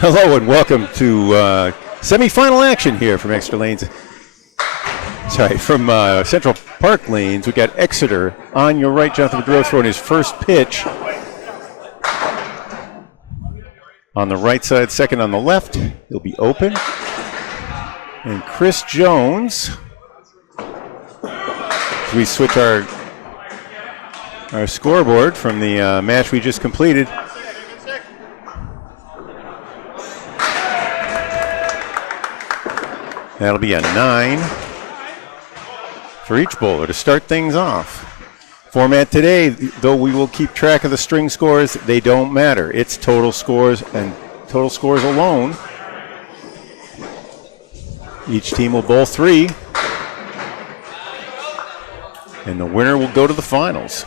Hello and welcome to semifinal action here from Exeter Lanes. Sorry, from Central Park Lanes. We got Exeter on your right. Jonathan Boudreau throwing his first pitch. On the right side, second on the left. He'll be open. And Chris Jones. We switch our scoreboard from the match we just completed. That'll be a 9 for each bowler to start things off. Format today, though we will keep track of the string scores, they don't matter. It's total scores and total scores alone. Each team will bowl 3. And the winner will go to the finals.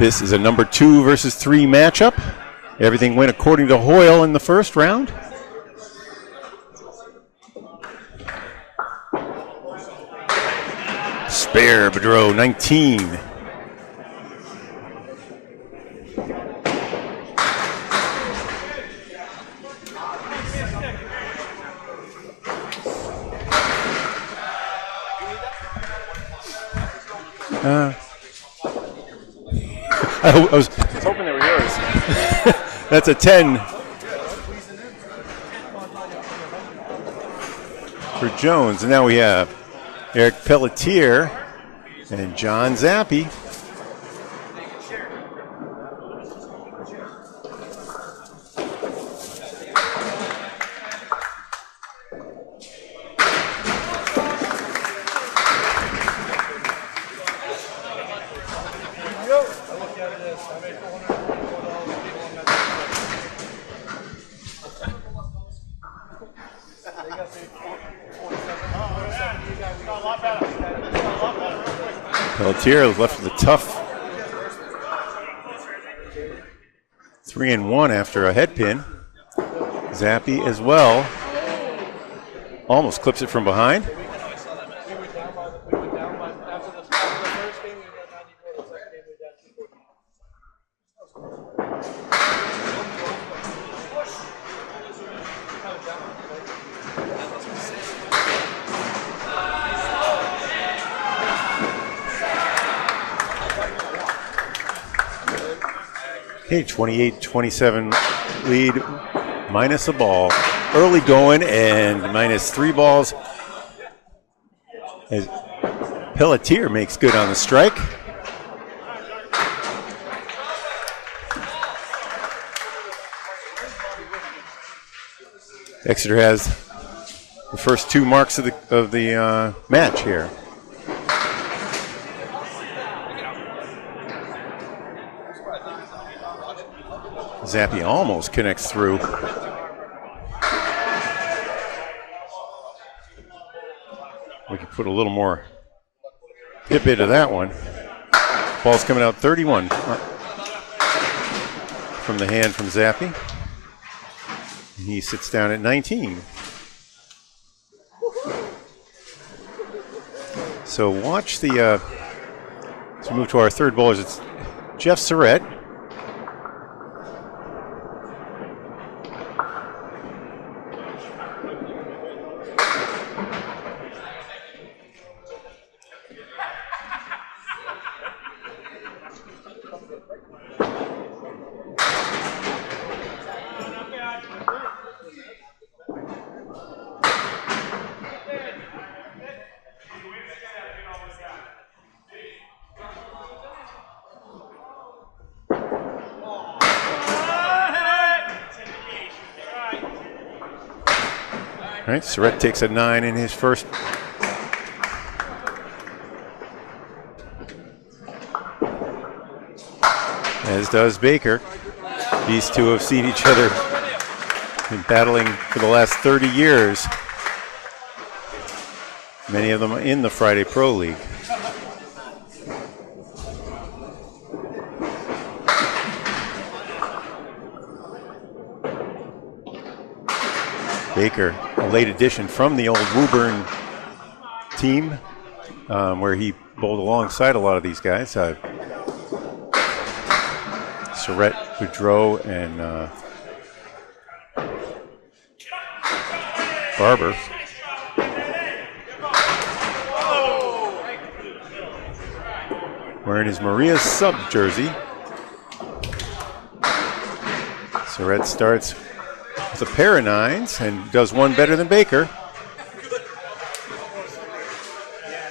This is a number 2 versus 3 matchup. Everything went according to Hoyle in the first round. Spare Boudreau, 19. I was hoping they were yours. That's a 10 for Jones. And now we have Eric Pelletier and John Zappi. Pelletier left with a tough 3-1 after a head pin. Zappi as well. Almost clips it from behind. Okay, 28-27 lead, minus a ball. Early going and minus 3 balls. As Pelletier makes good on the strike. Exeter has the first 2 marks of the match here. Zappi almost connects through. We can put a little more hip into that one. Ball's coming out 31 from the hand from Zappi. He sits down at 19. So watch the, let's move to our third bowlers. It's Jeff Surette. All right, Surette takes a 9 in his first. As does Baker. These two have seen each other in battling for the last 30 years. Many of them in the Friday Pro League. Baker, a late addition from the old Woburn team, where he bowled alongside a lot of these guys. Surette, Boudreau, and Barber. Wearing his Maria's sub jersey. Surette starts with a pair of 9s and does one better than Baker.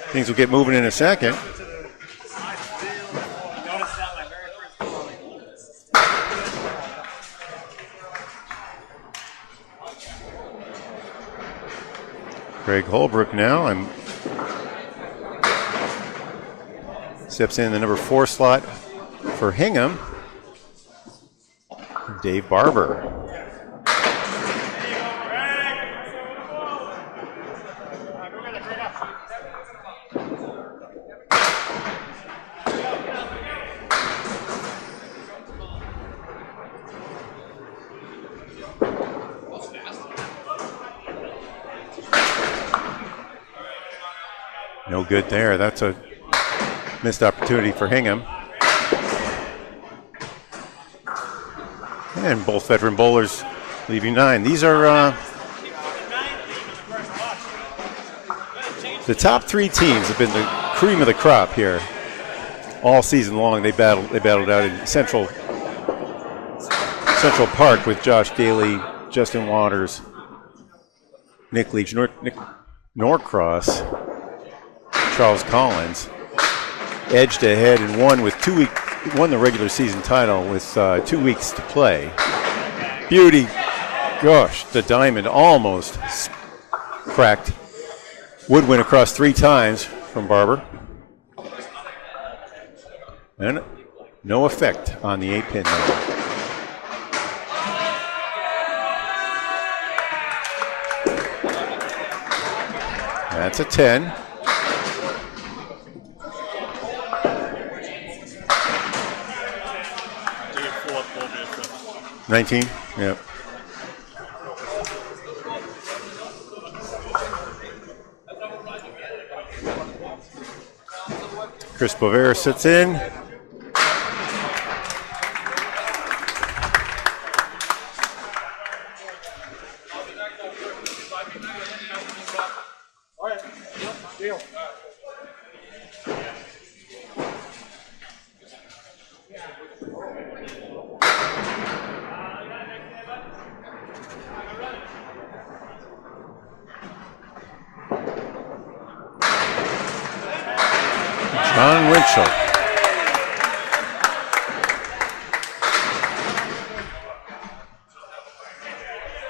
Things will get moving in a second. Craig Holbrook now steps in the number 4 slot for Hingham. Dave Barber. No good there. That's a missed opportunity for Hingham. And both veteran bowlers leaving 9. These are the top 3 teams have been the cream of the crop here all season long. They battled out in Central Park with Josh Daly, Justin Waters, Nick Leach, Nick Norcross, Charles Collins. Edged ahead and won the regular season title with 2 weeks to play. Beauty, gosh, the diamond almost cracked. Would win across 3 times from Barber. And no effect on the 8-pin now. That's a 10. 19, yep. Chris Boisvert sits in. Winchell.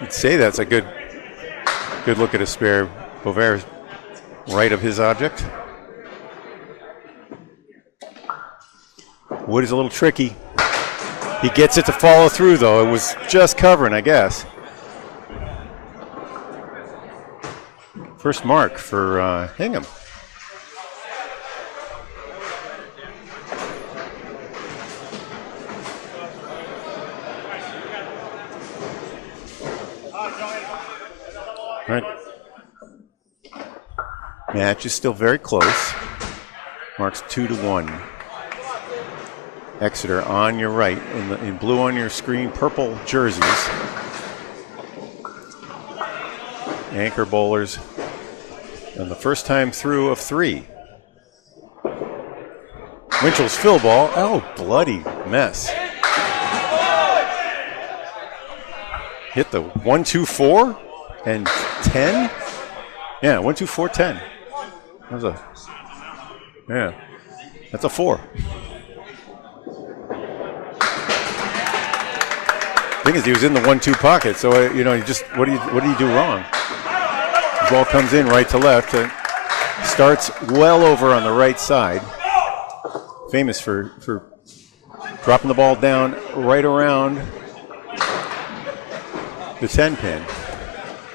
You'd say that's a good look at a spare. Boisvert right of his object. Wood is a little tricky. He gets it to follow through though. It was just covering, I guess. First mark for Hingham. All right. Match is still very close. Marks 2-1. Exeter on your right, in blue on your screen, purple jerseys. Anchor bowlers. And the first time through of 3. Winchell's fill ball. Oh, bloody mess. Hit the 1-2-4 and 10. Yeah, 1-2-4-10. That was that's a 4. Thing is, he was in the 1-2 pocket, so you just what do you do wrong? The ball comes in right to left. Starts well over on the right side. Famous for dropping the ball down right around the 10 pin.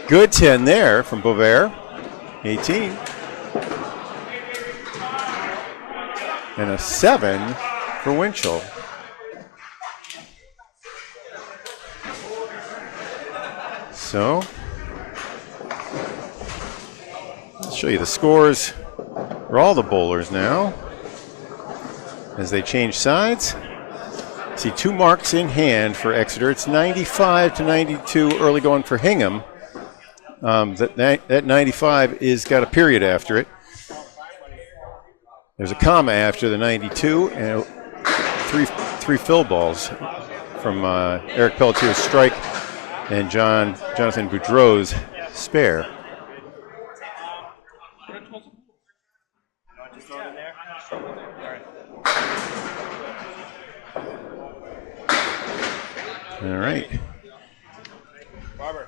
Good 10 there from Boisvert. 18. And a 7 for Winchell. So, I'll show you the scores for all the bowlers now as they change sides. See, 2 marks in hand for Exeter. It's 95 to 92 early going for Hingham. That 95 is got a period after it. There's a comma after the 92 and three fill balls from Eric Pelletier's strike and Jonathan Boudreau's spare. All right. Barber.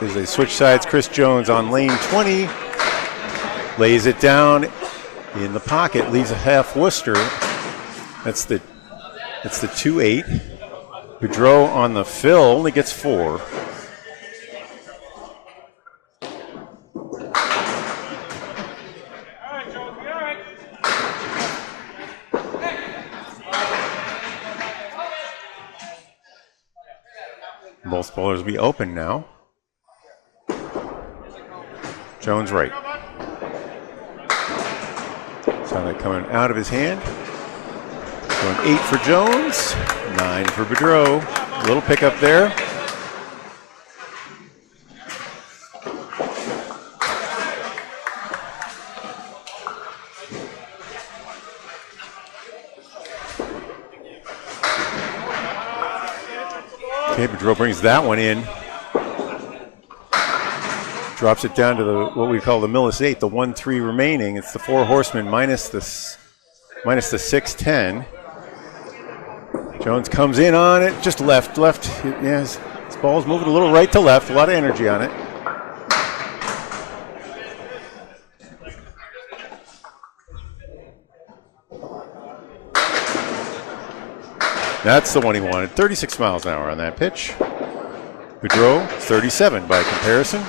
As they switch sides, Chris Jones on lane 20 lays it down in the pocket, leaves a half Worcester. That's the 2-8. Boudreau on the fill only gets 4. Both bowlers will be open now. Jones right. Saw that coming out of his hand. Going 8 for Jones, 9 for Boudreau. A little pickup there. Okay, Boudreau brings that one in. Drops it down to what we call the Millis 8, the 1-3 remaining. It's the 4 horsemen minus the 6-10. Jones comes in on it, just left. Yes, his ball's moving a little right to left, a lot of energy on it. That's the one he wanted. 36 miles an hour on that pitch. Boudreau, 37 by comparison.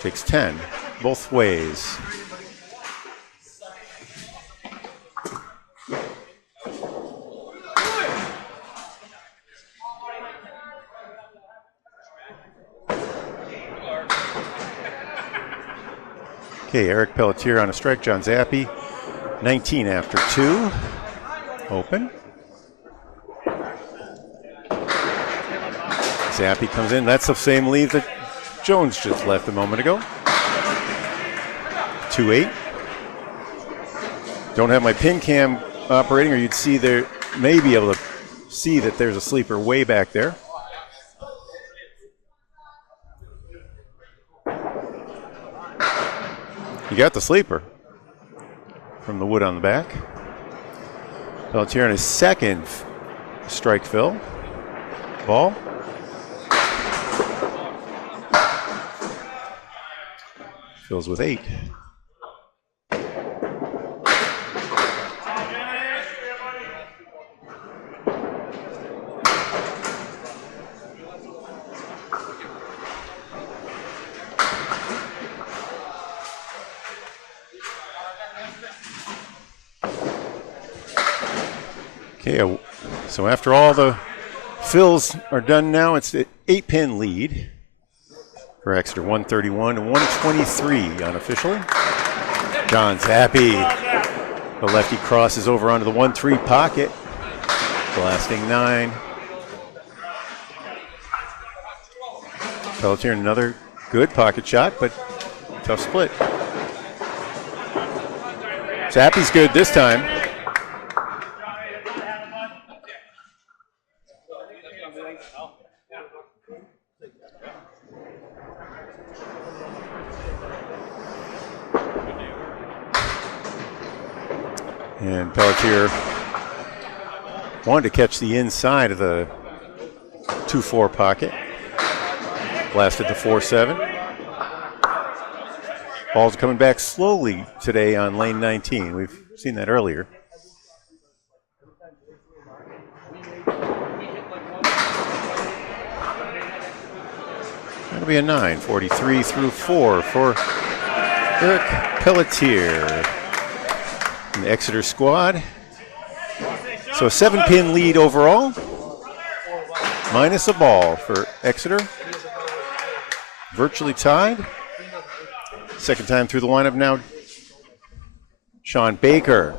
Takes 10 both ways. Okay, Eric Pelletier on a strike. John Zappi, 19 after 2. Open. Zappi comes in. That's the same lead that Jones just left a moment ago. 2-8. Don't have my pin cam operating, or you'd see there, may be able to see that there's a sleeper way back there. You got the sleeper from the wood on the back. Pelletier on his second strike fill. Ball. Fills with 8. Okay, so after all the fills are done now, it's an 8-pin lead for Exeter, 131 and 123 unofficially. John's happy. The lefty crosses over onto the 1-3 pocket, blasting 9. Pelletier, another good pocket shot, but tough split. Zappi's good this time. And Pelletier wanted to catch the inside of the 2-4 pocket. Blasted the 4-7. Ball's coming back slowly today on lane 19. We've seen that earlier. That'll be a 9, 43 through 4 for Eric Pelletier. The Exeter squad. So a 7-pin lead overall, minus a ball for Exeter. Virtually tied. Second time through the lineup now. Shawn Baker.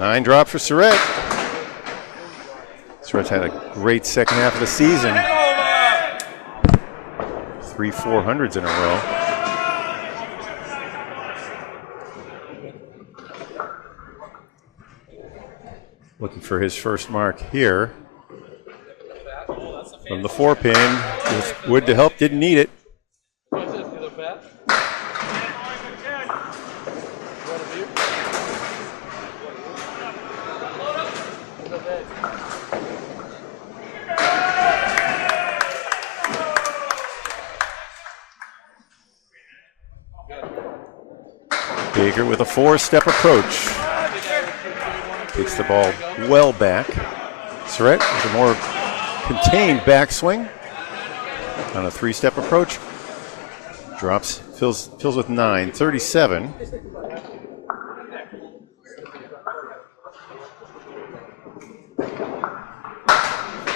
Nine drop for Surette. Surette's had a great second half of the season. 3 400s in a row. Looking for his first mark here. From the 4-pin, with wood to help, didn't need it. Baker with a 4-step approach. Takes the ball well back. Surette with a more contained backswing on a 3-step approach. Drops, fills with 9, 37.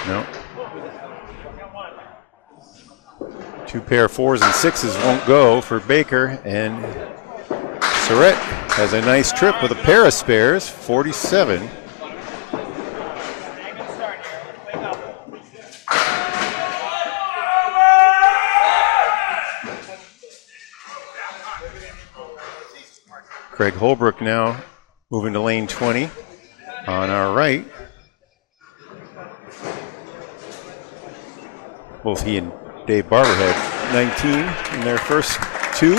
No. 2 pair 4s and 6s won't go for Baker, and Surette has a nice trip with a pair of spares, 47. Craig Holbrook now moving to lane 20 on our right. Both he and Dave Barber had 19 in their first 2.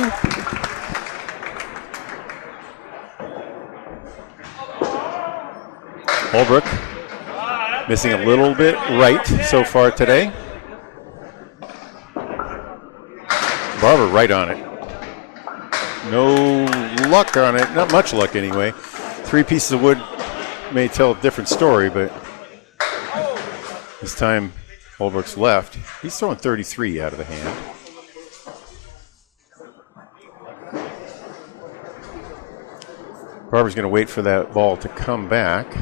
Holbrook missing a little bit right so far today. Barber right on it. No luck on it, not much luck anyway. 3 pieces of wood may tell a different story, but this time Holbrook's left. He's throwing 33 out of the hand. Barber's going to wait for that ball to come back.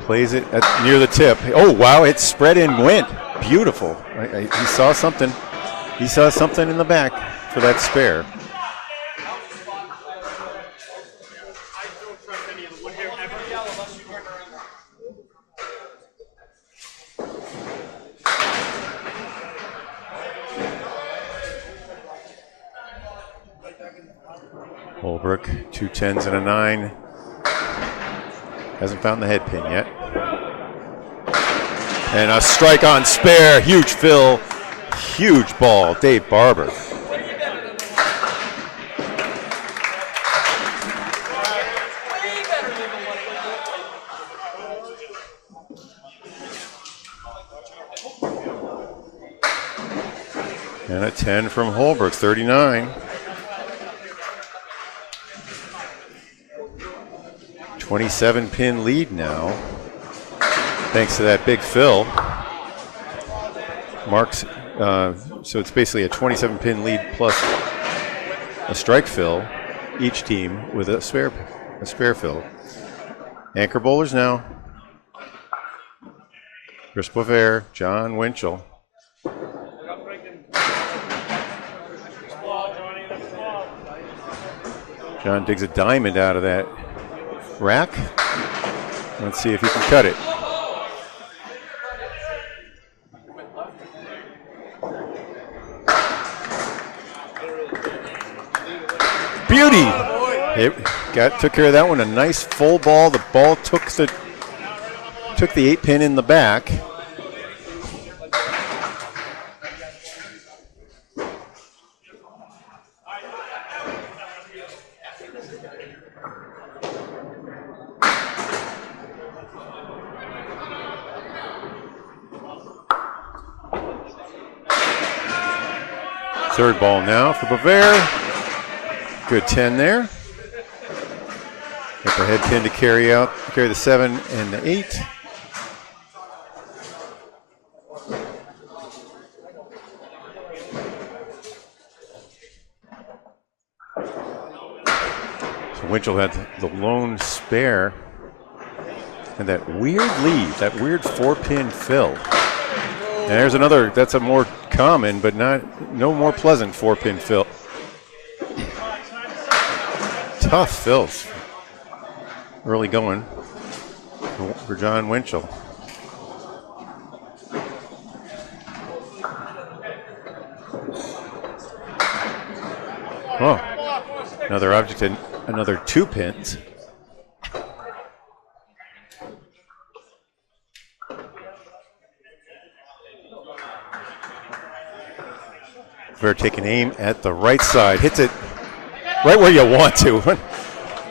Plays it near the tip. Oh, wow, it spread and went. Beautiful. He saw something. He saw something in the back for that spare. Holbrook, 2 10s and a 9. Hasn't found the head pin yet. And a strike on spare. Huge fill. Huge ball. Dave Barber. And a 10 from Holbrook, 39. 27-pin lead now, thanks to that big fill. Marks, so it's basically a 27-pin lead plus a strike fill, each team with a spare fill. Anchor bowlers now. Chris Boisvert, John Winchell. John digs a diamond out of that rack. Let's see if he can cut it. Beauty! It took care of that one. A nice full ball. The ball took the 8-pin in the back. Third ball now for Boisvert. Good 10 there. Got the head pin to carry the 7 and the 8. Winchell had the lone spare. And that weird lead, that weird 4-pin fill. And there's another, that's a more common, but no more pleasant 4-pin fill. Tough fills. Early going for John Winchell. Oh, another object and another 2 pins. Boudreau taking aim at the right side, hits it right where you want to.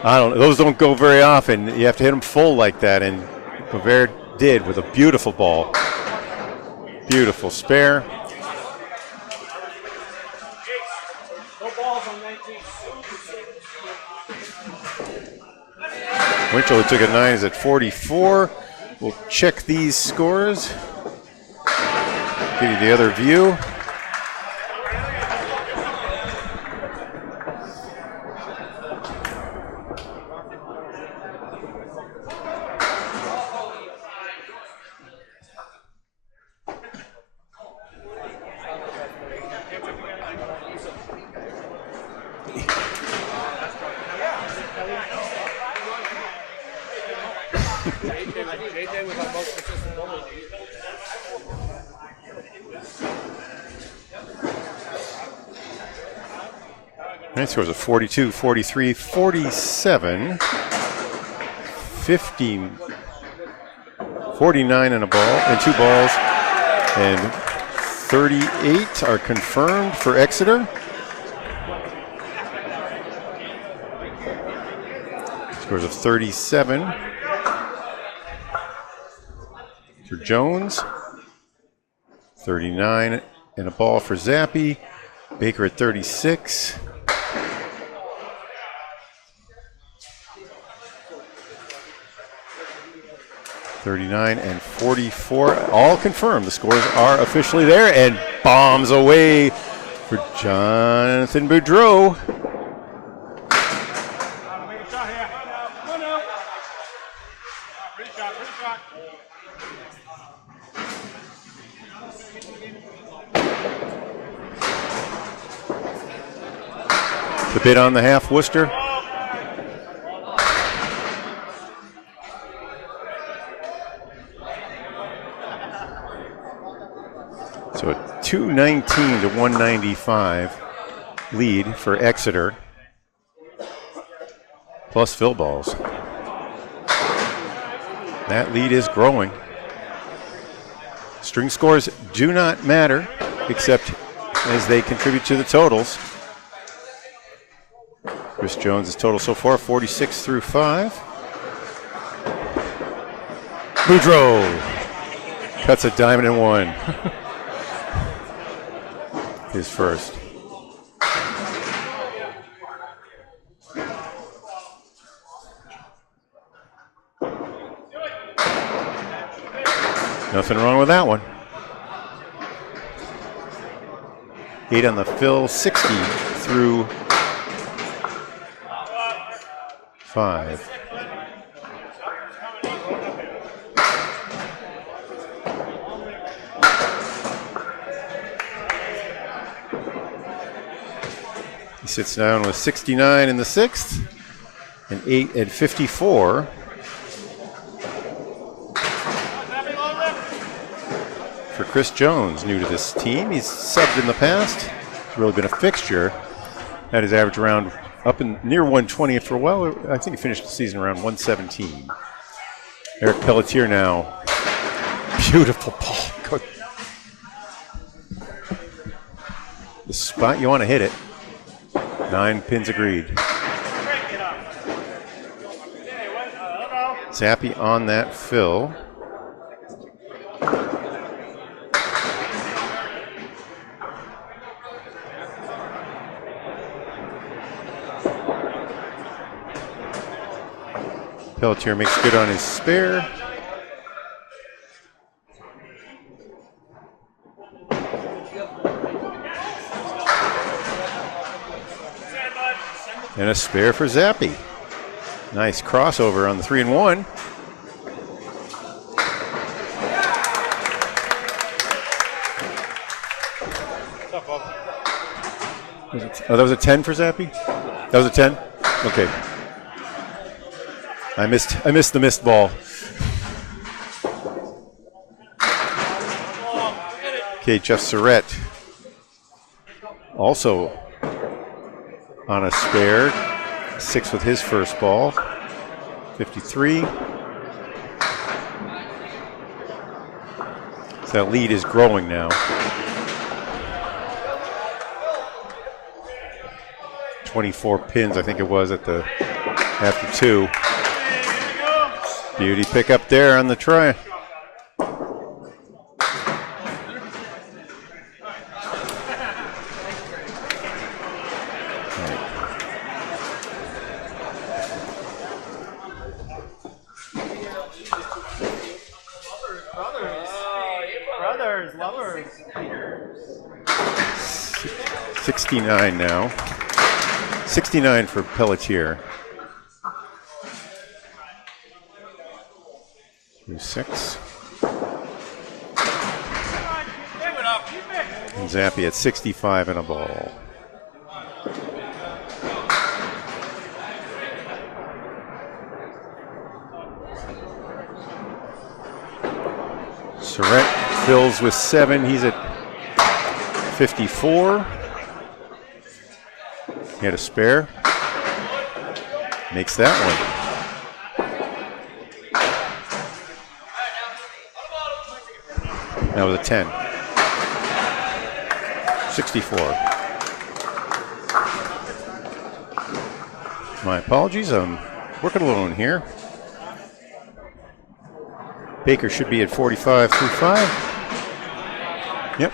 I don't know, those don't go very often. You have to hit them full like that, and Boudreau did with a beautiful ball. Beautiful spare. Winchell took a 9 is at 44. We'll check these scores. Give you the other view. Nite scores of 42, 43, 47, 50, 49 and a ball, and 2 balls, and 38 are confirmed for Exeter. Scores of 37 for Jones, 39 and a ball for Zappi, Baker at 36. 39 and 44, all confirmed. The scores are officially there, and bombs away for Jonathan Boudreau. The bid on the half, Worcester. So a 219 to 195 lead for Exeter, plus fill balls. That lead is growing. String scores do not matter, except as they contribute to the totals. Chris Jones' total so far, 46 through 5. Boudreau cuts a diamond in 1. His first. Nothing wrong with that one. 8 on the fill, 60 through 5. He sits down with 69 in the 6th and 8 at 54. For Chris Jones, new to this team. He's subbed in the past. He's really been a fixture. Had his average around up in near 120 for a while. I think he finished the season around 117. Eric Pelletier now. Beautiful ball. The spot you want to hit it. 9 pins agreed. Zappi on that fill. Pelletier makes good on his spare. And a spare for Zappi. Nice crossover on the 3-1. Oh, that was a 10 for Zappi? That was a 10? Okay. I missed the missed ball. Okay, Jeff Surette also on a spare. 6 with his first ball. 53. So that lead is growing now. 24 pins, I think it was, after 2. Beauty pick up there on the try. Lovers. 69 now. 69 for Pelletier. 6. And Zappi at 65 and a ball. Surette fills with 7. He's at 54. He had a spare. Makes that one. That was a 10. 64. My apologies. I'm working alone here. Baker should be at 45 through 5. Yep.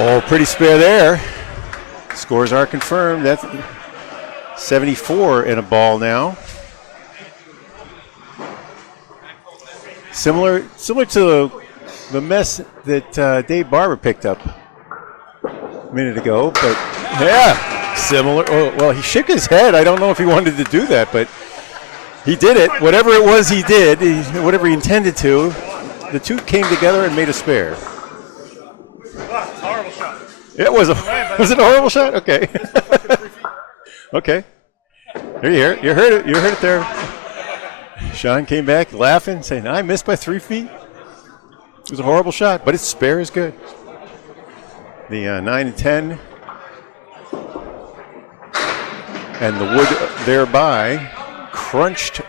Oh, pretty spare there. Scores are confirmed. That's 74 in a ball now. Similar to the mess that Dave Barber picked up a minute ago, but yeah, similar. Oh, well, he shook his head. I don't know if he wanted to do that, but he did it. Whatever it was he did, whatever he intended to, the two came together and made a spare. Horrible shot. It was it a horrible shot? Okay. Okay. Here you hear it. You heard it. You heard it there. Shawn came back laughing, saying, I missed by 3 feet. It was a horrible shot, but its spare is good. The 9 and 10. And the wood thereby crunched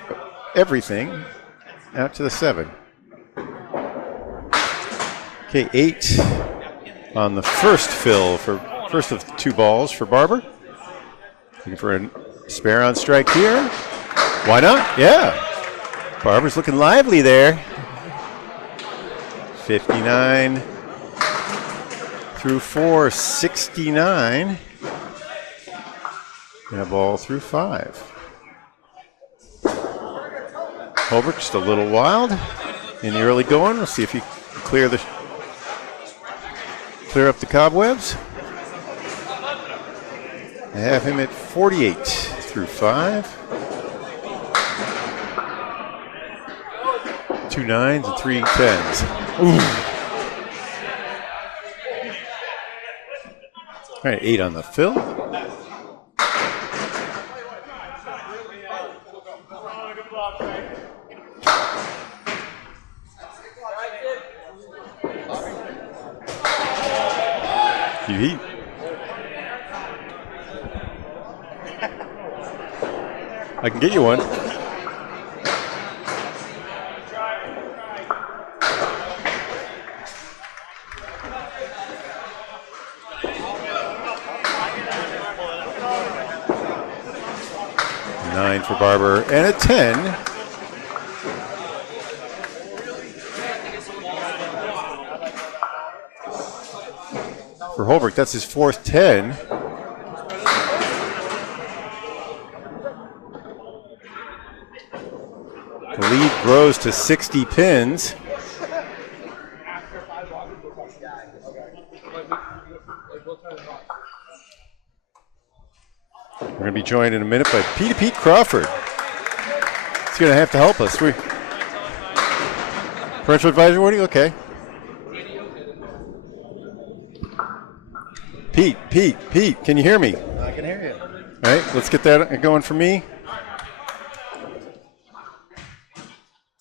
everything out to the 7. Okay, 8 on the first fill for first of 2 balls for Barber. Looking for a spare on strike here. Why not? Yeah. Barber's looking lively there. 59 through 4, 69. And a ball through 5. Holbrook just a little wild in the early going. We'll see if he can clear up the cobwebs. I have him at 48 through 5. 2 9s and 3 10s. Ooh. All right, 8 on the fill. Heat. I can get you one. Nine for Barber and a 10. For Holbrook, that's his 4th 10. The lead grows to 60 pins. We're going to be joined in a minute by Pete Crawford. He's going to have to help us. Parental advisor, what are you? Okay. Pete, can you hear me? I can hear you. All right, let's get that going for me.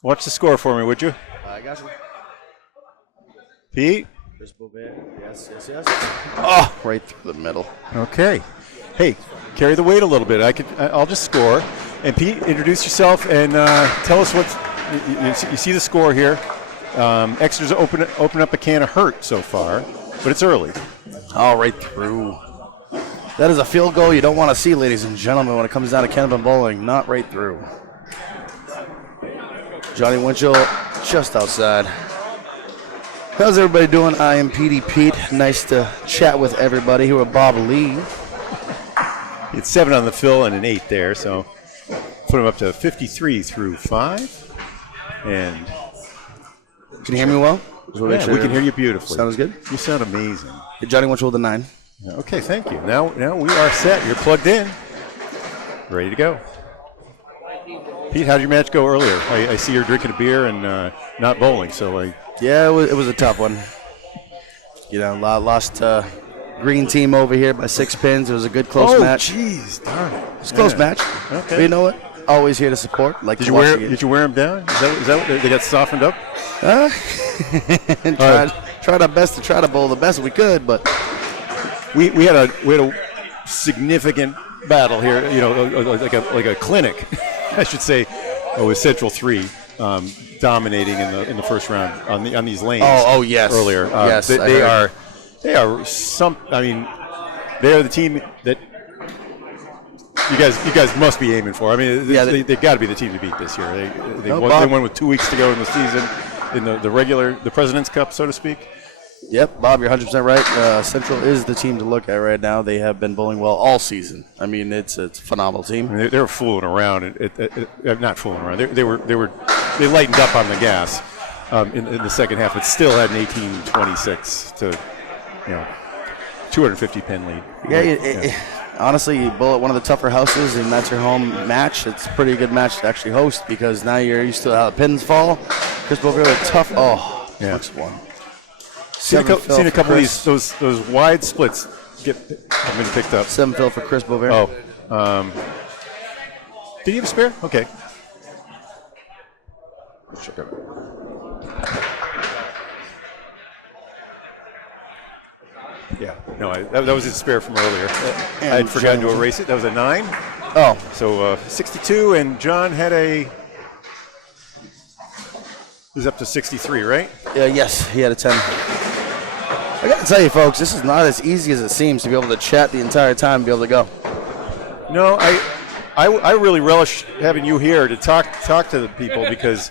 Watch the score for me, would you? I got you. Pete? Chris Boudreau. Yes. Oh, right through the middle. Okay. Hey, carry the weight a little bit. I'll just score. And Pete, introduce yourself and tell us you see the score here. Exeter's open up a can of hurt so far, but it's early. All right through. That is a field goal you don't want to see, ladies and gentlemen, when it comes down to Candlepin bowling. Not right through. Johnny Winchell just outside. How's everybody doing? I am Petey Pete. Nice to chat with everybody. Here with Bob Lee. It's 7 on the fill and an 8 there, so put him up to 53 through 5. And can you hear me well? Yeah, we can hear you beautifully. Sounds good? You sound amazing. Johnny Winchell with a 9. Okay, thank you. Now we are set. You're plugged in. Ready to go. Pete, how did your match go earlier? I see you're drinking a beer and not bowling, so Yeah, it was a tough one. You know, lost green team over here by 6 pins. It was a good close match. Oh, jeez, darn it. It's a close match. Okay. But you know what? Always here to support. Like did you wear them down? Is that what they got softened up? Tried our best to try to bowl the best we could, but we had a significant battle here. You know, like a clinic, I should say, with Central 3 dominating in the first round on these lanes. Oh yes. Earlier, yes, they are some. I mean, they are the team that you guys must be aiming for. I mean, they've got to be the team to beat this year. They won with 2 weeks to go in the season in the President's Cup, so to speak. Yep, Bob, you're 100% right. Central is the team to look at right now. They have been bowling well all season. I mean, it's a phenomenal team. I mean, they were fooling around. Not fooling around. They lightened up on the gas in the second half, but still had an 18-26 to 250 pin lead. Yeah, honestly, you bowl at one of the tougher houses, and that's your home match. It's a pretty good match to actually host because now you're used to how the pins fall. Chris Boudreau, tough. Oh, yeah. Looks one. Seen a couple of those wide splits have been picked up. 7 fill for Chris Boisvert. Oh, did he have a spare? Okay. Yeah, no, that was his spare from earlier. I had forgotten to erase it. That was a 9. Oh, so 62, and John had he's up to 63, right? Yeah, yes, he had a 10. I got to tell you, folks, this is not as easy as it seems to be able to chat the entire time and be able to go. No, I really relish having you here to talk to the people because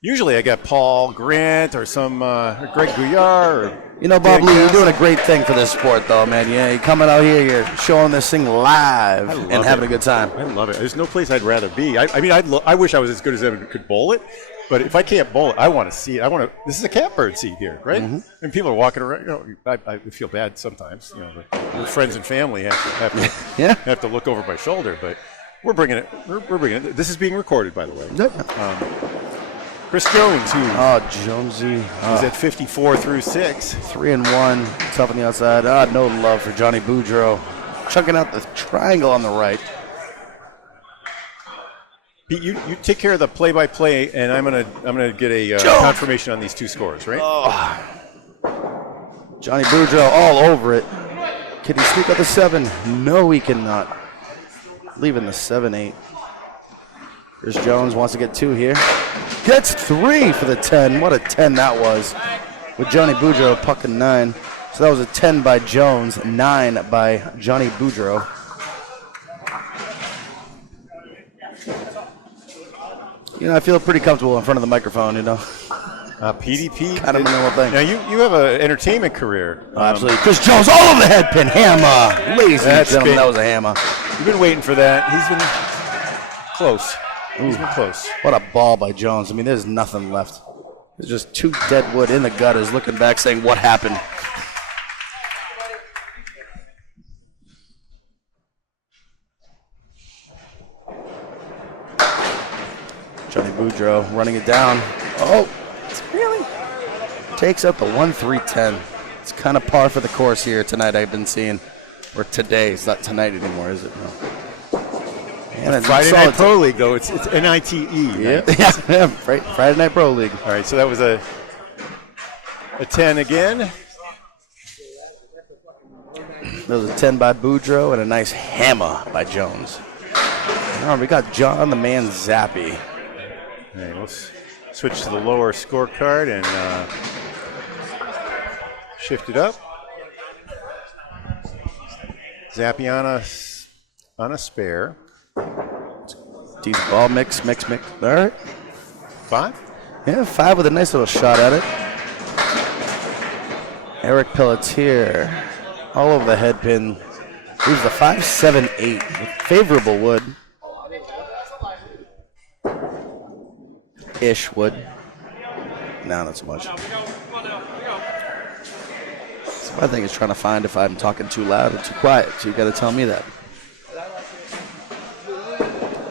usually I got Paul Grant or some Greg Guyar. Or Bob Lee, you're doing a great thing for this sport, though, man. You're coming out here, you're showing this thing live and having a good time. I love it. There's no place I'd rather be. I wish I was as good as ever could bowl it. But if I can't bowl it, I want to see it. This is a catbird seat here, right? Mm-hmm. And people are walking around. I feel bad sometimes. The friends and family have to look over my shoulder. But we're bringing it. We're bringing it. This is being recorded, by the way. Chris Jones, Jonesy, he's at 54 through 6, 3-1, tough on the outside. No love for Johnny Boudreau, chunking out the triangle on the right. Pete, you take care of the play-by-play, and I'm gonna get a confirmation on these two scores, right? Johnny Boudreau all over it. Can he sneak up the 7? No, he cannot. Leaving the 7-8. Here's Jones, wants to get 2 here. Gets 3 for the 10. What a 10 that was. With Johnny Boudreau pucking 9. So that was a 10 by Jones, 9 by Johnny Boudreau. I feel pretty comfortable in front of the microphone, PDP. Kind of a normal thing. Now, you have an entertainment career. Absolutely. Chris Jones all over the head pin. Hammer. Ladies and gentlemen, that was a hammer. You've been waiting for that. He's been close. He's been close. What a ball by Jones. I mean, there's nothing left. There's just 2 dead wood in the gutters looking back saying, what happened? Johnny Boudreau running it down. Oh, really? Takes out the 1-3-10. It's kind of par for the course here tonight, I've been seeing. Or today. It's not tonight anymore, is it? No. And Friday Night Pro League, though. It's NITE. Yeah, yeah. Friday Night Pro League. All right, so that was a 10 again. There was a 10 by Boudreau and a nice hammer by Jones. Now we got John the man Zappi. Okay, we'll switch to the lower scorecard and shift it up. Zappi on a spare. Decent ball, mix. All right. 5? Yeah, 5 with a nice little shot at it. Eric Pelletier all over the head pin. Leaves the 5-7-8 with favorable wood. Ish wood. No, not so much. So my thing is trying to find if I'm talking too loud or too quiet, so you got to tell me that.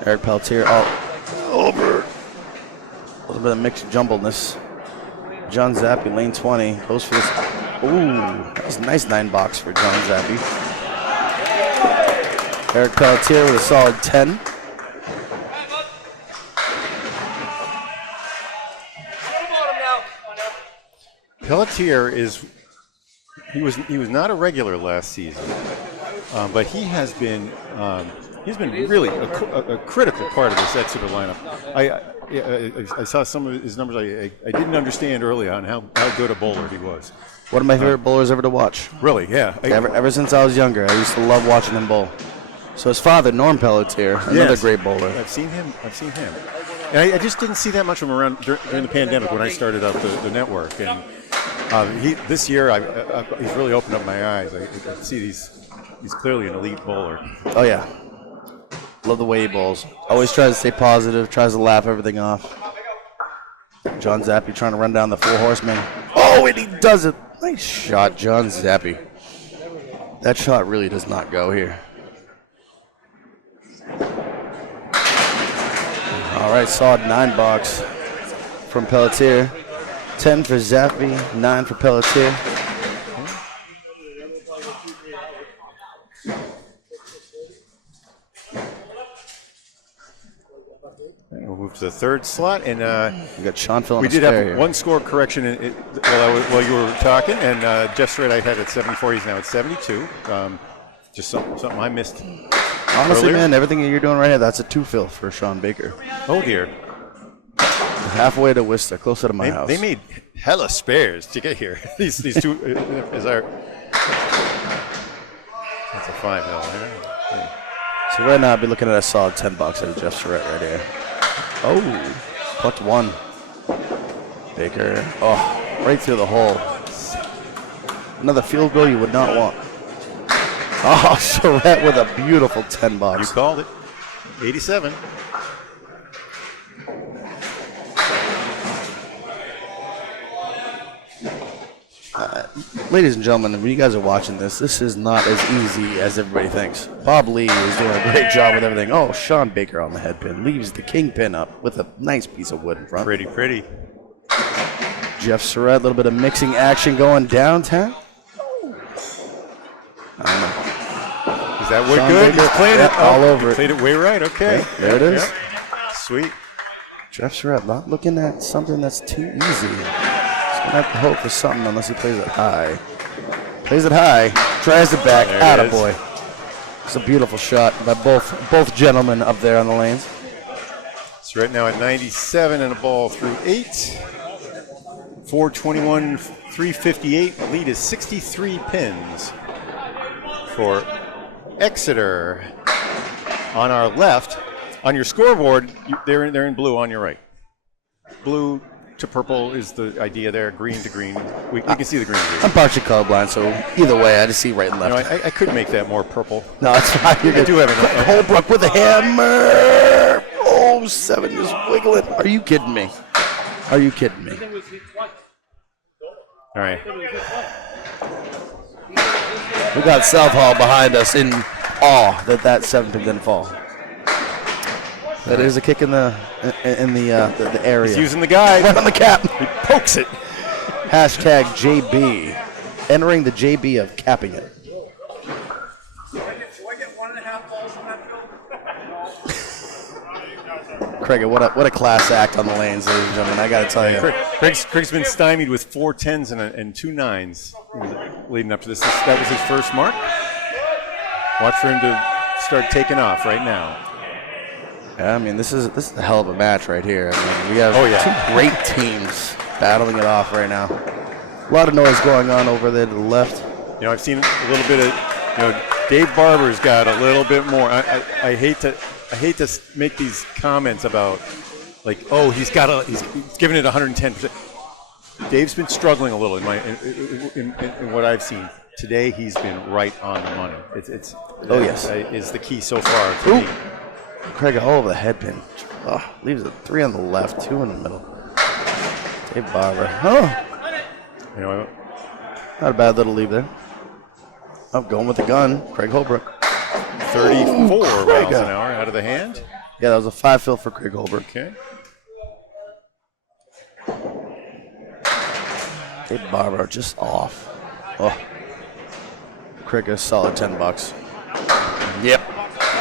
Eric Pelletier all over. A little bit of mixed jumbledness. John Zappi, lane 20, goes for this. Ooh, that was a nice 9-box for John Zappi. Eric Pelletier with a solid 10. Pelletier he was not a regular last season, but he has been he's been really a critical part of this Exeter lineup. I saw some of his numbers. I didn't understand early on how good a bowler he was. One of my favorite bowlers ever to watch. Really, yeah. Ever since I was younger, I used to love watching him bowl. So his father, Norm Pelletier, another great bowler. I've seen him. And I just didn't see that much of him around during the pandemic when I started up the network. And this year, he's really opened up my eyes. I see he's clearly an elite bowler. Oh, yeah. Love the way he bowls. Always tries to stay positive, tries to laugh everything off. John Zappi trying to run down the 4 horsemen. Oh, and he does it. Nice shot, John Zappi. That shot really does not go here. All right, solid 9-box from Pelletier. 10 for Zappi, 9 for Pelletier. We'll move to the third slot, and we got Shawn filling. We did have one score correction while you were talking, and Jeff Surette I had at 74. He's now at 72. Just something I missed. Honestly, earlier. Man, everything you're doing right here, that's a 2-fill for Sean Baker. Oh dear. Halfway to Worcester, closer to my house. They made hella spares to get here. these two is our. That's a 5-0. So right now I'll be looking at a solid 10 bucks out of Jeff Surette right here. Oh, plucked 1. Baker, right through the hole. Another field goal you would not want. Oh, Surette with a beautiful 10 bucks. You called it. 87. Ladies and gentlemen, when you guys are watching this is not as easy as everybody thinks. Bob Lee is doing a great job with everything. Oh, Sean Baker on the head pin. Leaves the kingpin up with a nice piece of wood in front. Pretty. Jeff Surette, a little bit of mixing action going downtown. I don't know. Is that way Sean good? Baker, He's playing it all over it. Played it way right. Okay. Yep, there it is. Yep. Sweet. Jeff Surette not looking at something that's too easy. He's going to have to hope for something unless he plays it high. Plays it high, tries it back, attaboy. It's a beautiful shot by both gentlemen up there on the lanes. Surette now at 97 and a ball through 8. 421, 358. Lead is 63 pins for Exeter. On our left, on your scoreboard, they're in blue on your right. Blue to purple is the idea there. Green to green. We can see the green. I'm partially colorblind, so either way, I just see right and left. I could make that more purple. No, it's fine. I do have Holbrook with a hammer. Oh, Oh, 7 just wiggling. Are you kidding me? Are you kidding me? All right. We got South Hall behind us in awe that 7 pin didn't fall. That is a kick in the area. He's using the guide. Right on the cap. He pokes it. Hashtag JB. Entering the JB of capping it. Do I get 1.5 balls from that field? Craig, what a class act on the lanes, ladies and gentlemen. I got to tell you. Craig's been stymied with 4 10s and 2 9s leading up to this. That was his first mark. Watch for him to start taking off right now. Yeah, I mean, this is a hell of a match right here. I mean, we have two great teams battling it off right now. A lot of noise going on over there to the left. You know, I've seen a little bit of, Dave Barber's got a little bit more. I hate to make these comments about, like, oh, he's giving it 110%. Dave's been struggling a little in what I've seen. Today he's been right on the money. It's is the key so far for me. Craig all over the head pin. Oh, leaves a 3 on the left, 2 in the middle. Dave Barber. Oh. Not a bad little leave there. I'm going with the gun. Craig Holbrook. 34 miles an hour out of the hand. Yeah, that was a 5 fill for Craig Holbrook. Okay. Dave Barber just off. Oh. Craig a solid $10. Yep.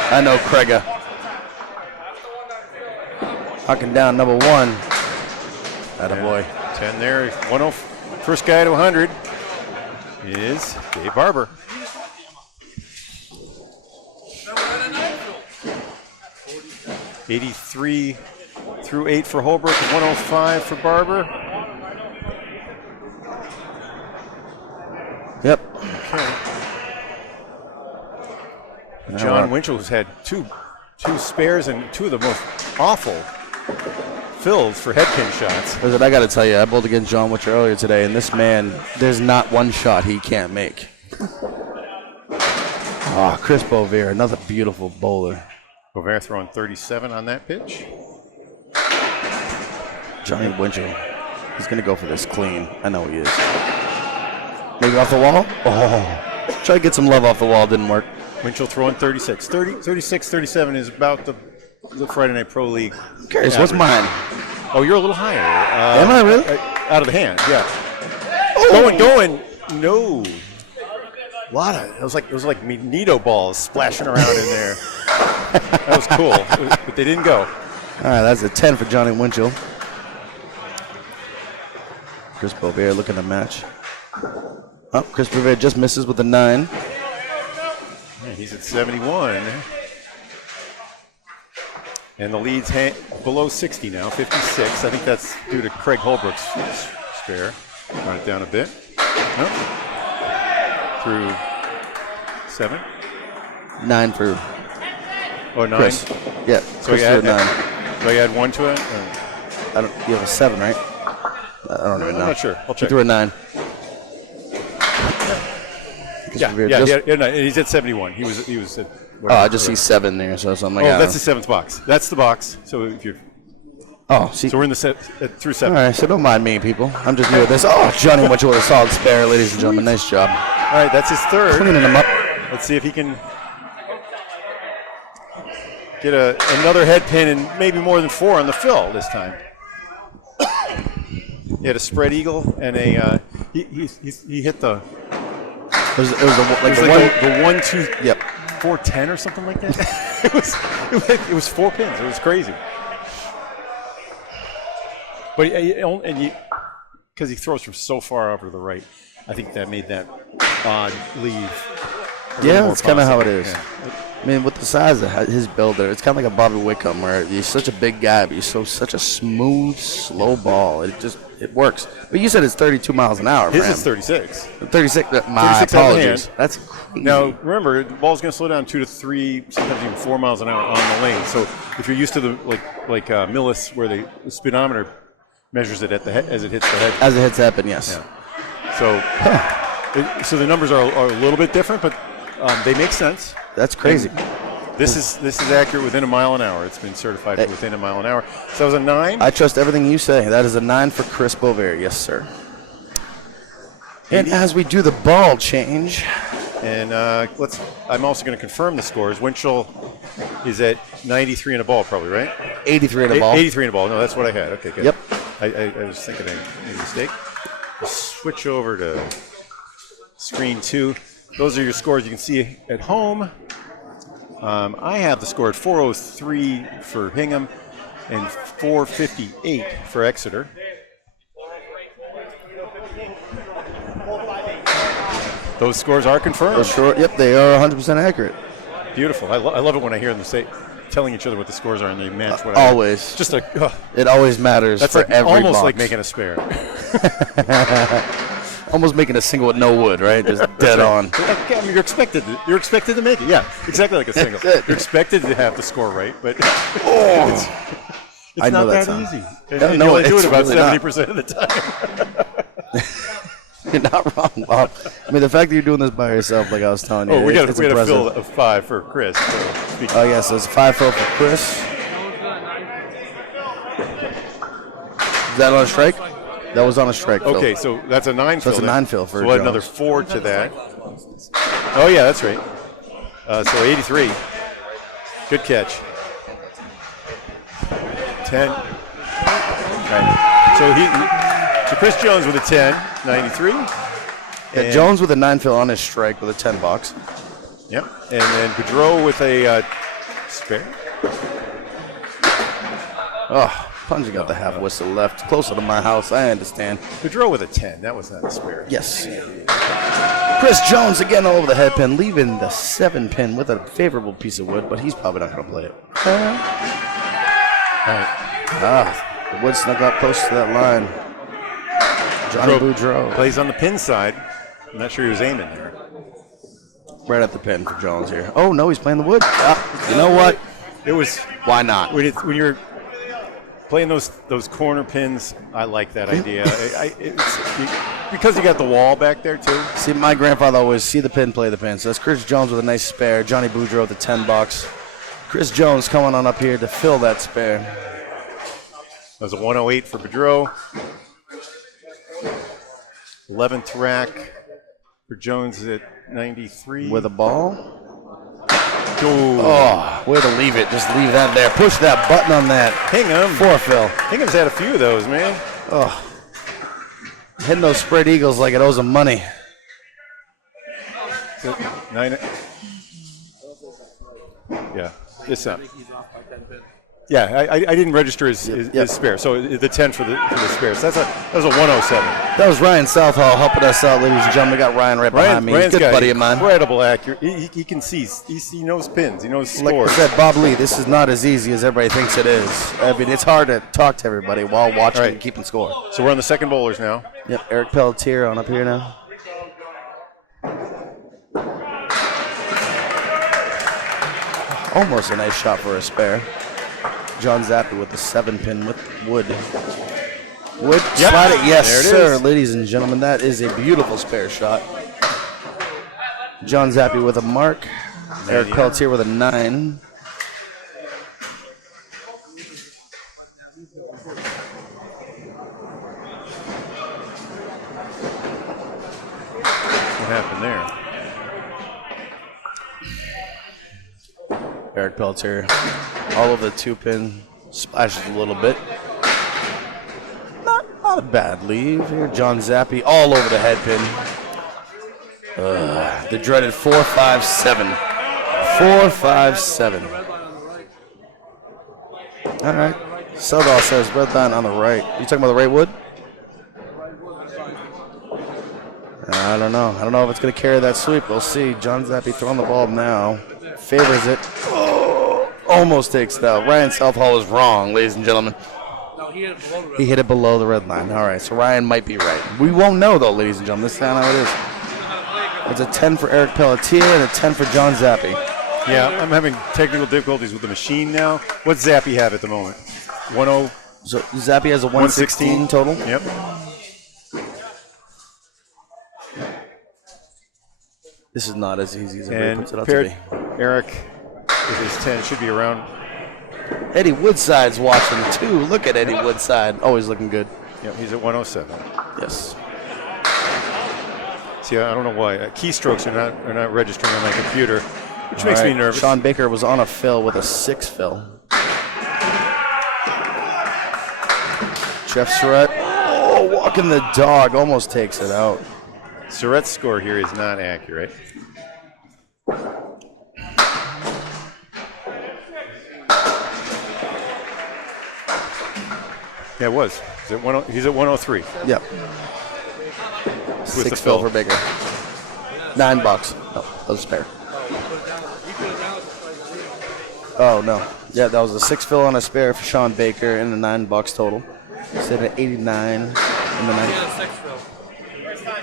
I know Craig. Knocking down number 1. Attaboy. 10 there. First guy to 100 is Dave Barber. $83 through 8 for Holbrook, 105 for Barber. Yep. Okay. John Winchell has had two spares and 2 of the most awful fills for head pin shots. Listen, I got to tell you, I bowled against John Winchell earlier today, and this man, there's not one shot he can't make. Chris Boisvert, another beautiful bowler. Boisvert throwing 37 on that pitch. Johnny Winchell, he's going to go for this clean. I know he is. Maybe off the wall? Oh, try to get some love off the wall, didn't work. Winchell throwing 36. 36, 37 is about the Friday Night Pro League. I'm curious, what's mine? Oh, you're a little higher. Am I really? Out of the hand, yeah. Oh. Going. No. A lot of it was like Magneto balls splashing around in there. That was cool, but they didn't go. All right, that's a 10 for Johnny Winchell. Chris Boisvert looking to match. Oh, Chris Boisvert just misses with a 9. Yeah, he's at 71. And the lead's below 60 now, 56. I think that's due to Craig Holbrook's spare. Run it down a bit. Nope. Through 7. 9 for Oh, 9. Chris. Yeah, So Chris you add 9. Do I add 1 to it? You have a 7, right? I don't even know. I'm not sure. I'll He check. threw a 9. Yeah, he's at 71. He was at. I just see 7 there, so I'm like, that's the 7th box. That's the box. So if you're. See. So we're in the through 7. All right, so don't mind me, people. I'm just new at this. Oh, Johnny Winchell with a solid spare, ladies and gentlemen. Nice job. All right, that's his 3rd. Cleaning him up. Let's see if he can get another head pin and maybe more than 4 on the fill this time. He had a spread eagle and he hit the. It was the 1-2. Yep. 410 or something like that. it was 4 pins. It was crazy. But because he throws from so far over to the right, I think that made that odd leave. Yeah, that's kind of how it is. Yeah. I mean, with the size of his builder, it's kind of like a Bobby Wickham, where he's such a big guy, but he's such a smooth, slow ball. It works. But you said it's 32 miles an hour. His for him. is 36. 36. My 36 out of the apologies. hand. That's crazy. Now, remember, the ball's going to slow down 2 to 3, sometimes even 4 miles an hour on the lane. So if you're used to the like Millis, where the speedometer measures it at the head as it hits the head. As it hits the head, yes. Yeah. So the numbers are a little bit different, but they make sense. That's crazy. This is accurate within a mile an hour. It's been certified for within a mile an hour. So that was a 9. I trust everything you say. That is a 9 for Chris Boisvert. Yes, sir. And as we do the ball change. And I'm also going to confirm the scores. Winchell is at 93 and a ball, probably, right? 83 and a ball. 83 and a ball. No, that's what I had. Okay, good. Yep. I was thinking I made a mistake. We'll switch over to screen 2. Those are your scores you can see at home. I have the score at 403 for Hingham and 458 for Exeter. Those scores are confirmed. Yep, they are 100% accurate. Beautiful. I love it when I hear them telling each other what the scores are and they match what always. It always matters. That's for every almost box. like making a spare. Almost making a single with no wood, right? Just dead on. I mean, you're expected to make it. Yeah, exactly like a single. You're expected to have the score right, but it's not that easy. And you only do it about 70% of the time. You're not wrong, Bob. I mean, the fact that you're doing this by yourself, like I was telling you. We got to fill a 5 for Chris. Oh, yes, it's 5 fill for Chris. Is that on a strike? That was on a strike. Okay, so that's a 9 fill. That's a 9 fill for So we'll add another 4 to that. Oh, yeah, that's right. So 83. Good catch. 10. Right. So Chris Jones with a 10, 93. Yeah, Jones with a 9 fill on his strike with a 10 box. Yep. And then Boudreau with a spare. Oh, Punji got the half whistle left. Closer to my house, I understand. Boudreau with a 10. That was not a spare. Yes. Chris Jones again all over the head pin, leaving the 7 pin with a favorable piece of wood, but he's probably not going to play it. All right. The wood snuck up close to that line. Johnny Boudreau plays on the pin side. I'm not sure he was aiming there. Right at the pin for Jones here. Oh, no, he's playing the wood. You know what? It was. Why not? When you're playing those corner pins, I like that idea. Because you got the wall back there, too. See, my grandfather always see the pin, play the pin. So that's Chris Jones with a nice spare. Johnny Boudreau with the 10 box. Chris Jones coming on up here to fill that spare. That was a 108 for Boudreau. 11th rack for Jones at 93. With a ball. Oh, way to leave it. Just leave that there. Push that button on that. Hingham. 4 fill. Hingham's had a few of those, man. Oh. Hitting those spread eagles like it owes them money. So, 9. Yeah, this up. Yeah, I didn't register his spare, so the 10 for the spare. So that was a 107. That was Ryan Southall helping us out, ladies and gentlemen. We got Ryan right behind me. Ryan's Good buddy of mine. Incredible accurate. He can see. He knows pins. He knows scores. Like I said, Bob Lee, this is not as easy as everybody thinks it is. I mean, it's hard to talk to everybody while watching and keeping score. So we're on the second bowlers now. Yep, Eric Pelletier on up here now. Almost a nice shot for a spare. John Zappi with the 7 pin with wood. Wood, slide it, yes, sir, ladies and gentlemen. That is a beautiful spare shot. John Zappi with a mark. Eric Pelletier with a 9. What happened there? Eric Pelletier all over the 2 pin, splashes a little bit. Not a bad leave here. John Zappi all over the head pin. The dreaded 4-5-7. 4-5-7. All right. Southall says red line on the right. You talking about the right wood? I don't know. I don't know if it's going to carry that sweep. We'll see. John Zappi throwing the ball now. Favors it. Oh, almost takes it out. Ryan Southall is wrong, ladies and gentlemen. No, he hit it below the red line. All right, so Ryan might be right. We won't know, though, ladies and gentlemen. This is not how it is. It's a 10 for Eric Pelletier and a 10 for John Zappi. Yeah, I'm having technical difficulties with the machine now. What's Zappi have at the moment? 10. So Zappi has a 116 total? Yep. This is not as easy as everybody puts it out to be. Eric with his 10 should be around. Eddie Woodside's watching too. Look at Eddie Woodside. Always looking good. Yep, he's at 107. Yes. See, I don't know why. Keystrokes are not registering on my computer, which makes me nervous. Shawn Baker was on a fill with a 6 fill. Jeff Surette. Oh, walking the dog. Almost takes it out. Surette's score here is not accurate. Yeah, it was. He's at 103. Yep. With 6 the fill fill. for Baker. $9. No, that was spare. Oh, no. Yeah, that was a 6 fill on a spare for Shawn Baker and the $9 total. Set at 89 in the 9.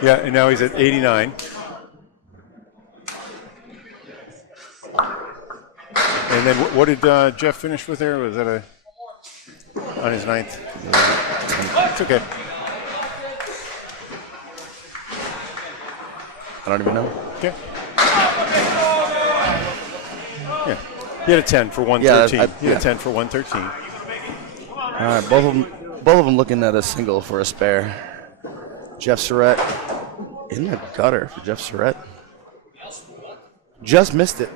Yeah, and now he's at 89. And then what did Jeff finish with there? Was that on his 9th? It's okay. I don't even know. Okay. Yeah. He had a 10 for 113. He had a 10 for 113. All right, both of them looking at a single for a spare. Jeff Surette in the gutter for Jeff Surette. Just missed it.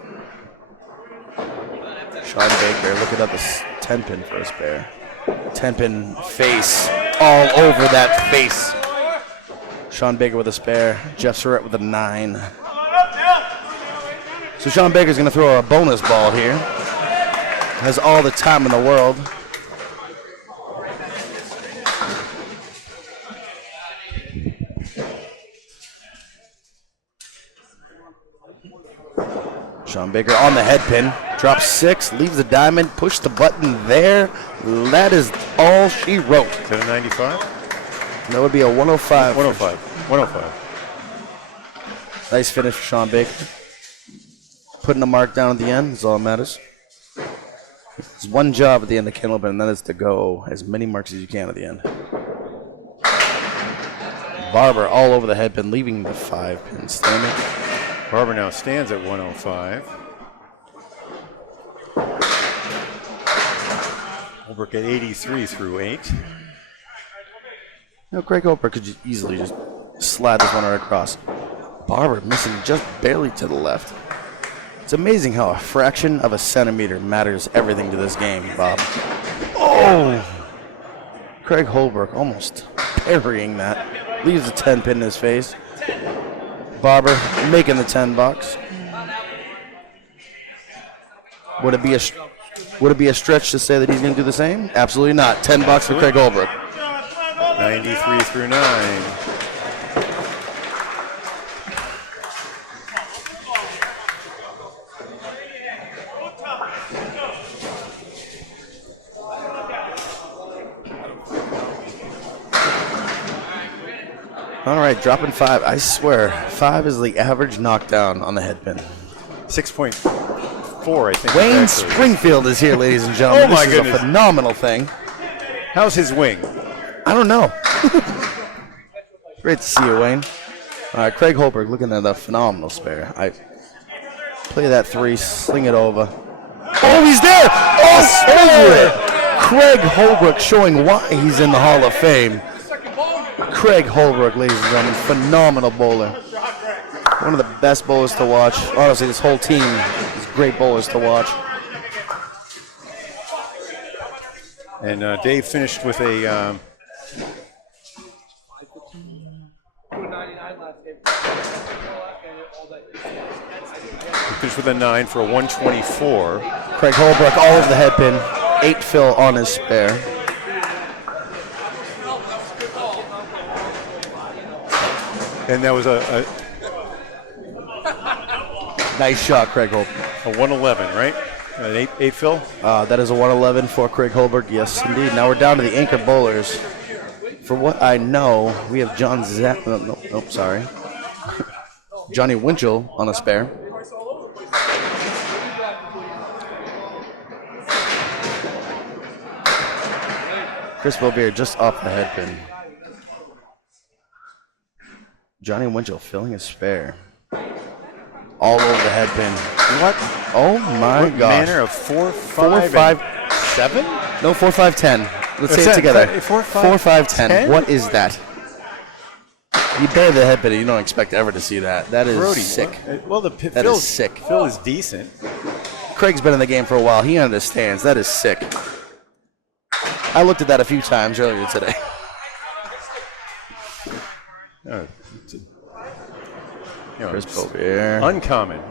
Shawn Baker looking at the 10 pin for a spare. 10 pin face all over that face. Shawn Baker with a spare. Jeff Surette with a 9. So Shawn Baker's going to throw a bonus ball here. Has all the time in the world. Shawn Baker on the head pin. Drops 6, leaves the diamond, push the button there. That is all she wrote. Is that a 95? That would be a 105. 105. 105. Nice finish for Shawn Baker. Putting a mark down at the end is all that matters. There's one job at the end of Candlepin, and that is to go as many marks as you can at the end. Barber all over the head pin, leaving the 5 pin standing. Barber now stands at 105. Holbrook at 83 through 8. You know, Craig Holbrook could easily just slide this one right across. Barber missing just barely to the left. It's amazing how a fraction of a centimeter matters everything to this game, Bob. Oh! Craig Holbrook almost parrying that. Leaves the 10 pin in his face. Barber making the $10. Would it be a stretch to say that he's going to do the same? Absolutely not. $10 for Craig Holbrook. 93 through 9. All right, dropping 5. I swear, 5 is the average knockdown on the head pin. 6.4, I think. Wayne exactly. Springfield is here, ladies and gentlemen. Oh, my this goodness. is a phenomenal thing. How's his wing? I don't know. Great to see you, Wayne. All right, Craig Holbrook looking at a phenomenal spare. I play that 3, sling it over. Oh, he's there! Oh, over it! Craig Holbrook showing why he's in the Hall of Fame. Craig Holbrook, ladies and gentlemen, phenomenal bowler. One of the best bowlers to watch. Honestly, this whole team is great bowlers to watch. And Dave finished with a finished with a 9 for a 124. Craig Holbrook all over the head pin. 8 fill on his spare. And that was a Nice shot, Craig Holbrook. 111, right? An 8 fill? That is a 111 for Craig Holbrook. Yes, indeed. Now we're down to the anchor bowlers. For what I know, we have John Zappi. Nope, sorry. Johnny Winchell on a spare. Chris Boudreau just off the head pin. Johnny Winchell filling a spare. all over the head pin. What? Oh my What gosh. manner of 4, 4, 5, 5, 7? No, 4, 5, 10. Let's say it together. 4, 4, 5, 10. 10? What is that? You bury the head pin, and you don't expect ever to see that. That is Brody. sick. Well, That is sick. Phil is decent. Craig's been in the game for a while. He understands. That is sick. I looked at that a few times earlier today. Chris Boisvert.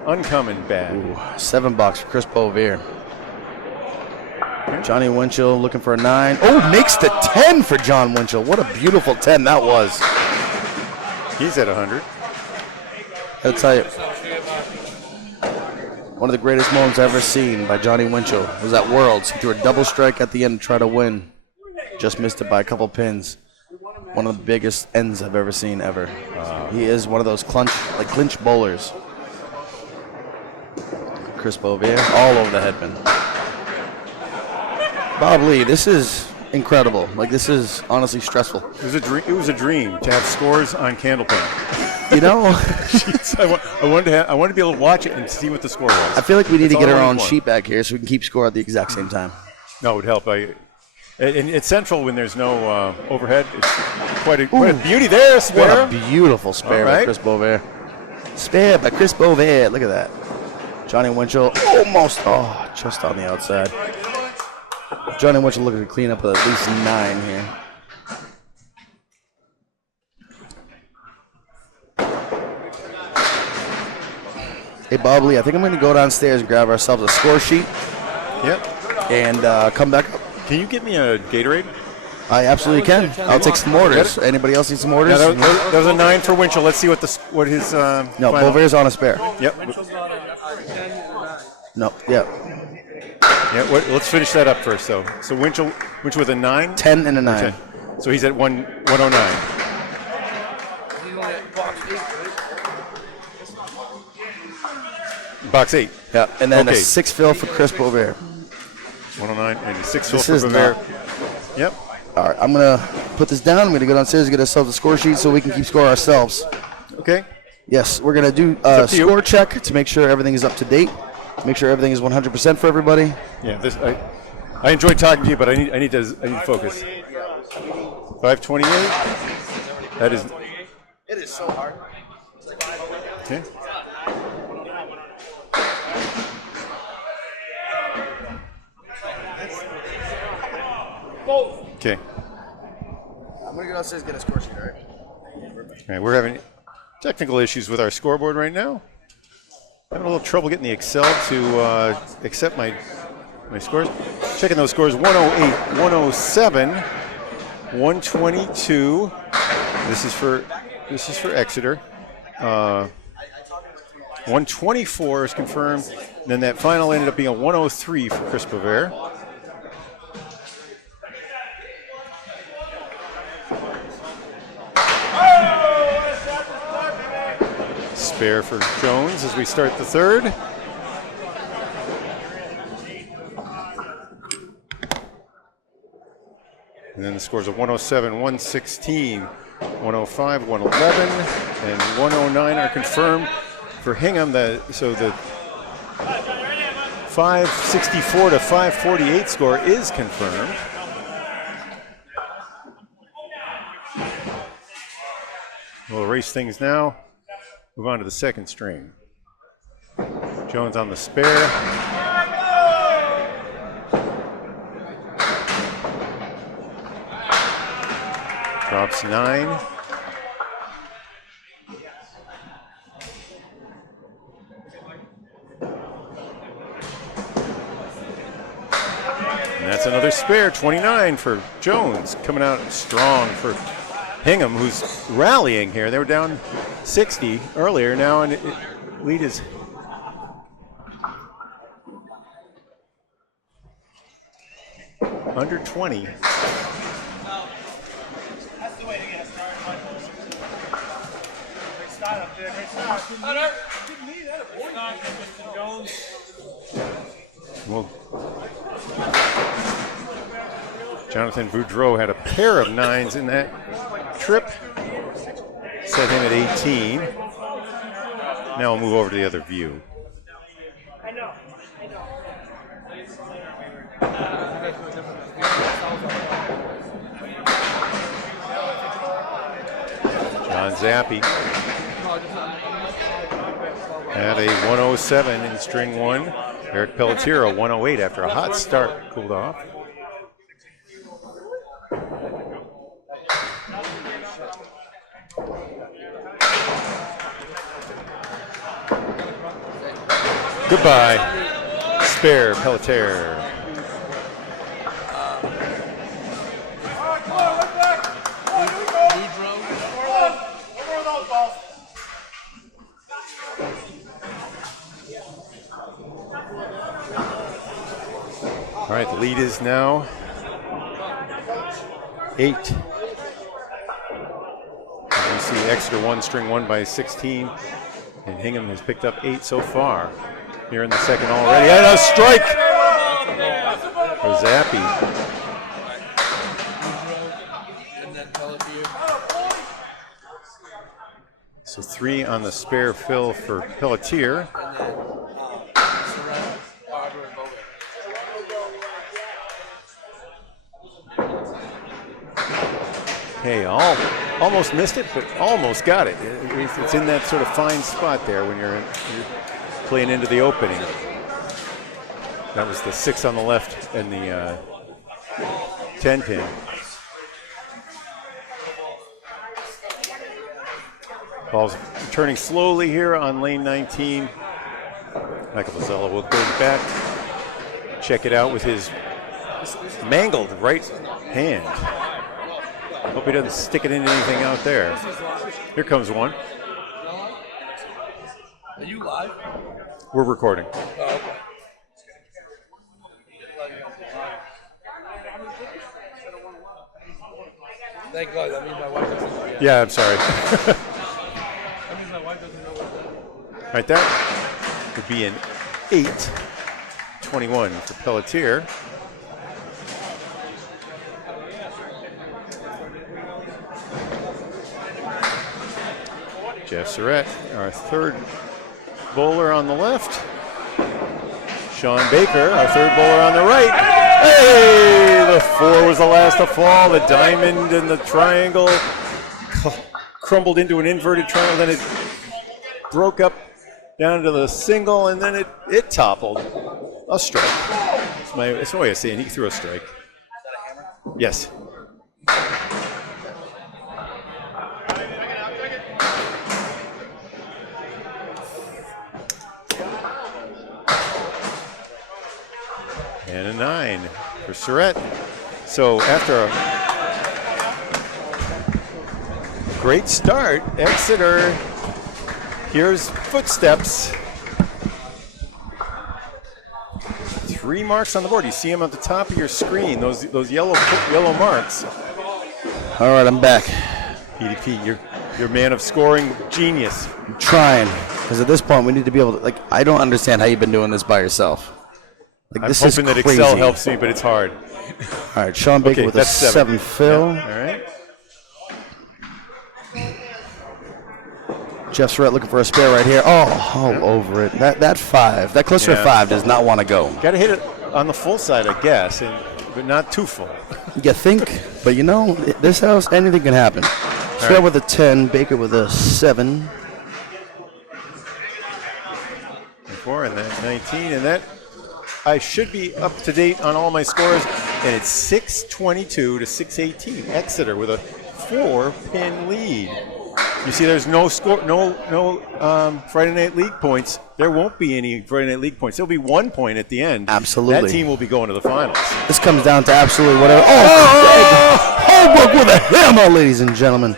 Uncommon bad. Ooh, $7 for Chris Boisvert. Johnny Winchell looking for a 9. Oh, makes the 10 for John Winchell. What a beautiful 10 that was. He's at 100. I'll tell you, one of the greatest moments I've ever seen by Johnny Winchell was at Worlds. He threw a double strike at the end to try to win. Just missed it by a couple pins. One of the biggest ends I've ever seen ever. He is one of those clinch bowlers. Chris Boisvert, all over the headpin. Bob Lee, this is incredible. Like, this is honestly stressful. It was a dream to have scores on Candlepin. You know, Jeez, I wanted to be able to watch it and see what the score was. I feel like we need to get our own sheet. sheet back here so we can keep score at the exact same time. No, it would help. And it's central when there's no overhead. It's quite a beauty there, spare. What a beautiful spare by Chris Boisvert. Spare by Chris Boisvert. Look at that. Johnny Winchell almost, just on the outside. Johnny Winchell looking to clean up with at least 9 here. Hey, Bob Lee, I think I'm going to go downstairs and grab ourselves a score sheet. Yep. And come back up. Can you get me a Gatorade? I absolutely can. I'll take some orders. Anybody else need some orders? Yeah, that was a 9 for Winchell. Let's see what his No, final. Boisvert's on a spare. Yep. No, yeah. Yeah. Let's finish that up first, though. So Winchell with a 9. 10 and a 9. 10. So he's at 109. Box 8. Yeah, and then a 6 fill for Chris Boisvert. 109 and a 6 fill This for is Boisvert. not- Yep. All right, I'm going to put this down. I'm going to go downstairs and get ourselves a score sheet so we can keep score ourselves. Okay. Yes, we're going to do a score check to make sure everything is up to date. Make sure everything is 100% for everybody. Yeah. I enjoyed talking to you, but I need to focus. 528. That is. It is so hard. Okay. Okay. I'm going to go downstairs and get a score sheet, all right? All right. We're having technical issues with our scoreboard right now. Having a little trouble getting the Excel to accept my scores. Checking those scores: 108, 107, 122. This is for Exeter. 124 is confirmed. And then that final ended up being a 103 for Chris Boisvert. Spare for Jones as we start the third. And then the scores of 107, 116, 105, 111, and 109 are confirmed for Hingham. So the 564 to 548 score is confirmed. We'll erase things now. Move on to the second string. Jones on the spare. Drops 9. And that's another spare, 29 for Jones. Coming out strong for Hingham, who's rallying here. They were down 60 earlier now, and lead is under 20. That's the way to get started. Great start up there. Great start. Give me that. Jones. Well, Jonathan Boudreau had a pair of 9s in that trip. Set him at 18. Now we'll move over to the other view. John Zappi at a 107 in string 1. Eric Pelletier, a 108 after a hot start, cooled off. Goodbye, spare Pelletier. All right, the lead is now 8. We see Exeter 1, string 1 by 16, and Hingham has picked up 8 so far. Here in the second already, and a strike for Zappi. So 3 on the spare fill for Pelletier. Surette, Barber, and Boudreau. Hey, almost missed it, but almost got it. It's in that sort of fine spot there when you're playing into the opening. That was the 6 on the left and the 10 pin. Ball's turning slowly here on lane 19. Michael Bozzella will go back, check it out with his mangled right hand. Hope he doesn't stick it into anything out there. Here comes one. Are you live? We're recording. Oh, okay. Thank God, that means my wife doesn't know yet. Yeah, I'm sorry. That means my wife doesn't know what that is. Right, that would be an 8-21 for Pelletier. Jeff Surette, our third bowler on the left. Shawn Baker, our third bowler on the right. Hey, the 4 was the last to fall. The diamond and the triangle crumbled into an inverted triangle. Then it broke up down to the single, and then it toppled. A strike. It's my way of saying he threw a strike. Yes. And a 9 for Surette. So after a great start, Exeter hears footsteps. 3 marks on the board. You see them at the top of your screen, those yellow marks. All right, I'm back. PDP, you're a man of scoring genius. I'm trying, because at this point we need to be able to, I don't understand how you've been doing this by yourself. I'm this hoping is that crazy. Excel helps me, but it's hard. All right, Shawn Baker with a 7 fill. Yeah, all right. Jeff Surette looking for a spare right here. Oh, all over it. That 5, that cluster of 5 does not want to go. Got to hit it on the full side, I guess, but not too full. You think, but this house, anything can happen. Surette with a 10, Baker with a 7. 4 and that 19, and that I should be up to date on all my scores, and it's 622 to 618. Exeter with a 4-pin lead. You see, there's no Friday Night League points. There won't be any Friday Night League points. There'll be 1 point at the end. Absolutely. That team will be going to the finals. This comes down to absolutely whatever. Oh, Holbrook with a hammer, ladies and gentlemen.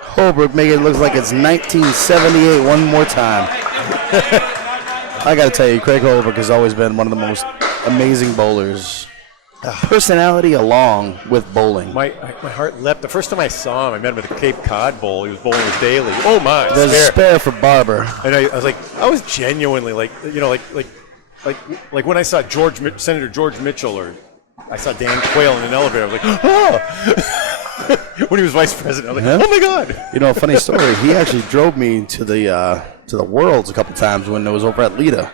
Holbrook making it look like it's 1978 one more time. I got to tell you, Craig Holbrook has always been one of the most amazing bowlers. Personality along with bowling. My heart leapt. The first time I saw him, I met him at the Cape Cod Bowl. He was bowling with Daly. Oh my! There's a spare for Barber. And I was genuinely like when I saw Senator George Mitchell, or I saw Dan Quayle in an elevator. I was like, oh. when he was vice president. I'm like, oh my God. You know, a funny story. He actually drove me to the Worlds a couple times when it was over at Lita.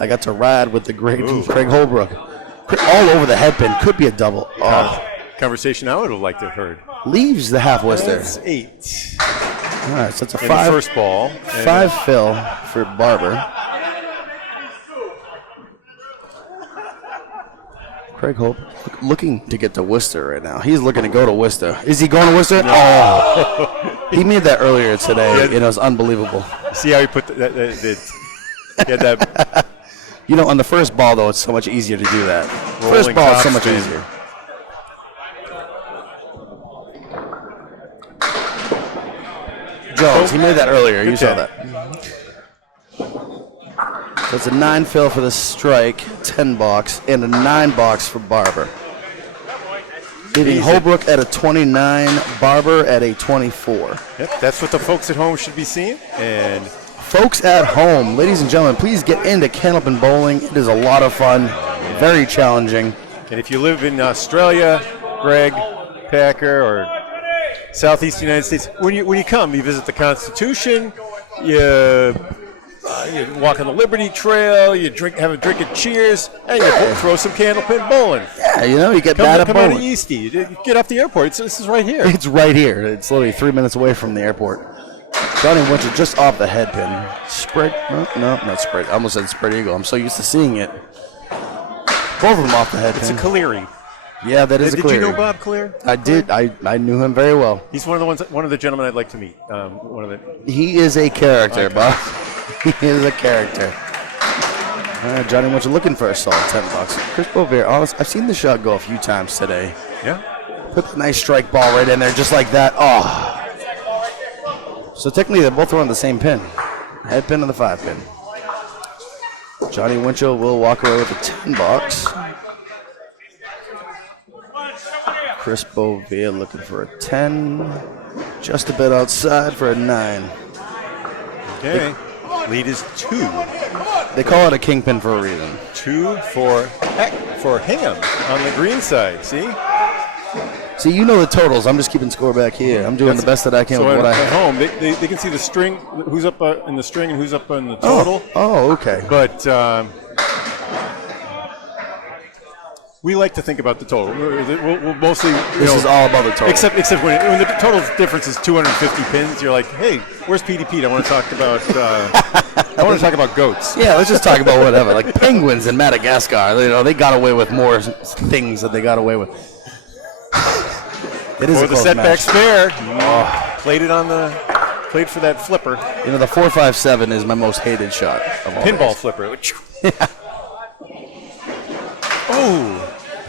I got to ride with the great Craig Holbrook. All over the headpin. Could be a double. Oh. Conversation I would have liked to have heard. Leaves the half Worcester. That's 8. All right, so it's a And 5. the first ball. 5 fill for Barber. Craig Hope looking to get to Worcester right now. He's looking to go to Worcester. Is he going to Worcester? No. Oh, he made that earlier today. It was unbelievable. See how he put that. You know, on the first ball, though, it's so much easier to do that. Rolling First ball is so much topspin. easier. Jones, he made that earlier. You saw that. So it's a 9 fill for the strike, 10 box, and a 9 box for Barber. Leaving Holbrook at a 29, Barber at a 24. Yep, that's what the folks at home should be seeing. And folks at home, ladies and gentlemen, please get into Candlepin Bowling. It is a lot of fun, very challenging. And if you live in Australia, Greg, Packer, or Southeast United States, when you come, you visit the Constitution, you walk on the Liberty Trail, you have a drink at Cheers, and you throw some Candlepin bowling. Yeah, you know, you get Come that out at of bowling. Eastie. You get off the airport. This is right here. It's right here. It's literally 3 minutes away from the airport. Johnny Winchell just off the headpin. Spread, no, not spread. I almost said spread eagle. I'm so used to seeing it. Both of them off the headpin. It's a Cleary. Yeah, that is a Cleary. Did you know Bob Clear? I did. I knew him very well. He's one of the gentlemen I'd like to meet. He is a character, Bob. He is a character. All right, Johnny Winchell looking for a solid 10 bucks. Chris Boisvert, honest, I've seen the shot go a few times today. Yeah. Put the nice strike ball right in there, just like that. Oh. So technically, they both are on the same pin. Head pin and the 5 pin. Johnny Winchell will walk away with a 10 box. Chris Boisvert looking for a 10. Just a bit outside for a 9. Okay. Lead is 2. They call it a kingpin for a reason. 2 for Hingham on the green side. See? See, you know the totals. I'm just keeping score back here. I'm doing the best that I can with what I have. At home, they can see the string, who's up in the string and who's up on the total. Oh, okay. But we like to think about the total. We'll mostly, This is all about the total. Except when the total difference is 250 pins, you're like, hey, where's Petey Pete? I want to talk about goats. Yeah, let's just talk about whatever. Like penguins in Madagascar, they got away with more things that they got away with. It is Or a the close setback match. spare. Played for that flipper. You know, the 4.57 is my most hated shot of all Pinball days. flipper. Oh.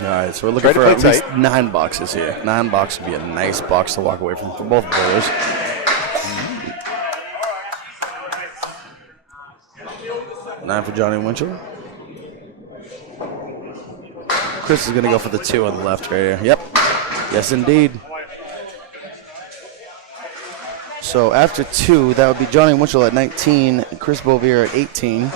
All right, so we're looking for at least 9 boxes here. 9 boxes would be a nice box to walk away from for both bowlers. Nine for Johnny Winchell. Chris is going to go for the 2 on the left right here. Yep. Yes, indeed. So after 2, that would be Johnny Winchell at 19, and Chris Boisvert at 18.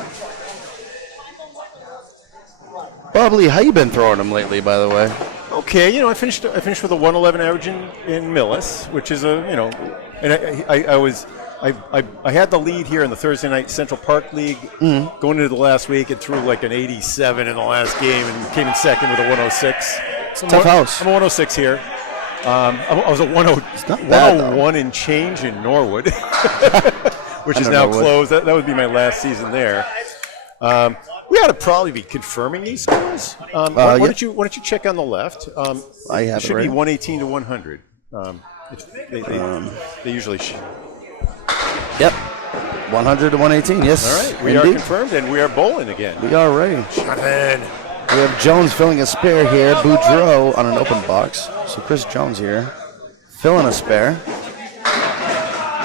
Bob Lee, how you been throwing them lately, by the way? Okay, I finished with a 111 average in Millis, which is and I had the lead here in the Thursday night Central Park League going into the last week and threw like an 87 in the last game and came in second with a 106. Tough house. I'm a 106 here. I was a 101 and change in Norwood, which is now closed. That would be my last season there. We ought to probably be confirming these scores. Why don't you check on the left? I have it should it right. be 118 to 100. They usually should. Yep. 100 to 118, yes. All right, we are confirmed, and we are bowling again. We are ready. Jonathan. We have Jones filling a spare here. Boudreau on an open box. So Chris Jones here filling a spare.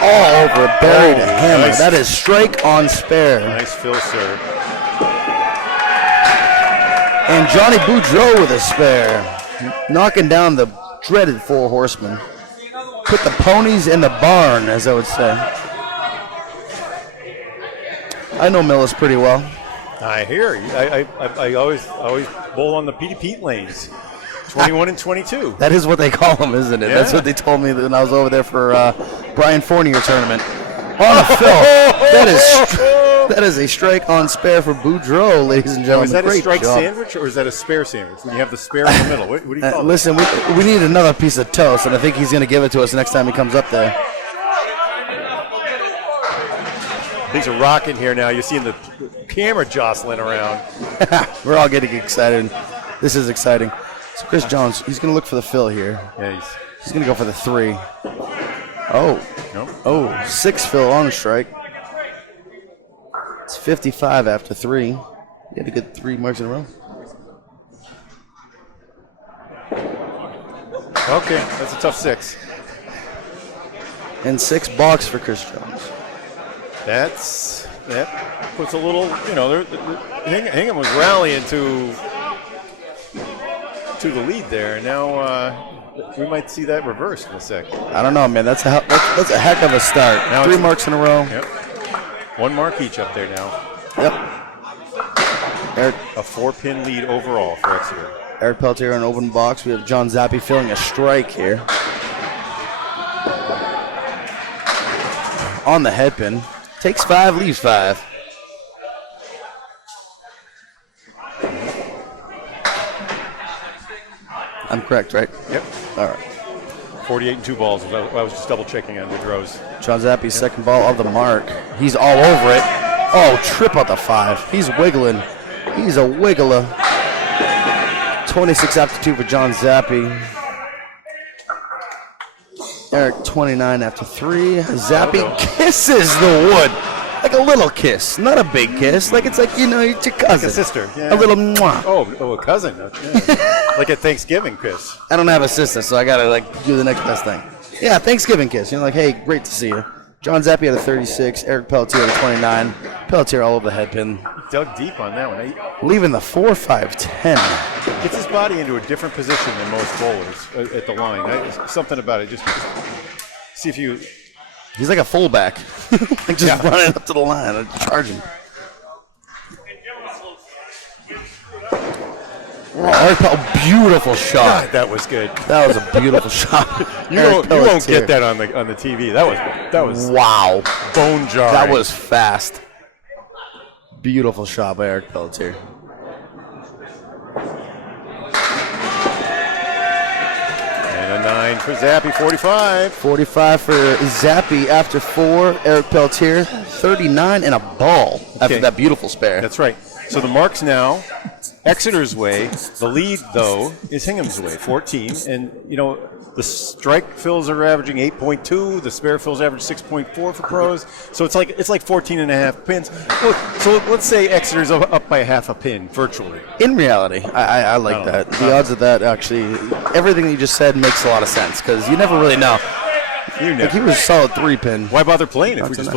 All over, buried a hammer. Nice. That is strike on spare. Nice fill, sir. And Johnny Boudreau with a spare. Knocking down the dreaded 4 horsemen. Put the ponies in the barn, as I would say. I know Millis pretty well. I hear you. I always bowl on the Petey Pete lanes. 21 and 22. That is what they call them, isn't it? Yeah. That's what they told me when I was over there for Brian Fournier tournament. On the fill. That is a strike on spare for Boudreau, ladies and gentlemen. Is that a Great strike job. sandwich or is that a spare sandwich? When you have the spare in the middle, what do you call it? Listen, we need another piece of toast, and I think he's going to give it to us next time he comes up there. Things are rocking here now. You're seeing the camera jostling around. We're all getting excited. This is exciting. So Chris Jones, he's going to look for the fill here. Yeah, He's going to go for the 3. Oh. Nope. Oh, 6 fill on the strike. It's 55 after 3. He had to get 3 marks in a row. Okay, that's a tough 6. And 6 balks for Chris Jones. That puts a little, Hingham was rallying to the lead there. Now we might see that reversed in a sec. I don't know, man. That's a heck of a start. Now 3 marks in a row. Yep. 1 mark each up there now. Yep. A 4-pin lead overall for Exeter. Eric Pelletier in open box. We have John Zappi filling a strike here. On the head pin. Takes 5, leaves 5. I'm correct, right? Yep. All right. 48 and 2 balls. I was just double checking on Boudreau's. John Zappi's second ball of the mark. He's all over it. Oh, trip out the 5. He's wiggling. He's a wiggler. 26 after 2 for John Zappi. Eric 29 after 3. Zappi kisses the wood. Like a little kiss, not a big kiss. Like it's like, it's your cousin. Like a sister. Yeah. A little mwah. Oh, a cousin. Yeah. Like a Thanksgiving kiss. I don't have a sister, so I got to do the next best thing. Yeah, Thanksgiving kiss. Like, hey, great to see you. John Zappi had a 36, Eric Pelletier had a 29. Pelletier all over the head pin. Dug deep on that one. Leaving the 4-5-10. Gets his body into a different position than most bowlers at the line. Something about it. Just see if you... He's like a fullback. Running up to the line and charging. Beautiful shot. God, that was good. That was a beautiful shot. You won't get that on the TV. That was wow. Bone jarring. That was fast. Beautiful shot by Eric Pelletier. And a 9 for Zappi, 45. 45 for Zappi after 4. Eric Pelletier, 39 and a ball after that beautiful spare. That's right. So the marks now, Exeter's way. The lead, though, is Hingham's way, 14. And, the strike fills are averaging 8.2. The spare fills average 6.4 for pros. So it's like 14 and a half pins. Look, so let's say Exeter's up by half a pin, virtually. In reality, I like that. The odds of that, actually, everything you just said makes a lot of sense because you never really know. He was a solid 3-pin. Why bother playing if we just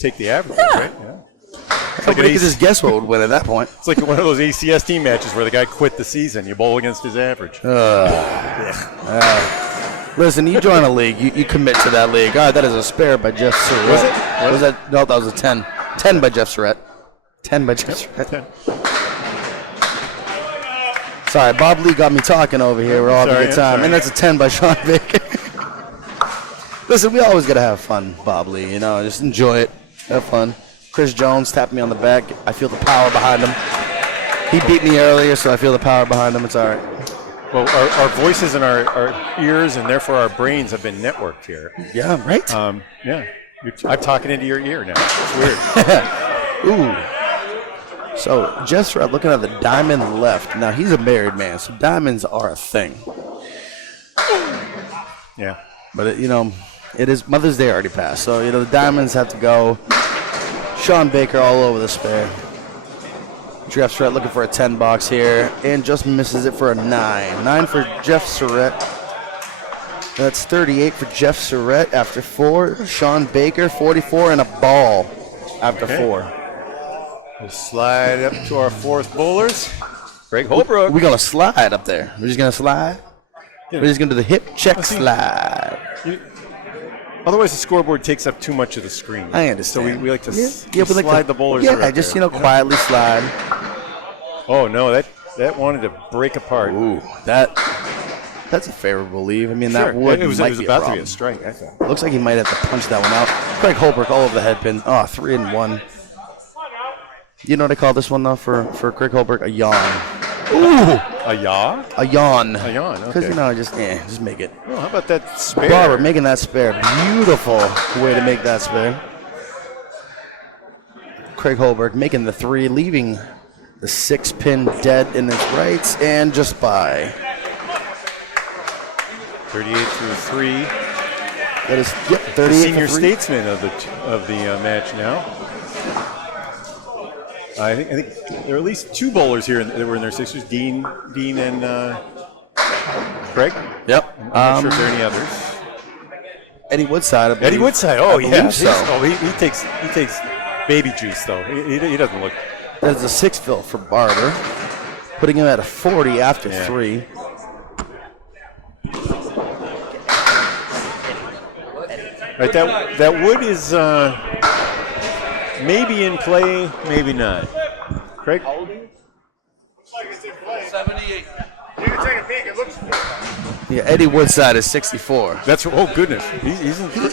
take the average, right? Yeah. Everybody could just guess what would win at that point. It's like one of those ACS team matches where the guy quit the season. You bowl against his average. Listen, you join a league, you commit to that league. God, that is a spare by Jeff Surette. Was that? No, that was a 10. 10 by Jeff Surette. 10 by Jeff Surette. Sorry, Bob Lee got me talking over here. We're all having a good time. And that's a 10 by Shawn Baker. Listen, we always got to have fun, Bob Lee. Just enjoy it. Have fun. Chris Jones tapped me on the back. I feel the power behind him. He beat me earlier, so I feel the power behind him. It's all right. Well, our voices and our ears and therefore our brains have been networked here. Yeah, right? Yeah. I'm talking into your ear now. It's weird. Ooh. So, Jeff Surette looking at the diamond left. Now, he's a married man, so diamonds are a thing. Yeah. But, it is Mother's Day already passed. So, the diamonds have to go. Shawn Baker all over the spare. Jeff Surette looking for a 10 box here and just misses it for a 9. 9 for Jeff Surette. That's 38 for Jeff Surette after 4. Shawn Baker, 44 and a ball after 4. We'll slide up to our fourth bowlers. Greg Holbrook. We're going to slide up there. We're just going to slide. We're just going to do the hip check slide. Otherwise, the scoreboard takes up too much of the screen. I understand. So we like to slide the bowlers. Yeah, just quietly slide. Oh no, that wanted to break apart. Ooh, that That's a favorable leave. I mean, Sure. that would It was might be a about to be problem. a strike, I thought. Looks like he might have to punch that one out. Craig Holbrook all over the head pin. Oh, 3-1. You know what I call this one, though, for Craig Holbrook? A yawn. Ooh! A yaw? A yawn. A yawn, okay. Because, just make it. Well, how about that spare? Barber making that spare. Beautiful way to make that spare. Craig Holbrook making the 3, leaving the 6-pin dead in his rights, and just by. 38 through 3. That is, 38 The senior for 3. statesman of the match now. I think there are at least 2 bowlers here that were in their 60s. Dean and Craig. Yep. I'm not sure if there are any others. Eddie Woodside. I believe. Eddie Woodside. Oh, I yeah. believe so. He takes baby juice though. He doesn't look. That is a 6 fill for Barber, putting him at a 40 after 3. Right. That wood is maybe in play, maybe not. Craig. Looks like it's in play. 78. You can take a peek. It looks good. Yeah, Eddie Woodside is 64. That's goodness.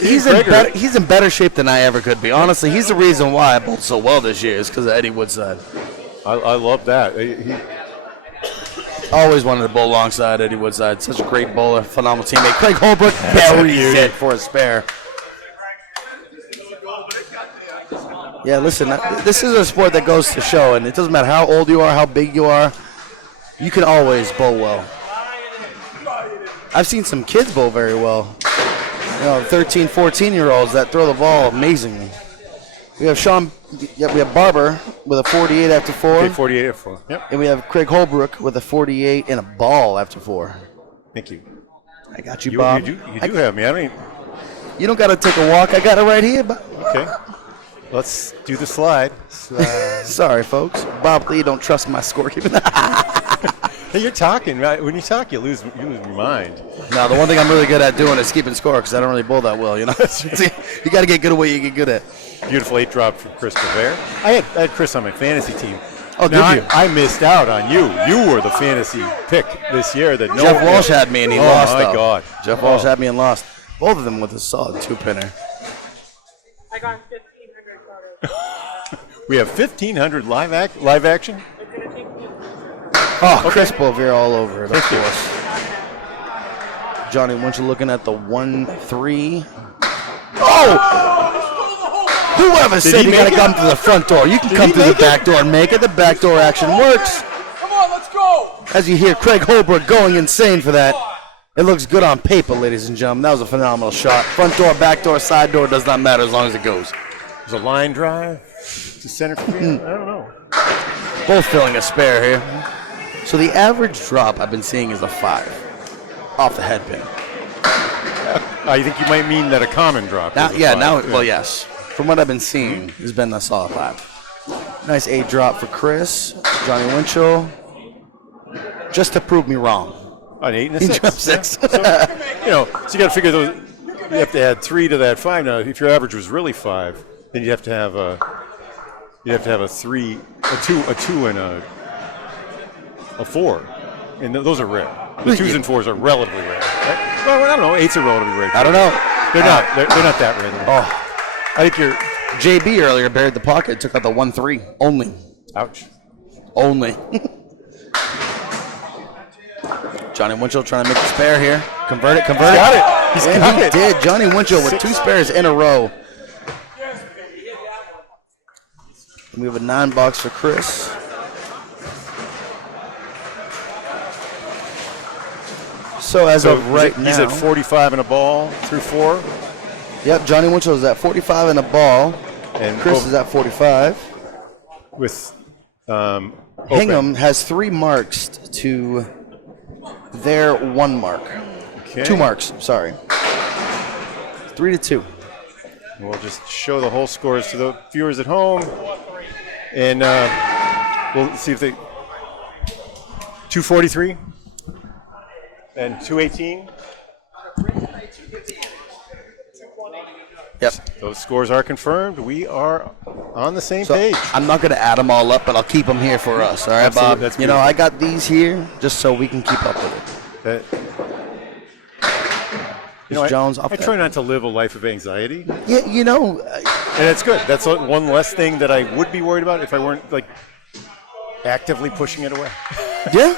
He's in better shape than I ever could be. Honestly, he's the reason why I bowled so well this year is because of Eddie Woodside. I love that. He Always wanted to bowl alongside Eddie Woodside. Such a great bowler, phenomenal teammate. Craig Holbrook buries it for a spare. Yeah, listen, this is a sport that goes to show, and it doesn't matter how old you are, how big you are, you can always bowl well. I've seen some kids bowl very well. 13, 14-year-olds that throw the ball amazingly. We have Shawn, we have Barber with a 48 after 4. Okay, 48 after 4. Yep. And we have Craig Holbrook with a 48 and a ball after 4. Thank you. I got you, Bob. You do have me. I mean, you don't got to take a walk. I got it right here, Bob. okay. Let's do the slide. Sorry, folks. Bob Lee don't trust my scorekeeping. Hey, you're talking. Right? When you talk, you lose your mind. No, the one thing I'm really good at doing is keeping score because I don't really bowl that well, you know. You got to get good at what you get good at. Beautiful 8 drop from Chris Boudreau. I had Chris on my fantasy team. Oh, now, did you? I missed out on you. You were the fantasy pick this year. That Jeff Walsh had me and he lost. Oh my though. God! Jeff Walsh had me and lost. Both of them with a solid 2-pinner. I got 1,500 photos. We have 1,500 live action. It's going to take me. Oh, Chris Bovier all over it, of Thank you. course. Johnny Winchell looking at the 1-3. Oh! Whoever said you got to come to the front door? You can come through the back door and make it. The back door action works. Come on, let's go. As you hear Craig Holbrook going insane for that. It looks good on paper, ladies and gentlemen. That was a phenomenal shot. Front door, back door, side door, does not matter as long as it goes. There's a line drive to center field. I don't know. Both filling a spare here. So the average drop I've been seeing is a 5 off the head pin. I think you might mean that a common drop. Now, is a yeah, 5. now, well, yes. From what I've been seeing, it's been a solid 5. Nice 8 drop for Chris. Johnny Winchell. Just to prove me wrong. An 8 and a He 6. dropped 6. So you got to figure those. You have to add 3 to that 5. Now, if your average was really 5, then you'd have to have a 3, a 2, and a 4, and those are rare. The 2s and 4s are relatively rare. Right? Well, I don't know. 8s are relatively rare. I don't know. They're not. They're not that rare. Oh, I think you're. JB earlier buried the pocket, took out the 1-3. Only. Ouch. Only. Johnny Winchell trying to make the spare here. Convert it. Got it. He's And got he it. did. Johnny Winchell with 2 spares in a row. We have a 9 box for Chris. So as of right now, he's at 45 and a ball through 4. Yep, Johnny Winchell is at 45 and a ball. And Chris is at 45. with Hingham has 3 marks to their 1 mark. Okay. 2 marks, sorry. 3-2. We'll just show the whole scores to the viewers at home, and we'll see if they 243 and 218. Yep. Those scores are confirmed. We are on the same So page. I'm not going to add them all up, but I'll keep them here for us. All right, Absolutely. Bob? That's You know, beautiful. I got these here just so we can keep up with it. Jones off I that. try not to live a life of anxiety, and Yeah, it's good. That's one less thing that I would be worried about if I weren't like actively pushing it away. yeah.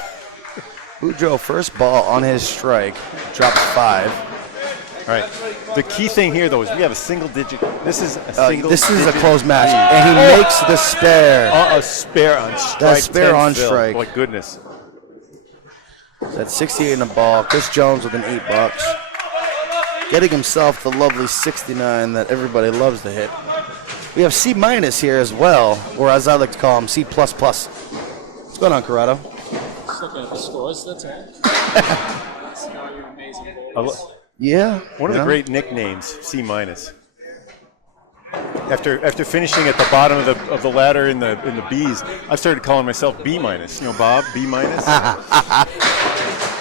Boudreau, first ball on his strike, drops 5. All right. The key thing here, though, is we have a single digit. This is a This is a close match, and he makes the spare. A spare on strike. That spare 10 on fill. strike. My goodness. That's 68 in the ball. Chris Jones with an $8. Getting himself the lovely 69 that everybody loves to hit. We have C- here as well, or as I like to call him, C++. What's going on, Corrado? Just looking at the scores, that's all. See all your amazing goals. Yeah. One of the great nicknames, C-. After finishing at the bottom of the ladder in the B's, I started calling myself B-. Bob, B-.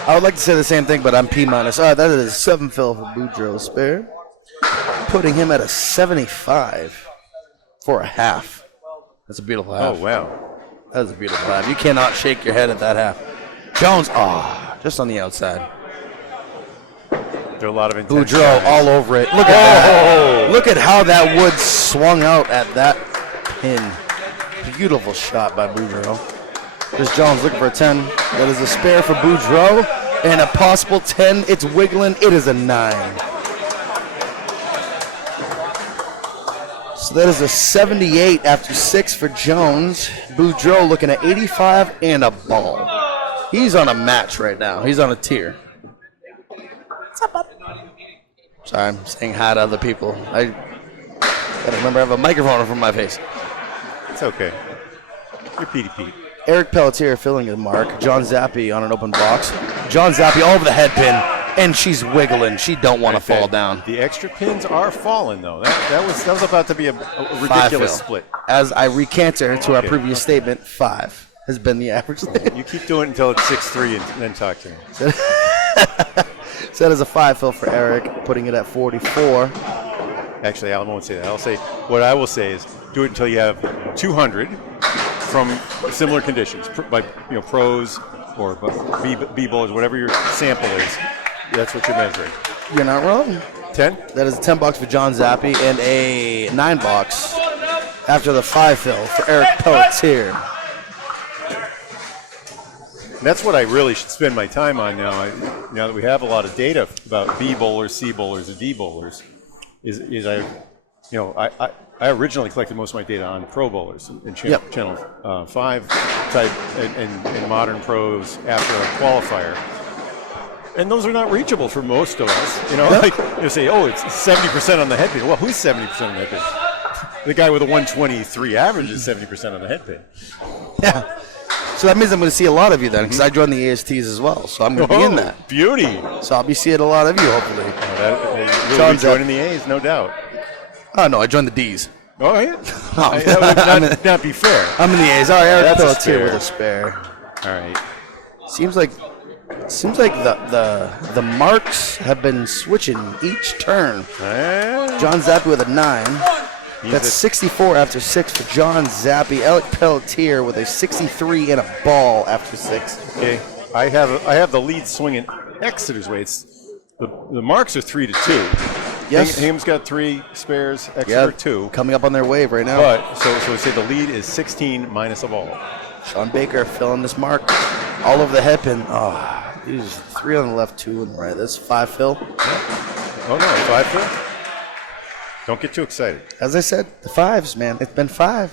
I would like to say the same thing, but I'm P-. All right, that is 7 fill for Boudreau spare, putting him at a 75 for a half. That's a beautiful half. Oh, wow. That is a beautiful half. You cannot shake your head at that half. Jones, just on the outside. There are a lot of intense Boudreau guys. all over it. Look at that. Look at how that wood swung out at that pin. Beautiful shot by Boudreau. Chris Jones looking for a 10. That is a spare for Boudreau. And a possible 10. It's wiggling. It is a 9. So that is a 78 after 6 for Jones. Boudreau looking at 85 and a ball. He's on a match right now. He's on a tier. Sorry, I'm saying hi to other people. I gotta remember I have a microphone in front of my face. It's okay. You're Petey Pete. Eric Pelletier filling a mark. John Zappi on an open box. John Zappi all over the head pin, and she's wiggling. She don't want to fall down. The extra pins are falling, though. That was about to be a ridiculous split. As I recanter to our previous statement, 5 has been the average. You keep doing it until it's 6-3 and then talk to me. So that is a 5 fill for Eric, putting it at 44. Actually, I won't say that. What I will say is do it until you have 200 from similar conditions, by pros or B bowlers, whatever your sample is. That's what you're measuring. You're not wrong. 10? That is a 10 bucks for John Zappi and a 9 bucks after the 5 fill for Eric Pelletier. And that's what I really should spend my time on now. Now that we have a lot of data about B bowlers, C bowlers, and D bowlers, is I originally collected most of my data on pro bowlers and channel 5 type and modern pros after a qualifier. And those are not reachable for most of us. Like you say, it's 70% on the head pin. Well, who's 70% on the head pin? The guy with a 123 average is 70% on the head pin. Yeah. So that means I'm going to see a lot of you then, because I joined the ASTs as well. So I'm going to be in that. Beauty. So I'll be seeing a lot of you, hopefully. You'll be joining the A's, no doubt. Oh, no, I joined the Ds. Oh, yeah? That would not be fair. I'm in the A's. All right, Eric That's a Pelletier spare. with a spare. All right. Seems like the marks have been switching each turn. John Zappi with a 9. That's 64 after 6 for John Zappi. Eric Pelletier with a 63 and a ball after 6. Okay, I have the lead swinging Exeter's way. The marks are 3-2. Yes. Hingham's got 3 spares. Exeter 2. Coming up on their wave right now. But so we say the lead is 16 minus a ball. Shawn Baker filling this mark all over the head pin. He's 3 on the left, 2 on the right. That's 5 fill. Oh no, 5 fill. Don't get too excited. As I said, the 5s, man. It's been 5.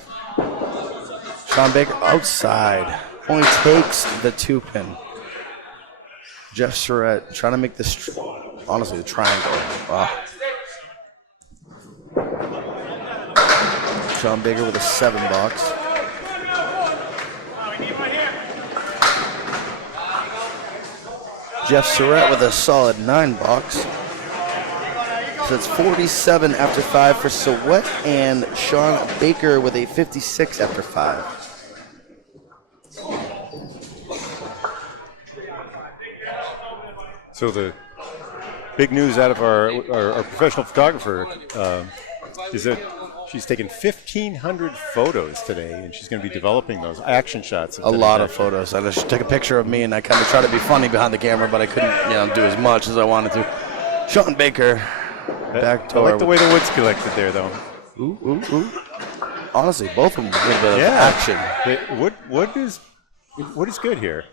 Shawn Baker outside. Only takes the 2 pin. Jeff Surette trying to make this, honestly, the triangle. Wow. Shawn Baker with a 7 box. Jeff Surette with a solid 9 box. So it's 47 after 5 for Surette, and Shawn Baker with a 56 after 5. So the big news out of our professional photographer is that she's taken 1,500 photos today, and she's going to be developing those action shots. A lot of photos. She took a picture of me, and I kind of tried to be funny behind the camera, but I couldn't, do as much as I wanted to. Shawn Baker. Back I like the way the wood's collected there, though. Ooh. Honestly, both of them a little bit of action. Wood is good here.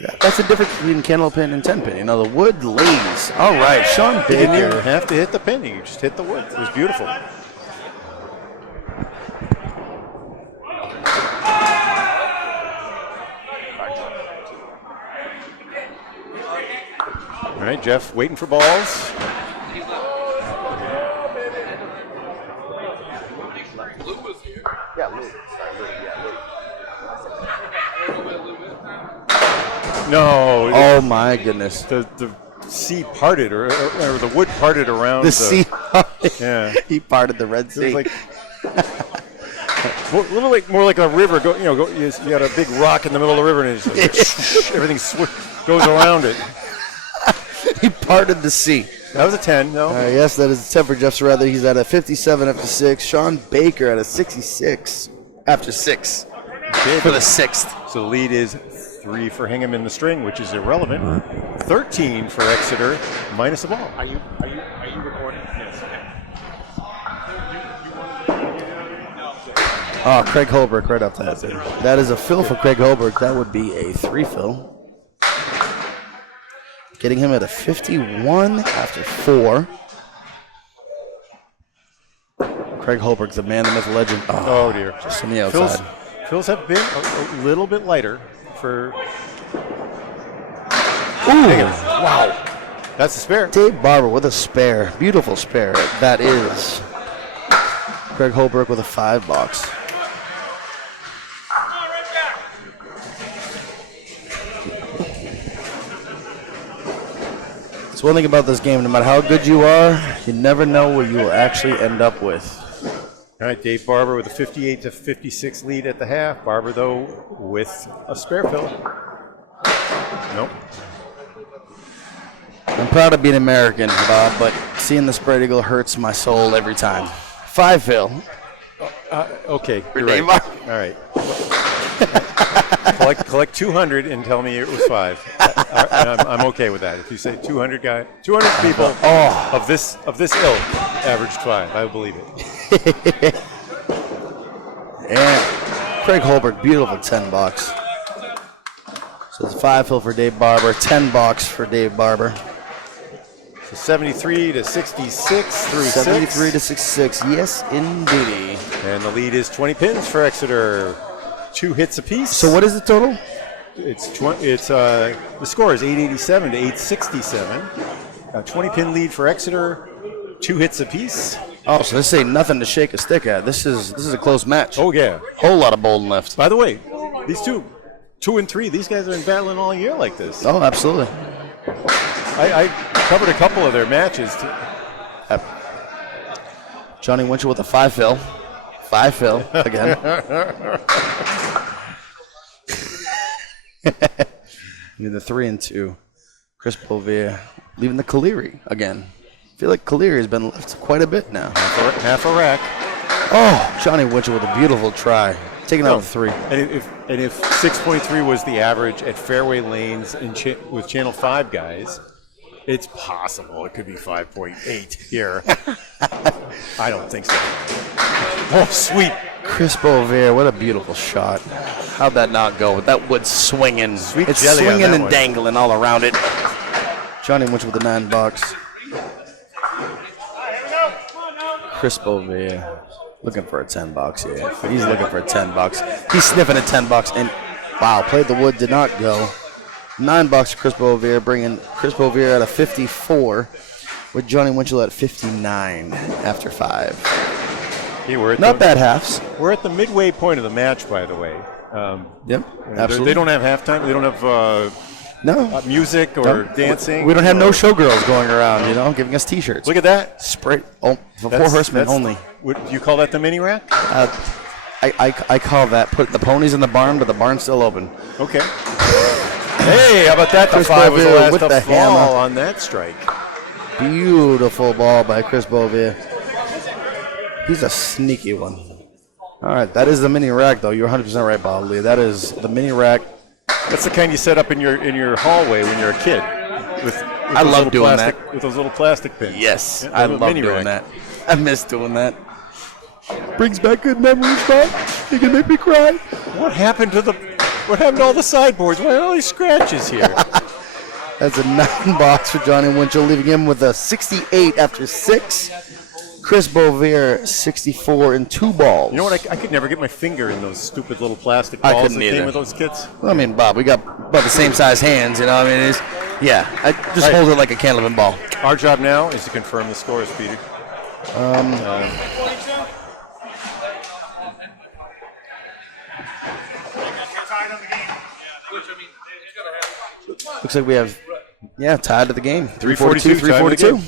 Yeah, that's the difference between Candlepin and 10-pin. You know, the wood lays. All right, Shawn Baker. You didn't even have to hit the pin. You just hit the wood. It was beautiful. All right, Jeff, waiting for balls. No. Oh my goodness. The sea parted, or the wood parted around the sea. Yeah. He parted the Red Sea. It was like a little more like a river. You got a big rock in the middle of the river, and it's like, everything goes around it. He parted the sea. That was a 10. No. Yes, that is a 10 for Jeff Surette. He's at a 57 after 6. Shawn Baker at a 66 after 6 for the 6th. So the lead is 3 for Hingham in the string, which is irrelevant. 13 for Exeter, minus the ball. Are you recording? Yes. Oh, Craig Holbrook right up that. That is a fill for Craig Holbrook. That would be a 3 fill. Getting him at a 51 after 4. Craig Holbrook, the man, the myth, legend. Oh dear. Just on the outside. Fills have been a little bit lighter for Hingham. Wow. That's the spare. Dave Barber with a spare. Beautiful spare. That is Craig Holbrook with a 5 box. It's one thing about this game, no matter how good you are, you never know what you will actually end up with. All right, Dave Barber with a 58 to 56 lead at the half. Barber, though, with a spare fill. Nope. I'm proud of being American, Bob, but seeing the spread eagle hurts my soul every time. 5 fill. Okay, you're right. All right. collect 200 and tell me it was 5. And I'm okay with that. If you say 200 people of this ilk averaged 5, I believe it. And Craig Holbrook, beautiful 10 box. So it's 5 fill for Dave Barber, 10 box for Dave Barber. So 73 to 66 through 73 6. to 66, yes indeed. And the lead is 20 pins for Exeter. 2 hits apiece. So what is the total? The score is 887 to 867. A 20-pin lead for Exeter. 2 hits apiece. Oh, so this ain't nothing to shake a stick at. This is a close match. Oh yeah, whole lot of bowling left. By the way, these 2 and 3, these guys have been battling all year like this. Oh, absolutely. I covered a couple of their matches. Johnny Winchell with a 5 fill. 5 fill again. Leaving the 3 and 2. Chris Boisvert leaving the Caleri again. I feel like Caleri has been left quite a bit now. Half a rack. Oh, Johnny Winchell with a beautiful try. Taking out a 3. And if 6.3 was the average at fairway lanes with Channel 5 guys, it's possible it could be 5.8 here. I don't think so. Oh, sweet. Chris Boisvert, what a beautiful shot. How'd that not go? That wood swinging. Sweet it's jelly swinging on that and one. dangling all around it. Johnny Winchell with the 9 box. Chris Boisvert looking for a 10 box here. He's looking for a 10 box. He's sniffing a 10 box and wow, played the wood, did not go. 9 box for Chris Boisvert, bringing Chris Boisvert at a 54 with Johnny Winchell at 59 after 5. Hey, not bad halves. We're at the midway point of the match, by the way. Yep, absolutely. They don't have halftime. They don't have music or dancing. We don't have no showgirls going around, giving us T-shirts. Look at that. Spray. Oh, for 4 horsemen only. Do you call that the mini rack? I call that put the ponies in the barn, but the barn's still open. Okay. Hey, how about that? The 5 was the last with to the fall hammer. on that strike. Beautiful ball by Chris Boisvert. He's a sneaky one. All right, that is the mini rack, though. You're 100% right, Bob Lee. That is the mini rack. That's the kind you set up in your hallway when you're a kid, with I love doing that. With those little plastic pins. Yes, Yeah, I the love mini doing rack. that. I miss doing that. Brings back good memories, Bob. You can make me cry. What happened to all the sideboards? Why are all these scratches here? That's a 9 box for Johnny Winchell, leaving him with a 68 after 6. Chris Boisvert, 64 and 2 balls. You know what? I could never get my finger in those stupid little plastic I balls couldn't that came either. with those kits. Well, I mean, Bob, we got about the same size hands, you know. I mean, I just Right. hold it like a Candlepin ball. Our job now is to confirm the scores, Peter. Looks like we have, tied to the game. 342, 342.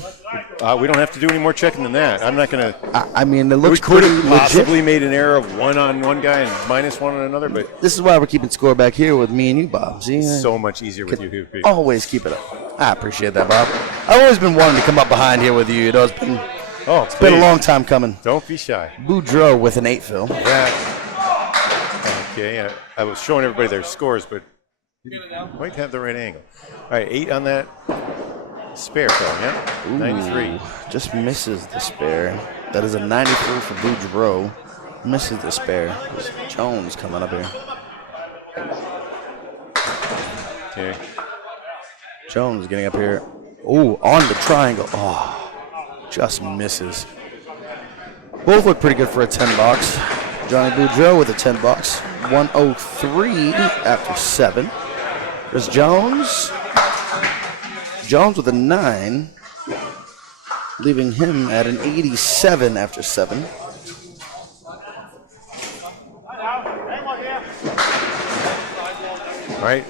We don't have to do any more checking than that. I'm not going to. I mean, it We looks could pretty have legit. possibly made an error of 1 on one guy and -1 on another, but This is why we're keeping score back here with me and you, Bob. See, it's so much easier with you here, Pete. always keep it up. I appreciate that, Bob. I've always been wanting to come up behind here with you. You know, it's been a long time coming. Don't be shy. Boudreau with an 8 fill. Yeah. Okay, I was showing everybody their scores, but you might have the right angle. All right, 8 on that spare film, yeah? 93. Just misses the spare. That is a 93 for Boudreau. Misses the spare. Jones coming up here. Okay. Jones getting up here. Ooh, on the triangle. Oh, just misses. Both look pretty good for a 10 box. Johnny Boudreau with a 10 box. 103 after 7. There's Jones. Jones with a 9. Leaving him at an 87 after 7. All right,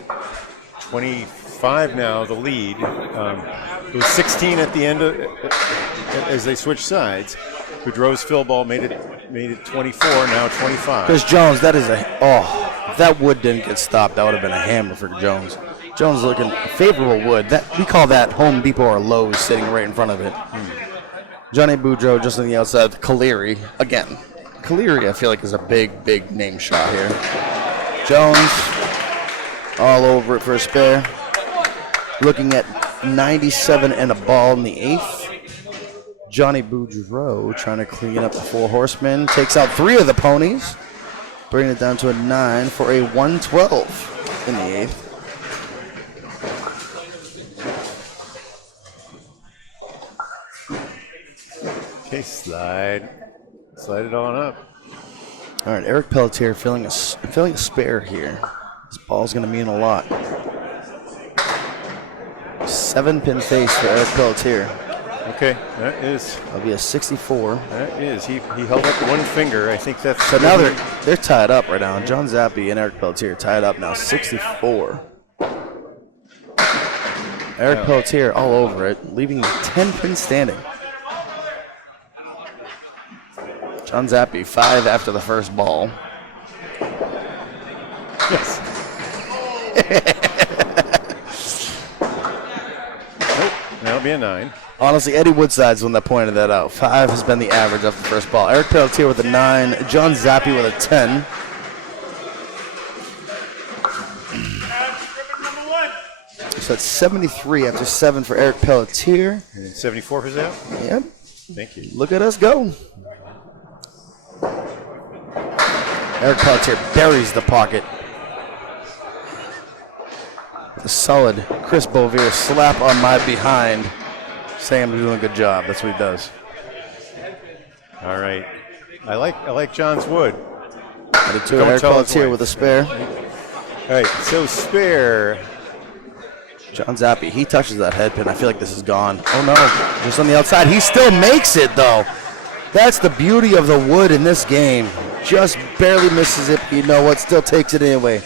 25 now, the lead. It was 16 at the end as they switched sides. Boudreau's fill ball made it 24, now 25. Chris Jones, that is if that wood didn't get stopped, that would have been a hammer for Jones. Jones looking favorable wood. That we call that Home Depot or Lowe's sitting right in front of it. Johnny Boudreau just on the outside. Caleri again. Caleri, I feel like, is a big, big name shot here. Jones all over it for a spare. Looking at 97 and a ball in the 8th. Johnny Boudreau trying to clean up the 4 horsemen. Takes out 3 of the ponies. Bringing it down to a 9 for a 112 in the 8th. Okay, slide it on up. All right, Eric Pelletier filling a spare here. This ball's going to mean a lot. 7-pin face for Eric Pelletier. Okay, that'll be a 64. That is. He held up one finger. I think that's. So now they're tied up right now. John Zappi and Eric Pelletier tied up now, 64. Eric Pelletier all over it, leaving the 10-pin standing. John Zappi, 5 after the first ball. Yes. Nope, that'll be a 9. Honestly, Eddie Woodside's the one that pointed that out. 5 has been the average after the first ball. Eric Pelletier with a 9. John Zappi with a 10. So that's 73 after 7 for Eric Pelletier. And 74 for Zap? Yep. Thank you. Look at us go. Eric Pelletier buries the pocket. A solid Chris Boisvert slap on my behind, saying I'm doing a good job. That's what he does. All right. I like John's wood. Eric Pelletier with a spare. All right, so spare. John Zappi, he touches that head pin. I feel like this is gone. Oh no, just on the outside. He still makes it though. That's the beauty of the wood in this game. Just barely misses it, but you know what? Still takes it anyway.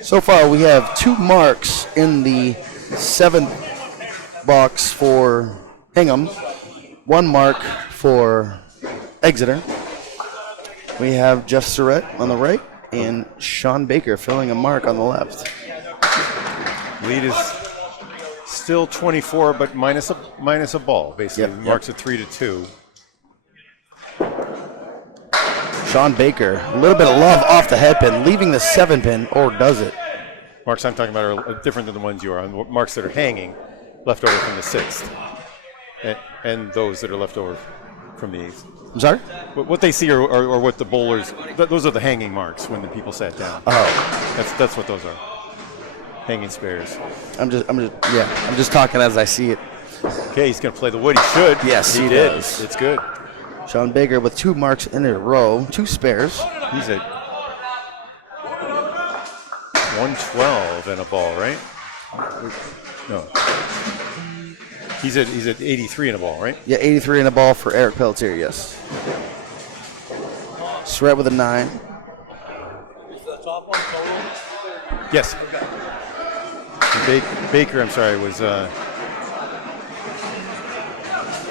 So far, we have 2 marks in the 7th box for Hingham, 1 mark for Exeter. We have Jeff Surette on the right and Shawn Baker filling a mark on the left. Lead is still 24, but minus a ball, basically. Yep. Marks at 3-2. Shawn Baker, a little bit of love off the head pin, leaving the 7-pin, or does it? Marks I'm talking about are different than the ones you are on. Marks that are hanging. left over from the 6th, and those that are left over from the 8th. I'm sorry? What they see are what the bowlers, those are the hanging marks when the people sat down. Oh. That's what those are. Hanging spares. I'm just talking as I see it. Okay, he's going to play the wood. He should. Yes, he did. does. It's good. Shawn Baker with 2 marks in a row, 2 spares. He's at 112 and a ball, right? No. He's at 83 and a ball, right? Yeah, 83 and a ball for Eric Pelletier, yes. Surette with a 9. Yes. Baker, I'm sorry, was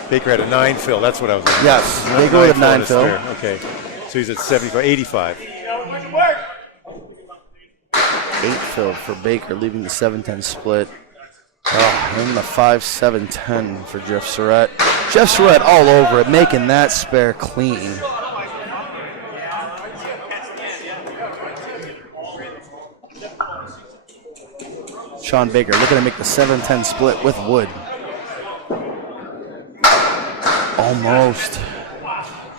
Baker had a 9 fill. That's what I was looking at. Yes, Baker with a 9 fill. Okay, so he's at 85. 8 filled for Baker, leaving the 7-10 split. Oh, and the 5-7-10 for Jeff Surette. Jeff Surette all over it, making that spare clean. Shawn Baker looking to make the 7-10 split with wood. Almost.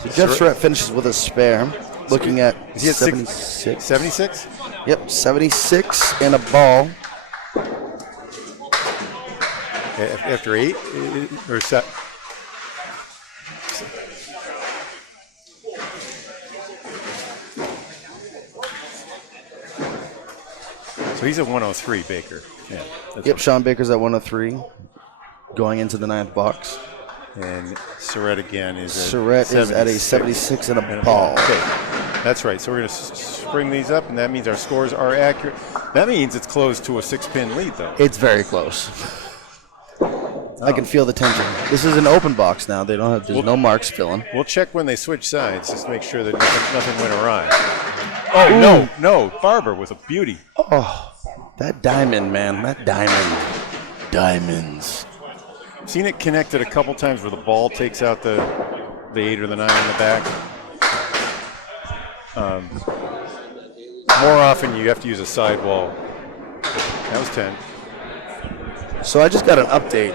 So Jeff Surette finishes with a spare. Looking at Is he at 76. 76? Yep, 76 and a ball. After 8? Or set? So he's at 103, Baker. Yeah. Yep, Shawn Baker's at 103, going into the 9th box. And Surette again is at Surette is at a 76 and a ball. Okay, that's right. So we're going to spring these up, and that means our scores are accurate. That means it's close to a 6-pin lead, though. It's very close. I can feel the tension. This is an open box now. They don't have. There's no marks filling. We'll check when they switch sides, just to make sure that nothing went awry. Oh, no. Barber with a beauty. Oh, that diamond, man. That diamond. Diamonds. Seen it connected a couple times where the ball takes out the 8 or the 9 in the back. More often you have to use a sidewall. That was 10. So I just got an update.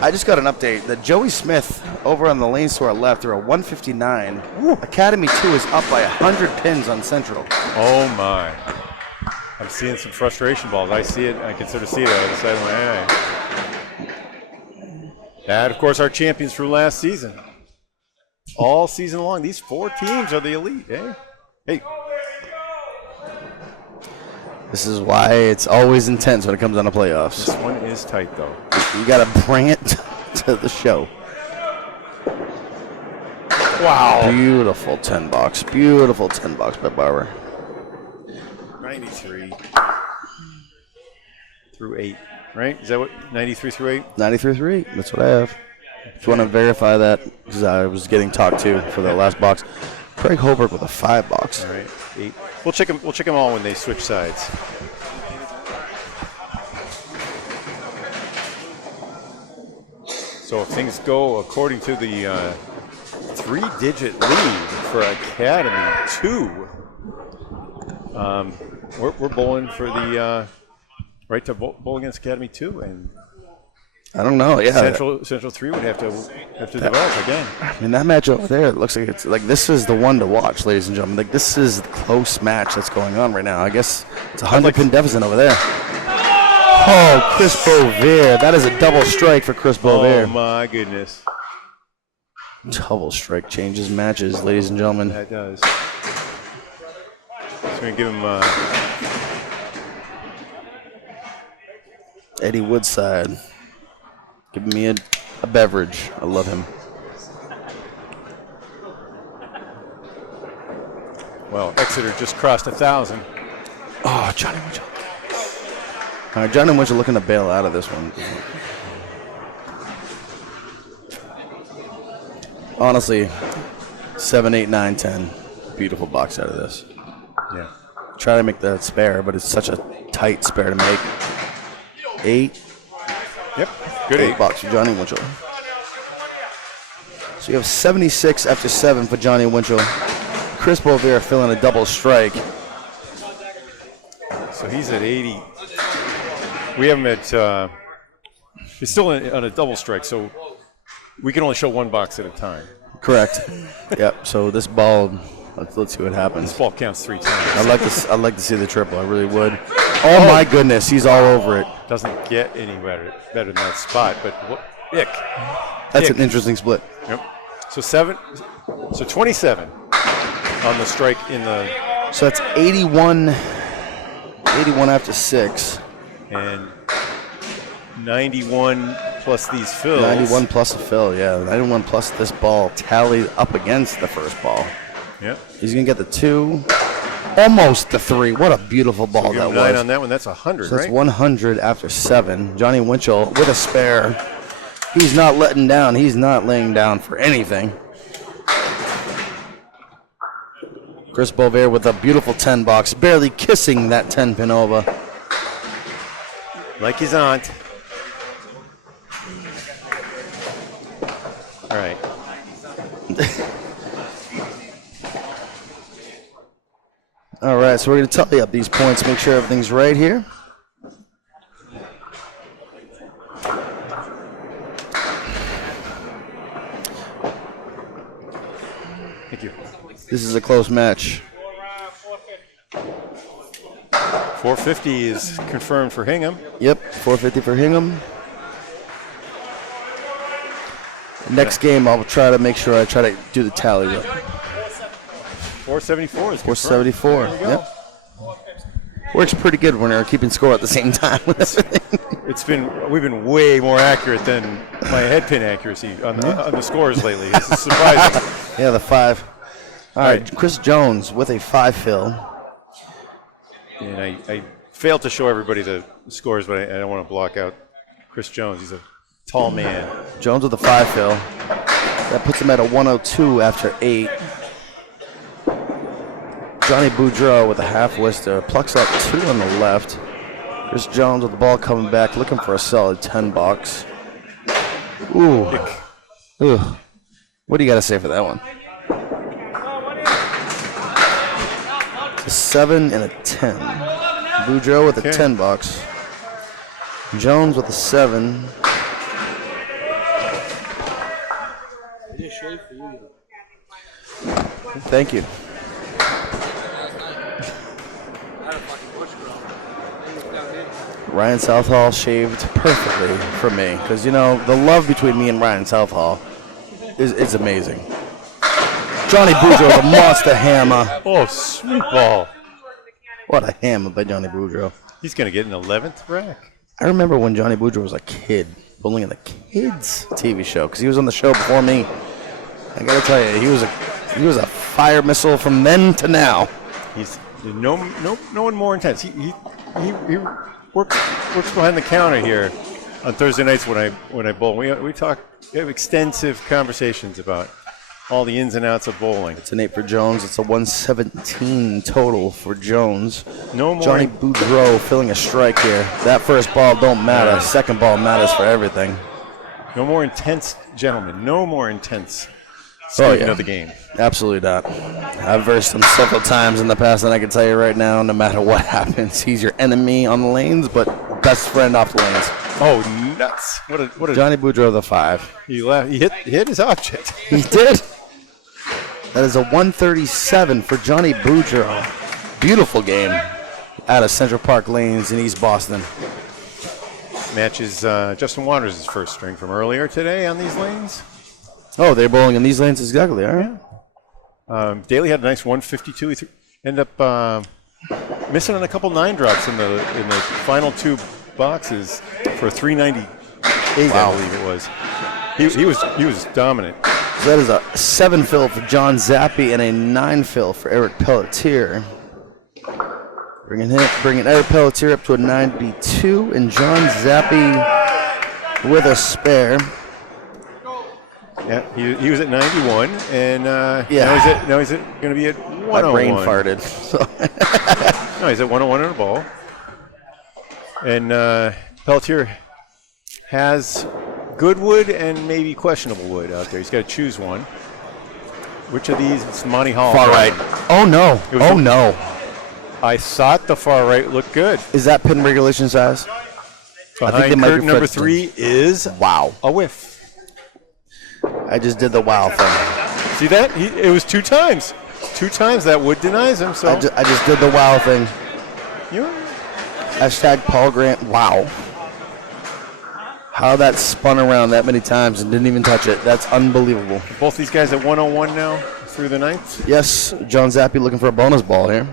I just got an update that Joey Smith over on the lanes to our left through a 159. Academy 2 is up by 100 pins on Central. Oh my. I'm seeing some frustration balls. I see it. I can sort of see it on the side of my eye. That, of course, our champions from last season. All season long. These 4 teams are the elite, eh? Hey. This is why it's always intense when it comes down to playoffs. This one is tight, though. You got to bring it to the show. Wow. Beautiful 10 box. Beautiful 10 box by Barber. 93 through 8, right? Is that what, 93 through 8? 93 through 8. That's what I have. If you want to verify that, because I was getting talked to for the last box. Craig Holbrook with a 5 box. All right, 8. We'll check them all when they switch sides. So if things go according to the 3-digit lead for Academy 2, we're bowling for the right to bowl against Academy 2, and I don't know. Yeah, Central 3 would have to develop again. I mean, that match over there, it looks like it's like this is the one to watch, ladies and gentlemen. Like this is the close match that's going on right now. I guess it's a 100-pin deficit over there. Oh, Chris Boisvert. That is a double strike for Chris Boisvert. Oh my goodness! Double strike changes matches, ladies and gentlemen. That does. So we're gonna give him. Eddie Woodside. Give me a beverage. I love him. Well, Exeter just crossed 1,000. Oh, Johnny Winchell. All right, Johnny Winchell looking to bail out of this one. Honestly, 7, 8, 9, 10. Beautiful box out of this. Yeah. try to make the spare, but it's such a tight spare to make. 8. Yep. Good 8 $8 for Johnny Winchell. So you have 76 after 7 for Johnny Winchell. Chris Boisvert filling a double strike. So he's at 80. We have him at, he's still on a double strike, so we can only show one box at a time. Correct. Yep, so this ball, let's see what happens. This ball counts 3 times. I'd like to see the triple, I really would. Oh my goodness, he's all over it. Doesn't get any better than that spot, but ick. That's Ick. an interesting split. Yep. So 27 on the strike in the. So that's 81 after 6. And 91 plus these fills. 91 plus a fill, yeah. 91 plus this ball tallied up against the first ball. Yep. He's going to get the 2. Almost the 3. What a beautiful ball Give that him 9 was. on that one. That's 100, So that's right? 100 after 7. Johnny Winchell with a spare. He's not letting down. He's not laying down for anything. Chris Boisvert with a beautiful 10 box, barely kissing that 10 pin over. Like his aunt. All right. All right, so we're going to tally up these points, make sure everything's right here. Thank you. This is a close match. 450 is confirmed for Hingham. Yep, 450 for Hingham. Next game, I'll try to make sure I try to do the tally. 474 is confirmed. 474. There we go. Yep. Works pretty good when we're keeping score at the same time with everything. We've been way more accurate than my head pin accuracy on the scores lately. This is surprising. Yeah, the 5. All right, Chris Jones with a 5 fill. And I failed to show everybody the scores, but I don't want to block out Chris Jones. He's a tall man. Jones with a 5 fill. That puts him at a 102 after 8. Johnny Boudreau with a half Worcester. Plucks up 2 on the left. Chris Jones with the ball coming back, looking for a solid 10 box. Ooh. Ooh. What do you got to say for that one? A 7 and a 10. Boudreau with a 10 box. Jones with a 7. Thank you. Ryan Southall shaved perfectly for me because, you know, the love between me and Ryan Southall is amazing. Johnny Boudreau, the monster hammer. Oh, sweet ball. What a hammer by Johnny Boudreau. He's going to get an 11th rack. I remember when Johnny Boudreau was a kid, bowling in the kids TV show because he was on the show before me. I got to tell you, he was a fire missile from then to now. He's no one more intense. He works behind the counter here on Thursday nights when I bowl. We have extensive conversations about all the ins and outs of bowling. It's an 8 for Jones. It's a 117 total for Jones. No more. Johnny Boudreau filling a strike here. That first ball don't matter. Second ball matters for everything. No more intense, gentlemen. No more intense skating of the game. Absolutely not. I've versed him several times in the past, and I can tell you right now, no matter what happens, he's your enemy on the lanes, but best friend off the lanes. Oh, nuts! What a Johnny Boudreau, the 5. He hit his object. He did. That is a 137 for Johnny Boudreau. Beautiful game out of Central Park Lanes in East Boston. Matches Justin Waters' first string from earlier today on these lanes. Oh, they're bowling in these lanes exactly, all right. Daly had a nice 152. He ended up missing on a couple 9 drops in the final 2 boxes for 398, Wow. I believe it was. He was dominant. So that is a 7 fill for John Zappi and a 9 fill for Eric Pelletier. Bringing Eric Pelletier up to a 92, and John Zappi with a spare. Yeah, he was at 91, and now he's going to be at 101. My brain farted. So No, he's at 101 on the ball. And Pelletier has good wood and maybe questionable wood out there. He's got to choose one. Which of these? It's Monty Hall. Far right. Oh, no. Oh, no. I thought the far right looked good. Is that pin regulation size? Behind curtain number 3 is a whiff. I just did the wow thing. See that? It was 2 times. 2 times that wood denies him. So I just did the wow thing. You Hashtag Paul Grant. Wow. How that spun around that many times and didn't even touch it. That's unbelievable. Both these guys at 101 now through the 9th. Yes, John Zappi looking for a bonus ball here.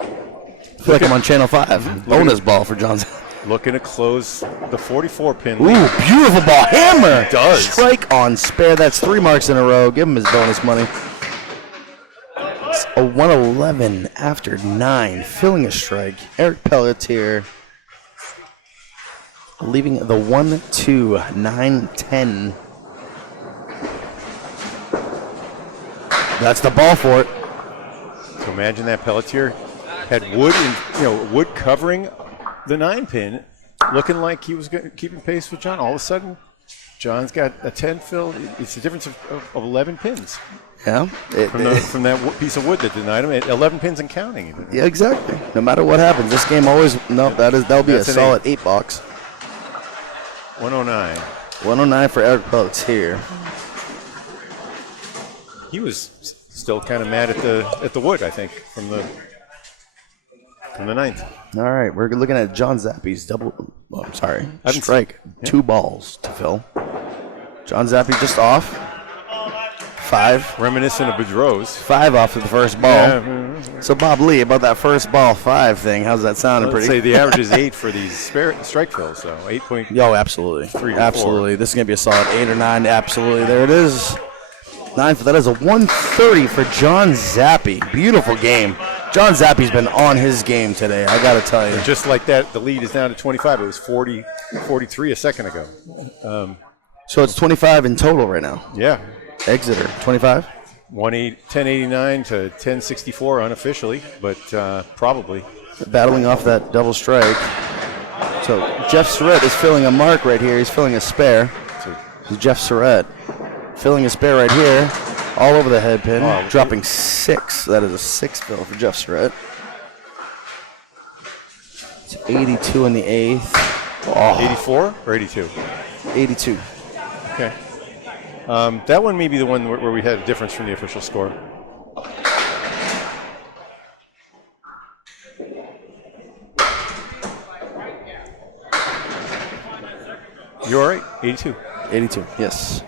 I feel like I'm on Channel 5. Bonus ball for John Zappi. Looking to close the 44 pin. Ooh, beautiful ball. Hammer. He does. Strike on spare. That's 3 marks in a row. Give him his bonus money. It's a 111 after 9. Filling a strike. Eric Pelletier leaving the 1-2, 9-10. That's the ball for it. So imagine that Pelletier had wood wood covering the 9 pin, looking like he was keeping pace with John. All of a sudden, John's got a 10 fill. It's a difference of 11 pins. Yeah. From that piece of wood that denied him, 11 pins and counting. Even. Yeah, exactly. No matter what happens, this game always that'll be a solid 8 box. 109. 109 for Eric Pelletier. He was still kind of mad at the wood, I think, from the 9th. All right, we're looking at John Zappi's strike. 2 balls to fill. John Zappi just off. 5. Reminiscent of Boudreau's. 5 off of the first ball. Yeah. So, Bob Lee, about that first ball 5 thing, how's that sounding? Let's say the average is 8 for these strike fills, so 8 point. Yo, absolutely. 3 absolutely. 4. This is going to be a solid 8 or 9. Absolutely. There it is. 9 for that is a 130 for John Zappi. Beautiful game. John Zappi's been on his game today, I got to tell you. And just like that, the lead is down to 25. It was 43 a second ago. So it's 25 in total right now. Yeah. Exeter, 25? 1089 to 1064 unofficially, but probably. Battling off that double strike. So Jeff Surette is filling a mark right here. He's filling a spare. So Jeff Surette filling a spare right here. All over the head pin. Oh, dropping 6. That is a 6 fill for Jeff Surette. It's 82 in the 8th. Oh. 84 or 82? 82. Okay. That one may be the one where we had a difference from the official score. You all right? 82. 82, yes.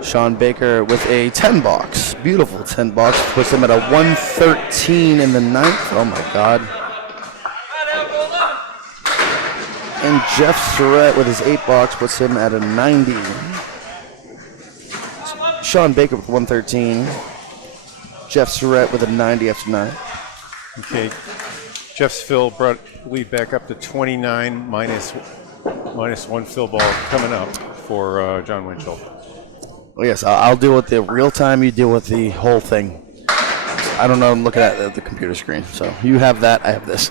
Shawn Baker with a 10 box. Beautiful 10 box. Puts him at a 113 in the 9th. Oh, my God. And Jeff Surette with his 8 box puts him at a 90. Shawn Baker with 113. Jeff Surette with a 90 after 9. Okay. Jeff's fill brought lead back up to 29 minus 1 fill ball coming up for John Winchell. Well, yes, I'll deal with the real time. You deal with the whole thing. I don't know. I'm looking at the computer screen. So you have that. I have this.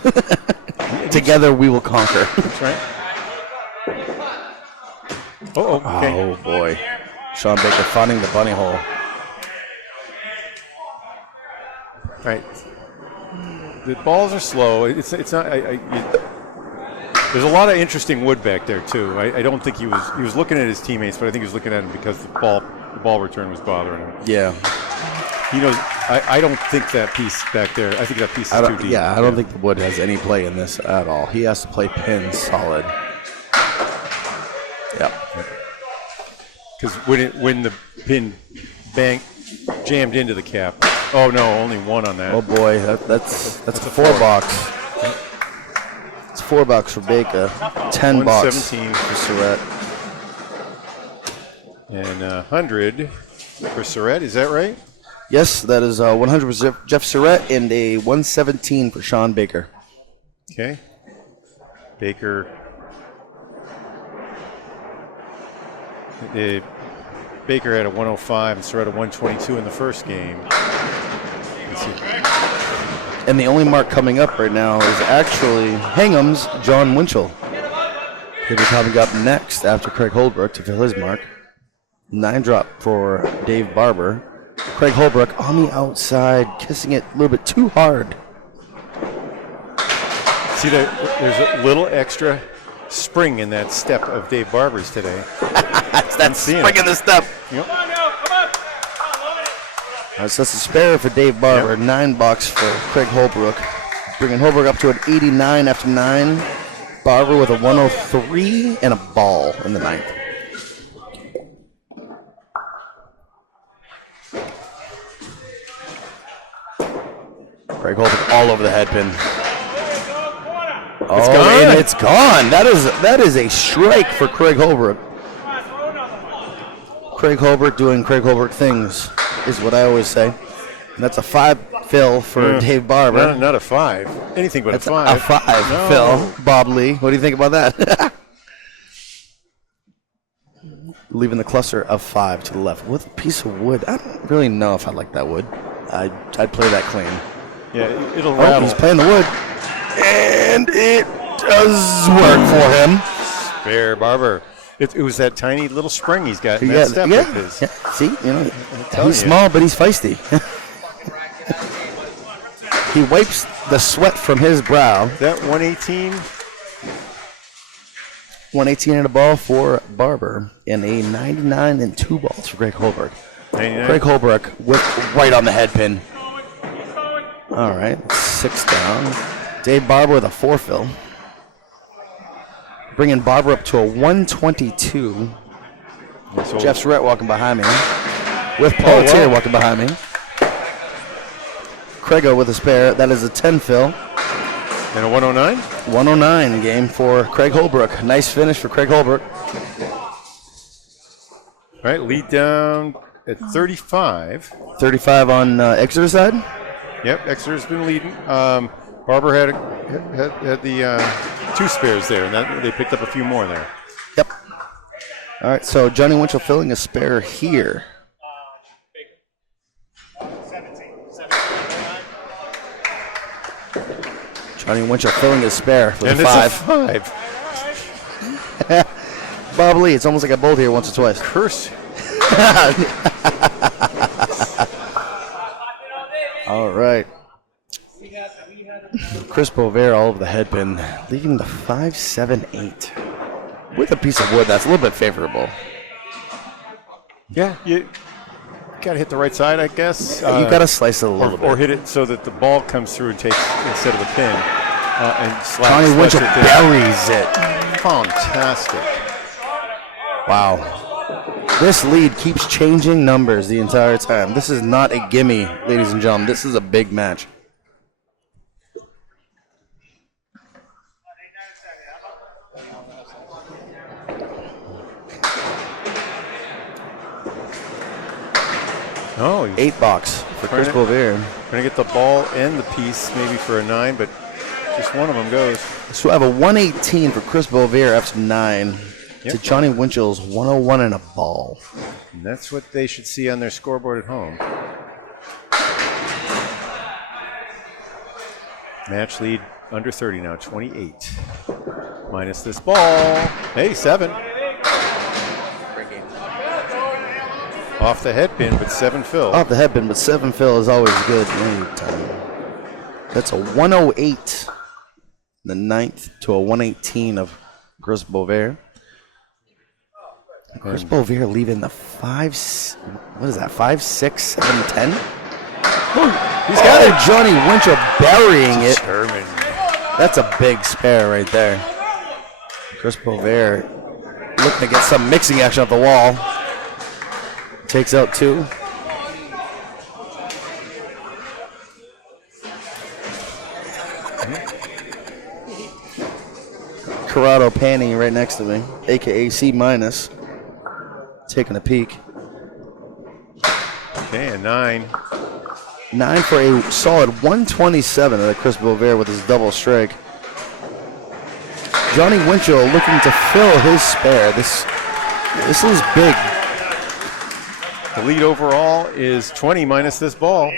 Together we will conquer. That's right. Okay. Oh, boy. Shawn Baker finding the bunny hole. All right. The balls are slow. It's not. There's a lot of interesting wood back there too. I don't think he was looking at his teammates, but I think he was looking at him because the ball return was bothering him. Yeah. You know, I don't think that piece back there. I think that piece is too deep. Yeah, I don't think the wood has any play in this at all. He has to play pin solid. Yep. Because when the pin jammed into the cap. Oh no, only 1 on that. Oh boy, that's a 4 box. It's 4 box for Baker, 10 box 17 for Surette, and 100 for Surette. Is that right? Yes, that is 100 for Jeff Surette and a 117 for Shawn Baker. Okay. Baker. Baker had a 105 and Surette a 122 in the first game. And And the only mark coming up right now is actually Hingham's John Winchell. He'll be coming up next after Craig Holbrook to fill his mark. 9 drop for Dave Barber. Craig Holbrook on the outside, kissing it a little bit too hard. See, there's a little extra spring in that step of Dave Barber's today. It's that spring in the step. Yep. So that's a spare for Dave Barber, Yep. $9 for Craig Holbrook. Bringing Holbrook up to an 89 after 9. Barber with a 103 and a ball in the 9th. Craig Holbrook all over the head pin. It's gone. And it's gone. That is a strike for Craig Holbrook. Craig Holbrook doing Craig Holbrook things is what I always say. And that's a 5 fill for Dave Barber. Not a 5. Anything but That's a 5. a 5 No. fill. Bob Lee, what do you think about that? Leaving the cluster of 5 to the left with a piece of wood. I don't really know if I like that wood. I'd play that clean. Yeah, it'll Oh, rattle. he's playing the wood. And it does work for him. Spare Barber. It was that tiny little spring he's got in Yeah, that step yeah, of his. yeah. See, you know, telling he's you. small, but he's feisty. He wipes the sweat from his brow. That 118. 118 and a ball for Barber, and a 99 and 2 balls for Craig Holbrook. 99. Craig Holbrook with right on the head pin. All right, 6 down. Dave Barber with a 4 fill. Bringing Barber up to a 122. So Jeff Surette walking behind me. With Pelletier walking behind me. Craigo with a spare. That is a 10 fill. And a 109? 109 game for Craig Holbrook. Nice finish for Craig Holbrook. All right, lead down at 35. 35 on Exeter side. Yep, Exeter's been leading. Barber had the 2 spares there, and they picked up a few more there. Yep. All right, so Johnny Winchell filling a spare here. Johnny Winchell filling his spare with And a it's 5. a 5. Bob Lee, it's almost like I bowled here once or twice. Curse. All right. Chris Boisvert all over the head pin, leaving the 5-7-8 with a piece of wood that's a little bit favorable. Yeah, you got to hit the right side, I guess. You got to slice it a little or bit. hit it so that the ball comes through and takes instead of a pin. And Johnny Winchell it there. buries it. Fantastic. Wow. This lead keeps changing numbers the entire time. This is not a gimme, ladies and gentlemen. This is a big match. Oh, 8 box for Chris Boisvert. Going to get the ball and the piece maybe for a 9, but just one of them goes. So I have a 118 for Chris Boisvert after 9 Yep. to Johnny Winchell's 101 and a ball. And that's what they should see on their scoreboard at home. Match lead under 30 now, 28. Minus this ball. Hey, 7. Off the head pin, but 7 fill. Off the head pin, but 7 fill is always good anytime. That's a 108. The 9th to a 118 of Chris Boisvert. Chris Boisvert leaving the 5, what is that, 5, 6, 7, 10? He's got it. Johnny Winchell burying it. Determined. That's a big spare right there. Chris Boisvert looking to get some mixing action off the wall. Takes out 2. Corrado Panny right next to me, a.k.a. C-, taking a peek. Okay, a 9. 9 for a solid 127 of Chris Boisvert with his double strike. Johnny Winchell looking to fill his spare. This is big. The lead overall is 20 minus this ball.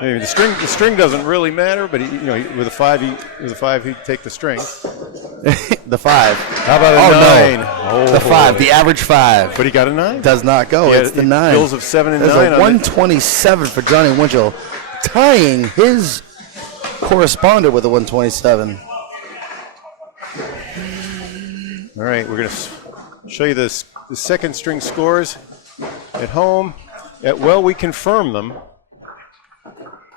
I mean, the string doesn't really matter, but with a 5, he'd take the string. The 5. How about a 9? No. The 5, the average 5. But he got a 9. Does not go. Yeah, it's the 9. Bills of 7 and There's 9. a 127 for Johnny Winchell, tying his correspondent with a 127. All right, we're going to show you the second string scores at home. We confirm them.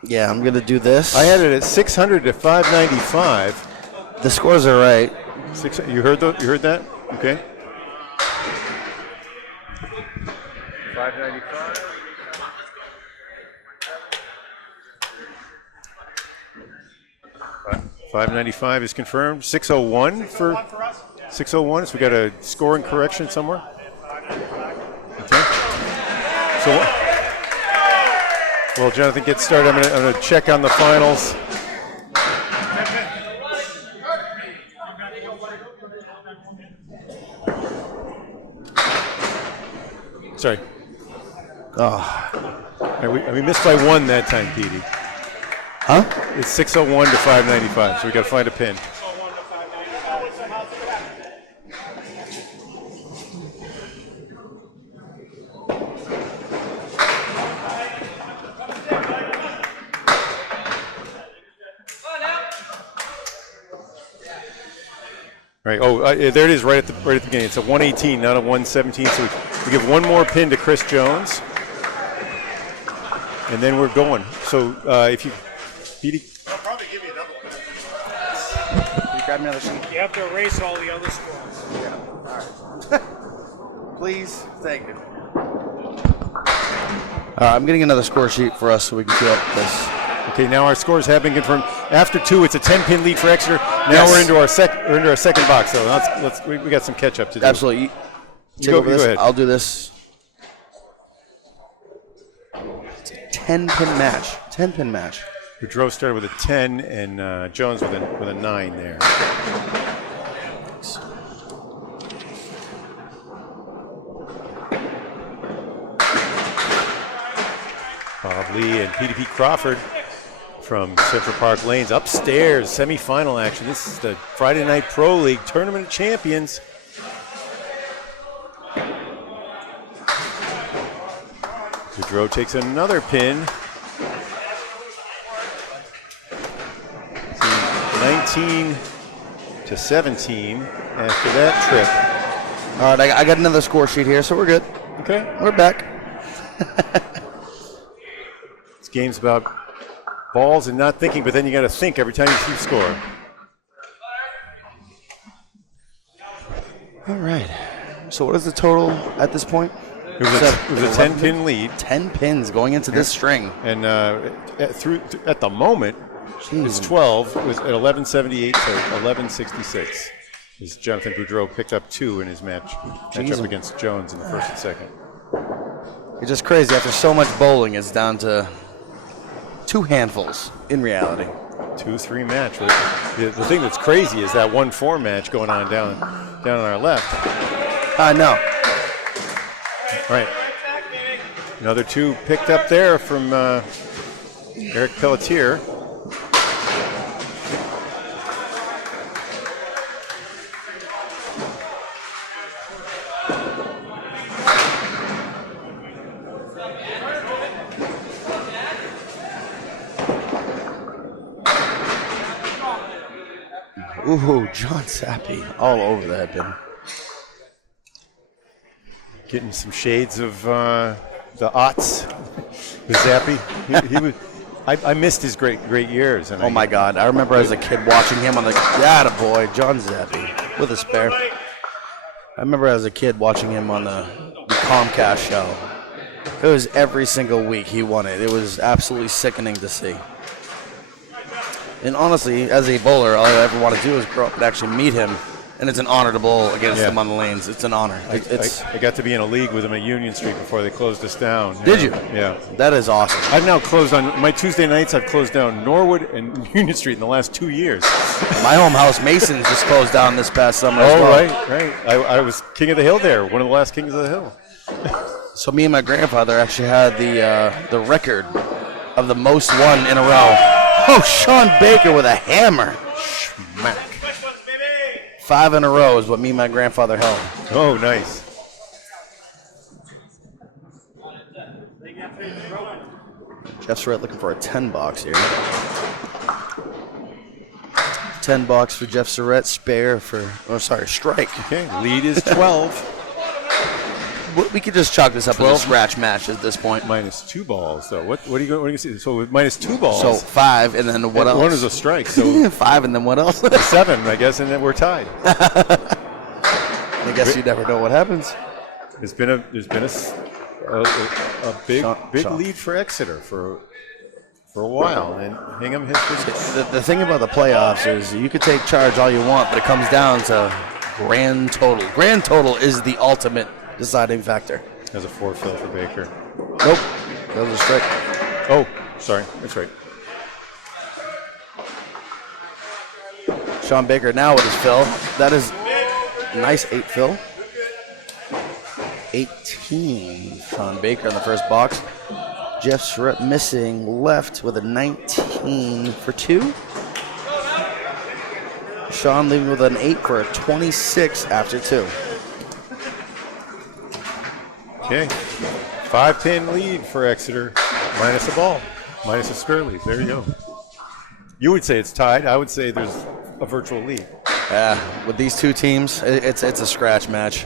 Yeah, I'm going to do this. I had it at 600 to 595. The scores are right. You heard that? Okay. 595. $595 is confirmed. 601 for 601. So we got a scoring correction somewhere. Okay. So, well, Jonathan, get started. I'm gonna check on the finals. Sorry. We missed by 1 that time, Petey. Huh? It's 601 to 595, so we got to find a pin. Right. There it is, right at the beginning. It's a 118, not a 117. So we give one more pin to Chris Jones, and then we're going. So if you, Petey, I'll probably give you another one. Can you grab me another sheet? You have to erase all the other scores. Yeah. All right. Please, thank you. I'm getting another score sheet for us so we can keep up with this. Okay, now our scores have been confirmed. After 2, it's a 10-pin lead for Exeter. Now Yes. we're into our second box. So we got some catch up to do. Absolutely. You go ahead. I'll do this. 10-pin match. 10-pin match. Boudreau started with a 10, and Jones with a 9 there. Bob Lee and PDP Crawford from Central Park Lanes upstairs, semifinal action. This is the Friday Night Pro League Tournament of Champions. Boudreau takes another pin. 19 to 17 after that trip. All right, I got another score sheet here, so we're good. Okay. We're back. This game's about balls and not thinking, but then you got to think every time you see score. All right. So what is the total at this point? It was a 10-pin lead. 10 pins going into this string. And at the moment, it's 12. It was at 1178 to 1166. As Jonathan Boudreau picked up 2 in his matchup against Jones in the first and second. It's just crazy. After so much bowling, it's down to 2 handfuls in reality. 2-3 match. The thing that's crazy is that 1-4 match going on down on our left. I know. Right. Another 2 picked up there from Eric Pelletier. Ooh, John Zappi all over that pin. Getting some shades of the aughts with Zappi. He was. I missed his great years. And My God, I remember as a kid watching him on the boy, John Zappi with a spare. I remember as a kid watching him on the Comcast show. It was every single week he won it. It was absolutely sickening to see. And honestly, as a bowler, all I ever want to do is grow up and actually meet him. And it's an honor to bowl against him on the lanes. It's an honor. I got to be in a league with him at Union Street before they closed us down. Did you? Yeah. That is awesome. I've now closed on my Tuesday nights. I've closed down Norwood and Union Street in the last 2 years. My home house, Masons, just closed down this past summer as well. Right. I was king of the hill there, one of the last kings of the hill. So me and my grandfather actually had the record of the most won in a row. Oh, Shawn Baker with a hammer. Schmack. 5 in a row is what me and my grandfather held. Oh, nice. Jeff Surette looking for a 10 box here. 10 box for Jeff Surette, spare for, strike. Okay, lead is 12. We could just chalk this up as a scratch match at this point. Minus 2 balls, though. What are you going to see? So with minus 2 balls. So 5, and then what else? One is a strike. So 5, and then what else? 7, I guess, and then we're tied. I guess you never know what happens. There's been a big Shawn. lead for Exeter for a while, and Hingham has been. The thing about the playoffs is you could take charge all you want, but it comes down to grand total. Grand total is the ultimate deciding factor. Has a 4 fill for Baker. Nope. That was a strike. Oh, sorry. That's right. Shawn Baker now with his fill. That is nice 8 fill. 18. Shawn Baker in the first box. Jeff Surette missing left with a 19 for 2. Shawn leaving with an 8 for a 26 after 2. Okay. 5-pin lead for Exeter. Minus a ball. Minus a spare lead. There you go. You would say it's tied. I would say there's a virtual lead. Yeah, with these two teams, it's a scratch match.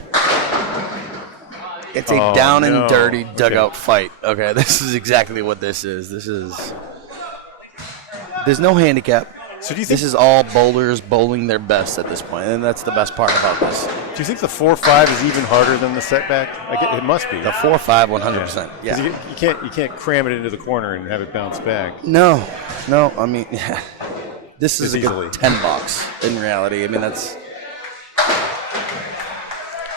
It's a down and dirty dugout fight. Okay, this is exactly what this is. There's no handicap. So do you think this is all bowlers bowling their best at this point, and that's the best part about this. Do you think the 4-5 is even harder than the setback? It must be. The 4-5, 100%. Yeah. You can't cram it into the corner and have it bounce back. No. I mean, this is a easily. good 10 box in reality. I mean, that's.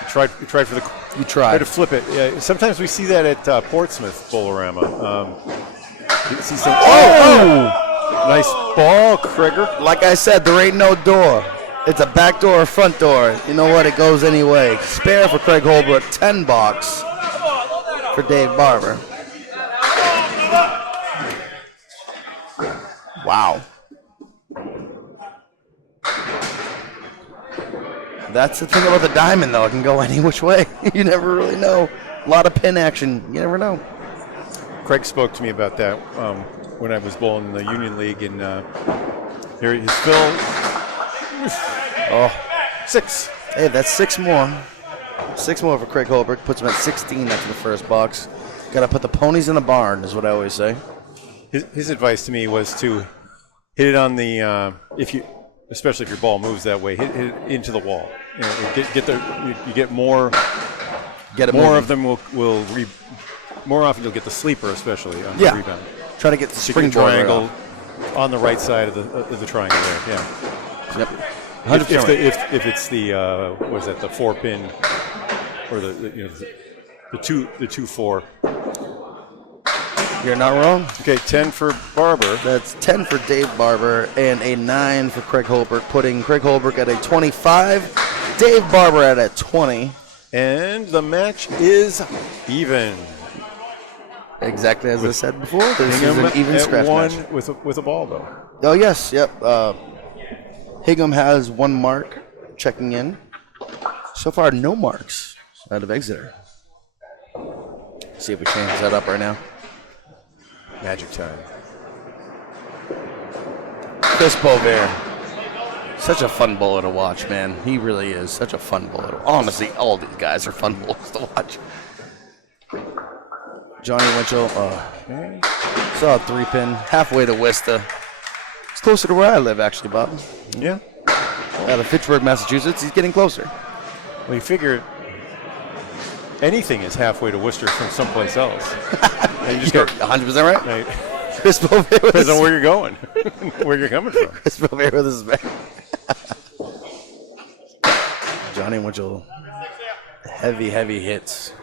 You tried for the. You tried to flip it. Yeah, sometimes we see that at Portsmouth Bowlerama. You see some. Nice ball, Kreger. Like I said, there ain't no door. It's a back door or front door. You know what? It goes anyway. Spare for Craig Holbrook. 10 box for Dave Barber. Wow. That's the thing about the diamond, though. It can go any which way. You never really know. A lot of pin action. You never know. Craig spoke to me about that when I was bowling in the Union League, and here his fill. 6. Hey, that's 6 more. 6 more for Craig Holbrook. Puts him at 16 after the first box. Got to put the ponies in the barn, is what I always say. His advice to me was to hit it on the especially if your ball moves that way, hit it into the wall. You know, you get more. Get it more moving. of them more often you'll get the sleeper, especially on the rebound. Try to get the Spring springboard triangle right on the right side of the triangle there. Yeah. Yep. 100%. If it's the what is that, the 4-pin or the 2-4. You're not wrong. Okay, 10 for Barber. That's 10 for Dave Barber and a 9 for Craig Holbrook, putting Craig Holbrook at a 25, Dave Barber at a 20. And the match is even. Exactly as I said before. This is an even scratch one match. with a ball, though. Oh, yes. Yep. Hingham has 1 mark checking in. So far, no marks out of Exeter. See if we change that up right now. Magic time. Chris Boisvert. Such a fun bowler to watch, man. He really is such a fun bowler. Honestly, all these guys are fun bowlers to watch. Johnny Winchell. Saw a 3-pin. Halfway to Worcester. It's closer to where I live, actually, Bob. Yeah. Out of Fitchburg, Massachusetts. He's getting closer. Well, you figure anything is halfway to Worcester from someplace else. You just You're got 100% right. right. Chris Boisvert. Depends on where you're going, where you're coming from. Chris Boisvert with his back. Johnny Winchell. Heavy hits.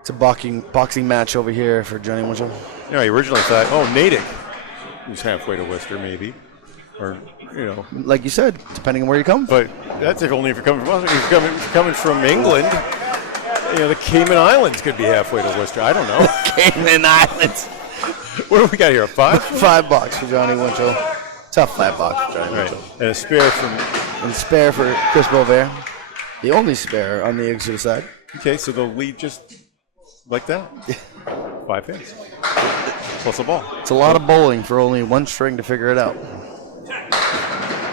It's a boxing match over here for Johnny Winchell. You know, I originally thought, Natick was halfway to Worcester, maybe, or Like you said, depending on where you come from. But that's only if you're coming from. If you're coming from England, the Cayman Islands could be halfway to Worcester. I don't know. Cayman Islands. What do we got here? A 5? $5 for Johnny Winchell. Tough $5 for Johnny Right. Winchell. And a spare from. And spare for Chris Boisvert. The only spare on the Exeter side. Okay, so they'll lead just like that. 5 pins. Plus a ball. It's a lot of bowling for only one string to figure it out.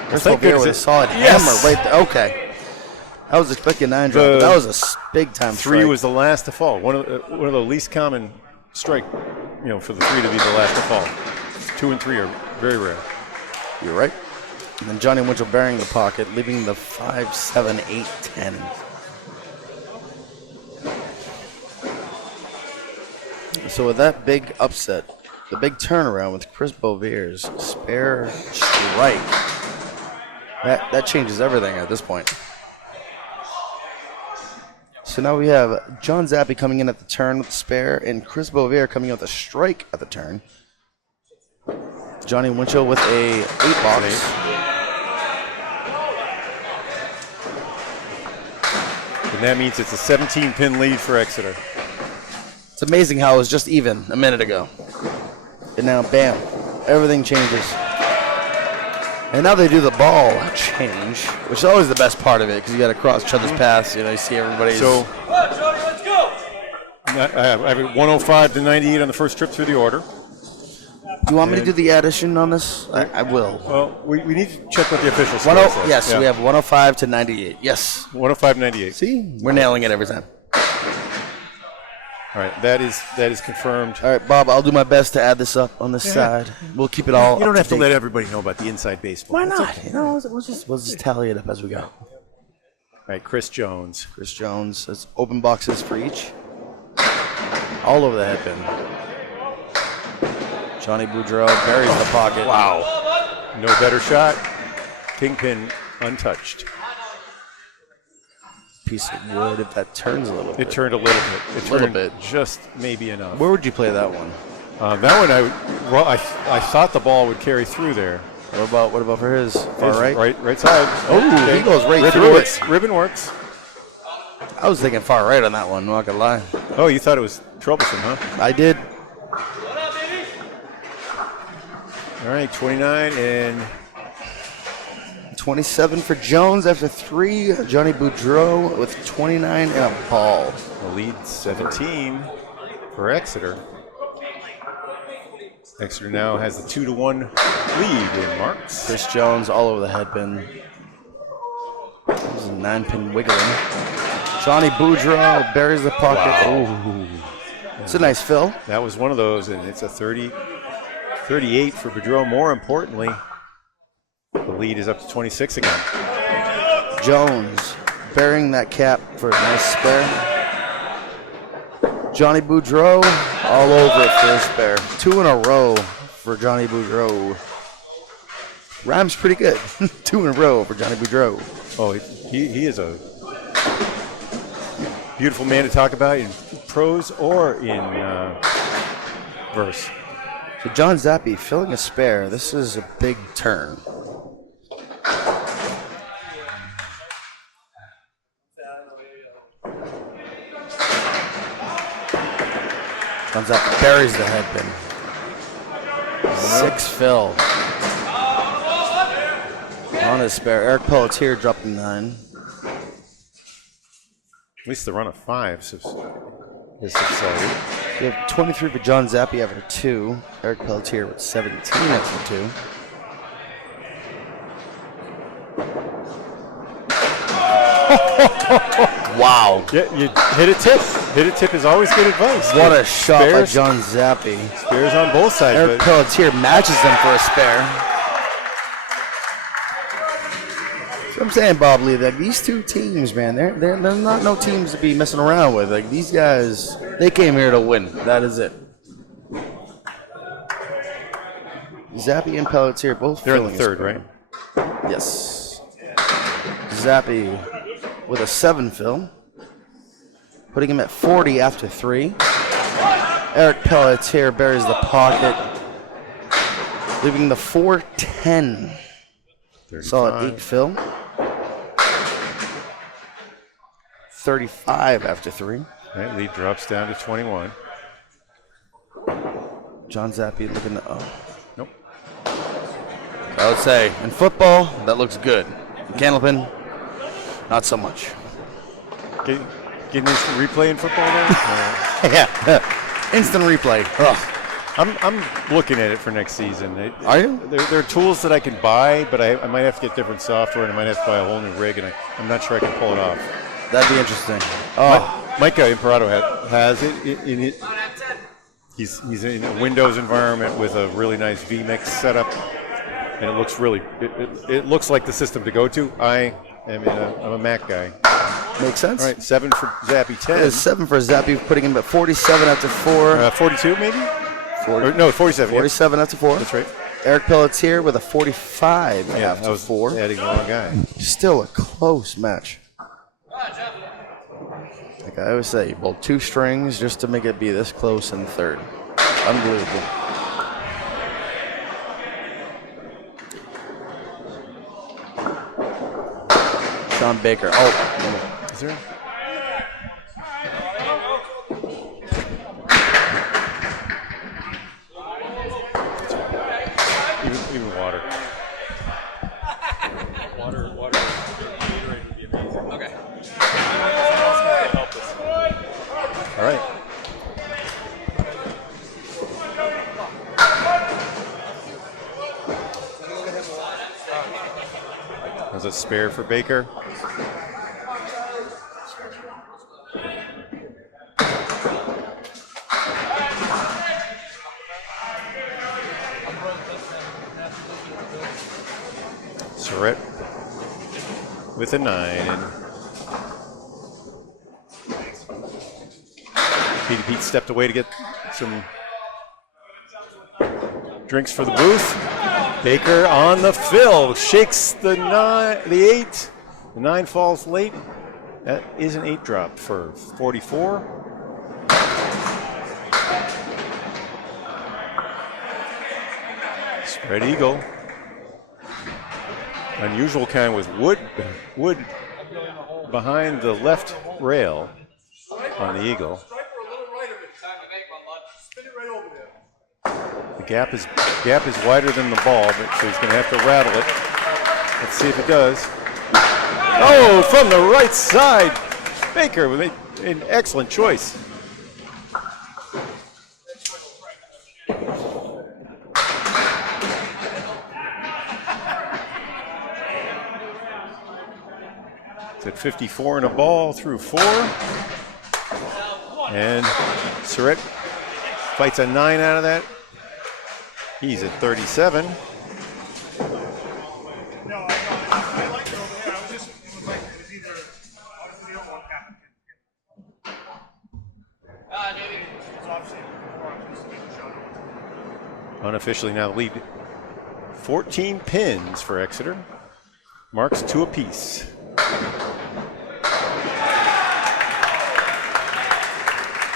Chris thank Boisvert goodness with a it- solid Yes. hammer right there. Okay. I was expecting 9 drop, but that was a big time 3 strike. was the last to fall. One of the least common strike, for the 3 to be the last to fall. 2 and 3 are very rare. You're right. And then Johnny Winchell bearing the pocket, leaving the 5, 7, 8, 10. So with that big upset, the big turnaround with Chris Boisvert's spare strike, that changes everything at this point. So now we have John Zappi coming in at the turn with the spare, and Chris Boisvert coming out with a strike at the turn. Johnny Winchell with a 8-box. And that means it's a 17-pin lead for Exeter. It's amazing how it was just even a minute ago. And now, bam, everything changes. And now they do the ball change, which is always the best part of it because you got to cross each other's paths. You see everybody's. So Come on, Johnny, let's go. I have it 105 to 98 on the first trip through the order. Do you want me to do the addition on this? I will. Well, we need to check what the official score says. Yes, Yeah. we have 105 to 98. Yes. 105 98. See, we're nailing it every time. All right, that is confirmed. All right, Bob, I'll do my best to add this up on this side. We'll keep it all. You don't up have to date. let everybody know about the inside baseball. Why That's not? okay. We'll just tally it up as we go. All right, Chris Jones. Chris Jones has open boxes for each. All over the headband. Johnny Boudreau buries the pocket. Wow. No better shot. Kingpin untouched. Piece of wood if that turns a little bit. It turned a little bit. It Little turned bit. just maybe enough. Where would you play that one? That one, I thought the ball would carry through there. What about for his? Far right? Right side. Oh, he goes right Ribbon through works. it. Ribbon works. I was thinking far right on that one, not gonna lie. Oh, you thought it was troublesome, huh? I did. All right, 29 and 27 for Jones after 3. Johnny Boudreau with 29 and a ball. the lead 17 for Exeter. Exeter now has a 2-1 lead in marks. Chris Jones all over the headband. This is a 9-pin wiggling. Johnny Boudreau buries the pocket. Ooh. It's a nice fill. That was one of those, and it's a 38 for Boudreau. More importantly, the lead is up to 26 again. Jones burying that cap for a nice spare. Johnny Boudreau all over it for a spare. 2 in a row for Johnny Boudreau. Rhymes pretty good. 2 in a row for Johnny Boudreau. Oh, he is a beautiful man to talk about in prose or in verse. So John Zappi filling a spare. This is a big turn. John Zappi buries the headpin. 6 fill. On his spare. Eric Pelletier dropping 9. At least the run of 5 is exciting. We have 23 for John Zappi after 2. Eric Pelletier with 17 after 2. Wow. Yeah, you hit a tip. Hit a tip is always good advice. What a shot by Spares- John Zappi. Spares on both sides. Eric But Pelletier matches them for a spare. So I'm saying, Bob Lee, that these two teams, man, they're not no teams to be messing around with. Like these guys, they came here to win. That is it. Zappi and Pelletier both they're in the filling a third, spare. right? Yes. Zappi with a 7 fill, putting him at 40 after 3. Eric Pelletier buries the pocket, leaving the 4-10. Solid 8 fill. 35 after 3. That lead drops down to 21. John Zappi looking to, Nope. I would say in football, that looks good. In Candlepin, not so much. Getting instant replay in football there? Yeah. Instant replay. Ugh. I'm looking at it for next season. Are you? There are tools that I can buy, but I might have to get different software, and I might have to buy a whole new rig, and I'm not sure I can pull it off. That'd be interesting. Oh. Micah Imperato has it in it. He's in a Windows environment with a really nice vMix setup, and it looks really. It looks like the system to go to. I'm a Mac guy. Makes sense. All right, 7 for Zappi, 10. It is 7 for Zappi, putting him at 47 after 4. 42 maybe? No, 47. 47 after 4. That's right. Eric Pelletier with a 45 after I was 4. adding the wrong guy. Still a close match. Like I always say, you bolt 2 strings just to make it be this close in third. Unbelievable. Sean Baker. Oh, is there? Even water. Water Gatorade would be amazing. Okay. Help us. All right. There's a spare for Baker. Surette with a 9. And Pete stepped away to get some drinks for the booth. Baker on the fill, shakes the 8. The 9 falls late. That is an 8 drop for 44. Spread eagle. Unusual kind with wood behind the left rail on the eagle. The gap is wider than the ball, but so he's going to have to rattle it. Let's see if it does. Oh, from the right side, Baker with an excellent choice. It's at 54 and a ball through 4. And Surette fights a 9 out of that. He's at 37. No, I like it over there. It was either obviously the other one. It's obviously Unofficially now lead 14 pins for Exeter. Marks 2 apiece.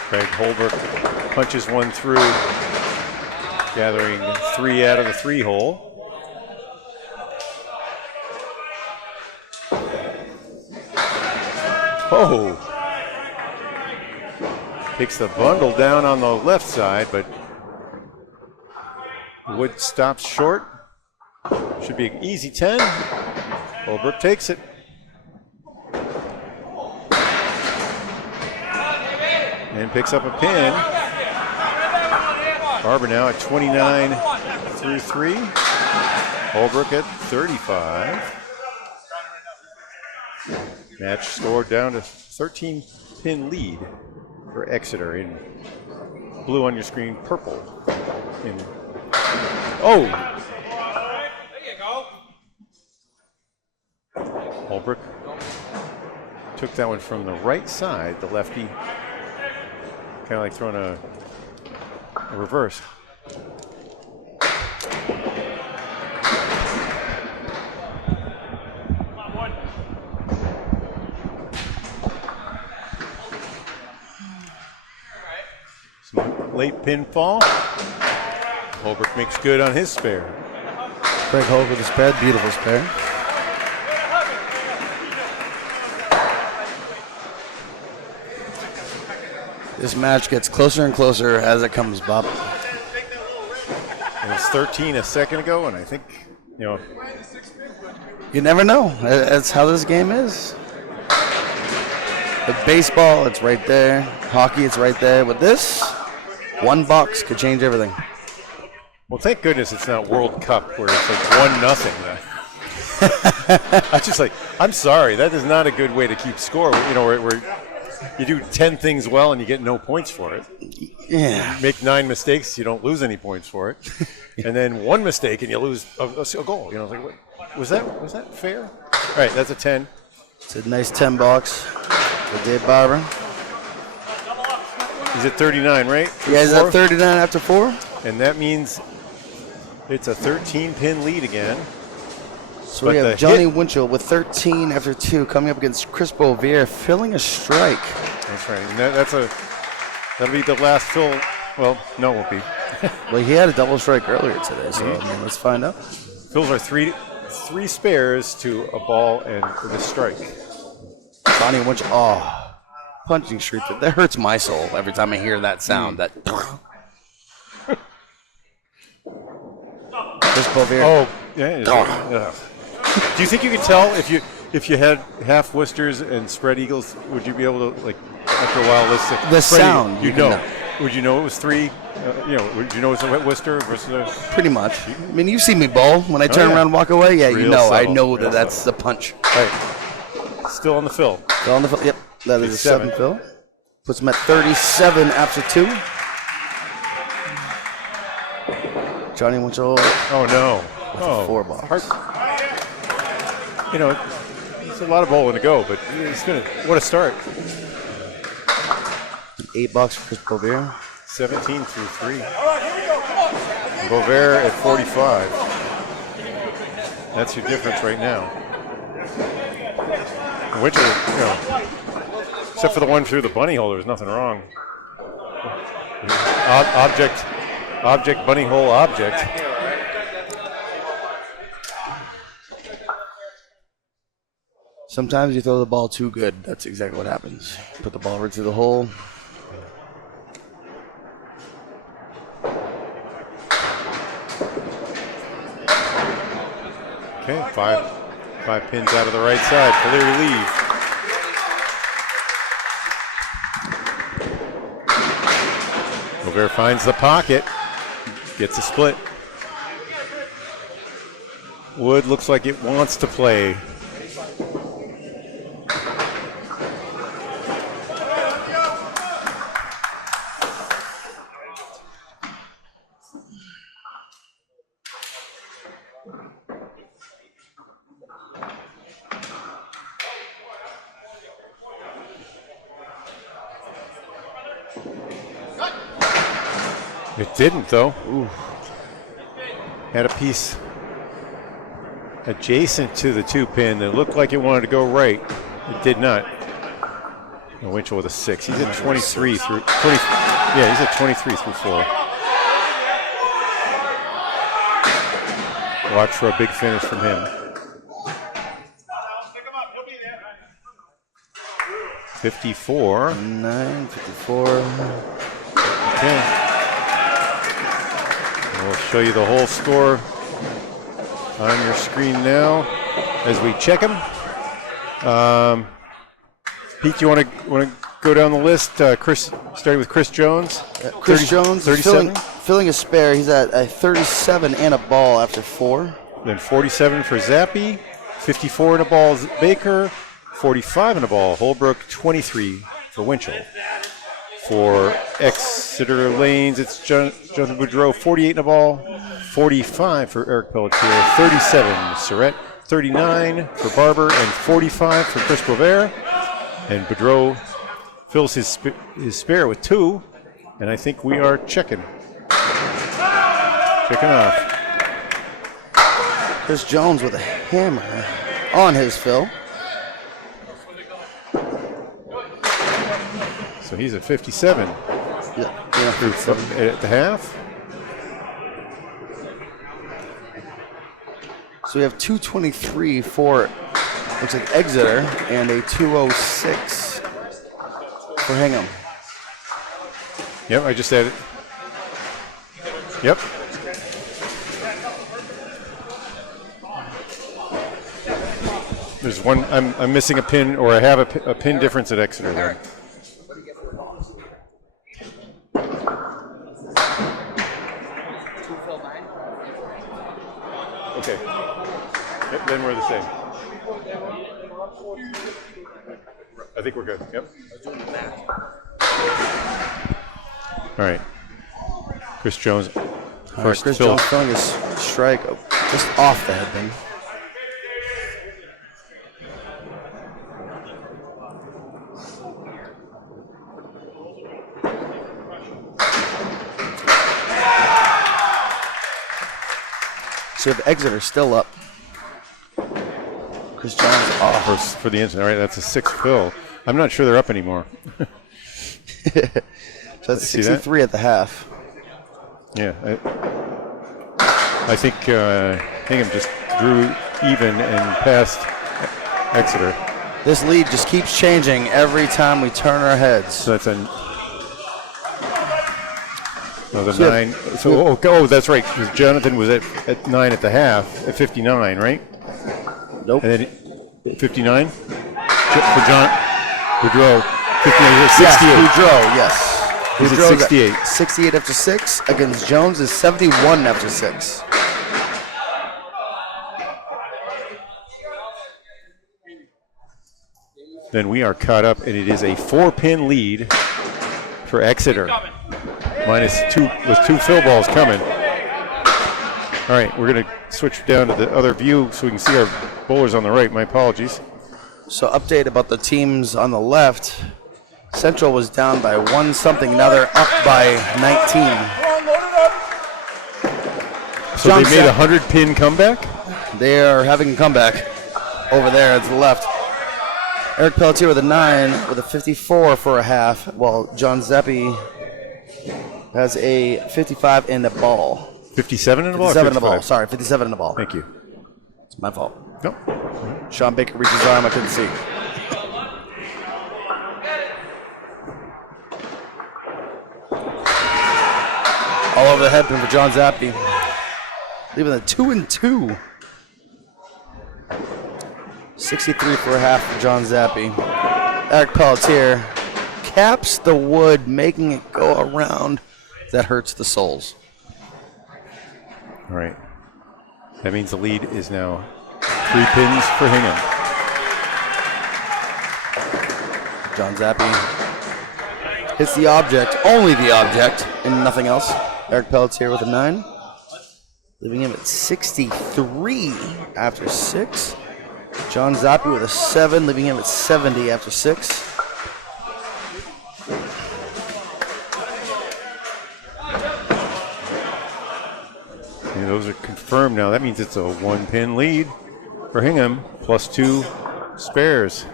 Craig Holbrook punches one through, gathering 3 out of the 3 hole. Oh! Takes the bundle down on the left side, but Wood stops short. Should be an easy 10. Holbrook takes it. And picks up a pin. Barber now at 29 through 3. Holbrook at 35. Match scored down to 13 pin lead for Exeter in blue on your screen, purple. Oh! There you go. Holbrook took that one from the right side, the lefty. Kind of like throwing a reverse. Some late pinfall. Holbrook makes good on his spare. Craig Holbrook with a spare, beautiful spare. This match gets closer and closer as it comes, Bob. It was 13 a second ago, and I think, you know. You never know. That's how this game is. With baseball, it's right there. Hockey, it's right there. With this, one box could change everything. Well, thank goodness it's not World Cup where it's like 1-0. I just like, I'm sorry, that is not a good way to keep score. You know, where you do 10 things well and you get no points for it. Yeah. You make 9 mistakes, you don't lose any points for it. And then 1 mistake and you lose a goal. You know, like, what, was that fair? All right, that's a 10. It's a nice 10 box for Dave Barber. He's at 39, right? Yeah, he's at 39 after 4. And that means it's a 13-pin lead again. So we have Johnny Winchell with 13 after 2 coming up against Chris Boisvert filling a strike. That's right. And that'll be the last fill. Well, no, it won't be. Well, he had a double strike earlier today, so I mean, let's find out. Fills are three spares to a ball and a strike. Johnny Winchell, punching streak. That hurts my soul every time I hear that sound. That. Chris Boisvert. Oh, yeah. Do you think you could tell if you had half Worcesters and spread eagles? Would you be able to, like, after a while, the sound? Eagle, you'd know. Would you know it was 3? Would you know it was a Worcester versus a? Pretty much. I mean, you see me bowl when I turn around and walk away. Yeah, Real you know. subtle. I know that that's the punch. Right. Still on the fill. Still on the fill. Yep, that is a 7 fill. Puts him at 37 after 2. Johnny Winchell. Oh no. With a 4 box. You know, it's a lot of bowling to go, but what a start. 8 box for Chris Boisvert. 17 through 3. Boisvert at 45. That's your difference right now. Winchell, except for the one through the bunny hole, there's nothing wrong. Object, bunny hole, object. Sometimes you throw the ball too good. That's exactly what happens. Put the ball right through the hole. Okay, five pins out of the right side. Clear relief. Boisvert finds the pocket. Gets a split. Wood looks like it wants to play. It didn't, though. Ooh. Had a piece adjacent to the 2-pin that looked like it wanted to go right. It did not. And Winchell with a 6. He's at 23 through 20. Yeah, he's at 23 through 4. Watch for a big finish from him. 54. 9, 54. Okay. We'll show you the whole score on your screen now as we check them. Pete, you want to go down the list? Chris, starting with Chris Jones. Chris Jones 37. Filling a spare. He's at a 37 and a ball after 4. Then 47 for Zappi, 54 and a ball Baker, 45 and a ball Holbrook, 23 for Winchell. For Exeter Lanes, it's Jonathan Boudreau, 48 and a ball, 45 for Eric Pelletier, 37 Surette, 39 for Barber, and 45 for Chris Boisvert. And Boudreau fills his spare with 2, and I think we are checking off. Chris Jones with a hammer on his fill. So he's at 57. Yeah, 57. At the half. So we have 223 for, looks like Exeter, and a 206 for Hingham. Yep, I just added. Yep. There's one. I'm missing a pin, or I have a pin difference at Exeter there. Okay. Yep, then we're the same. I think we're good. Yep. All right. Chris Jones. First Chris fill. Jones throwing his strike just off the headpin. So if Exeter still up. Chris Jones off. For the instant. All right, that's a 6th fill. I'm not sure they're up anymore. So that's 63 at the half. Yeah. I think Hingham just drew even and passed Exeter. This lead just keeps changing every time we turn our heads. So that's the 9. So, that's right. 'Cause Jonathan was at 9 at the half, at 59, right? Nope. And then 59? For John Boudreau, 58, 68. Yes, Boudreau, yes. He's at Boudreau's 68. 68 after 6 against Jones is 71 after 6. Then we are caught up, and it is a 4-pin lead for Exeter. -2 with 2 fill balls coming. All right, we're going to switch down to the other view so we can see our bowlers on the right. My apologies. So update about the teams on the left. Central was down by 1-something. Now they're up by 19. So they made a 100-pin comeback? They are having a comeback over there to the left. Eric Pelletier with a 9 with a 54 for a half, while John Zappi has a 55 in the ball. 57 in the ball? 57 in the ball. Sorry, 57 in the ball. Thank you. It's my fault. Nope. Shawn Baker reached his arm. I couldn't see. All over the headpin for John Zappi. Leaving the 2-2. 63 for a half for John Zappi. Eric Pelletier caps the wood, making it go around. That hurts the soles. All right. That means the lead is now 3 pins for Hingham. John Zappi hits the object, only the object, and nothing else. Eric Pelletier with a 9. Leaving him at 63 after 6. John Zappi with a 7, leaving him at 70 after 6. And those are confirmed now. That means it's a 1-pin lead for Hingham, +2 spares.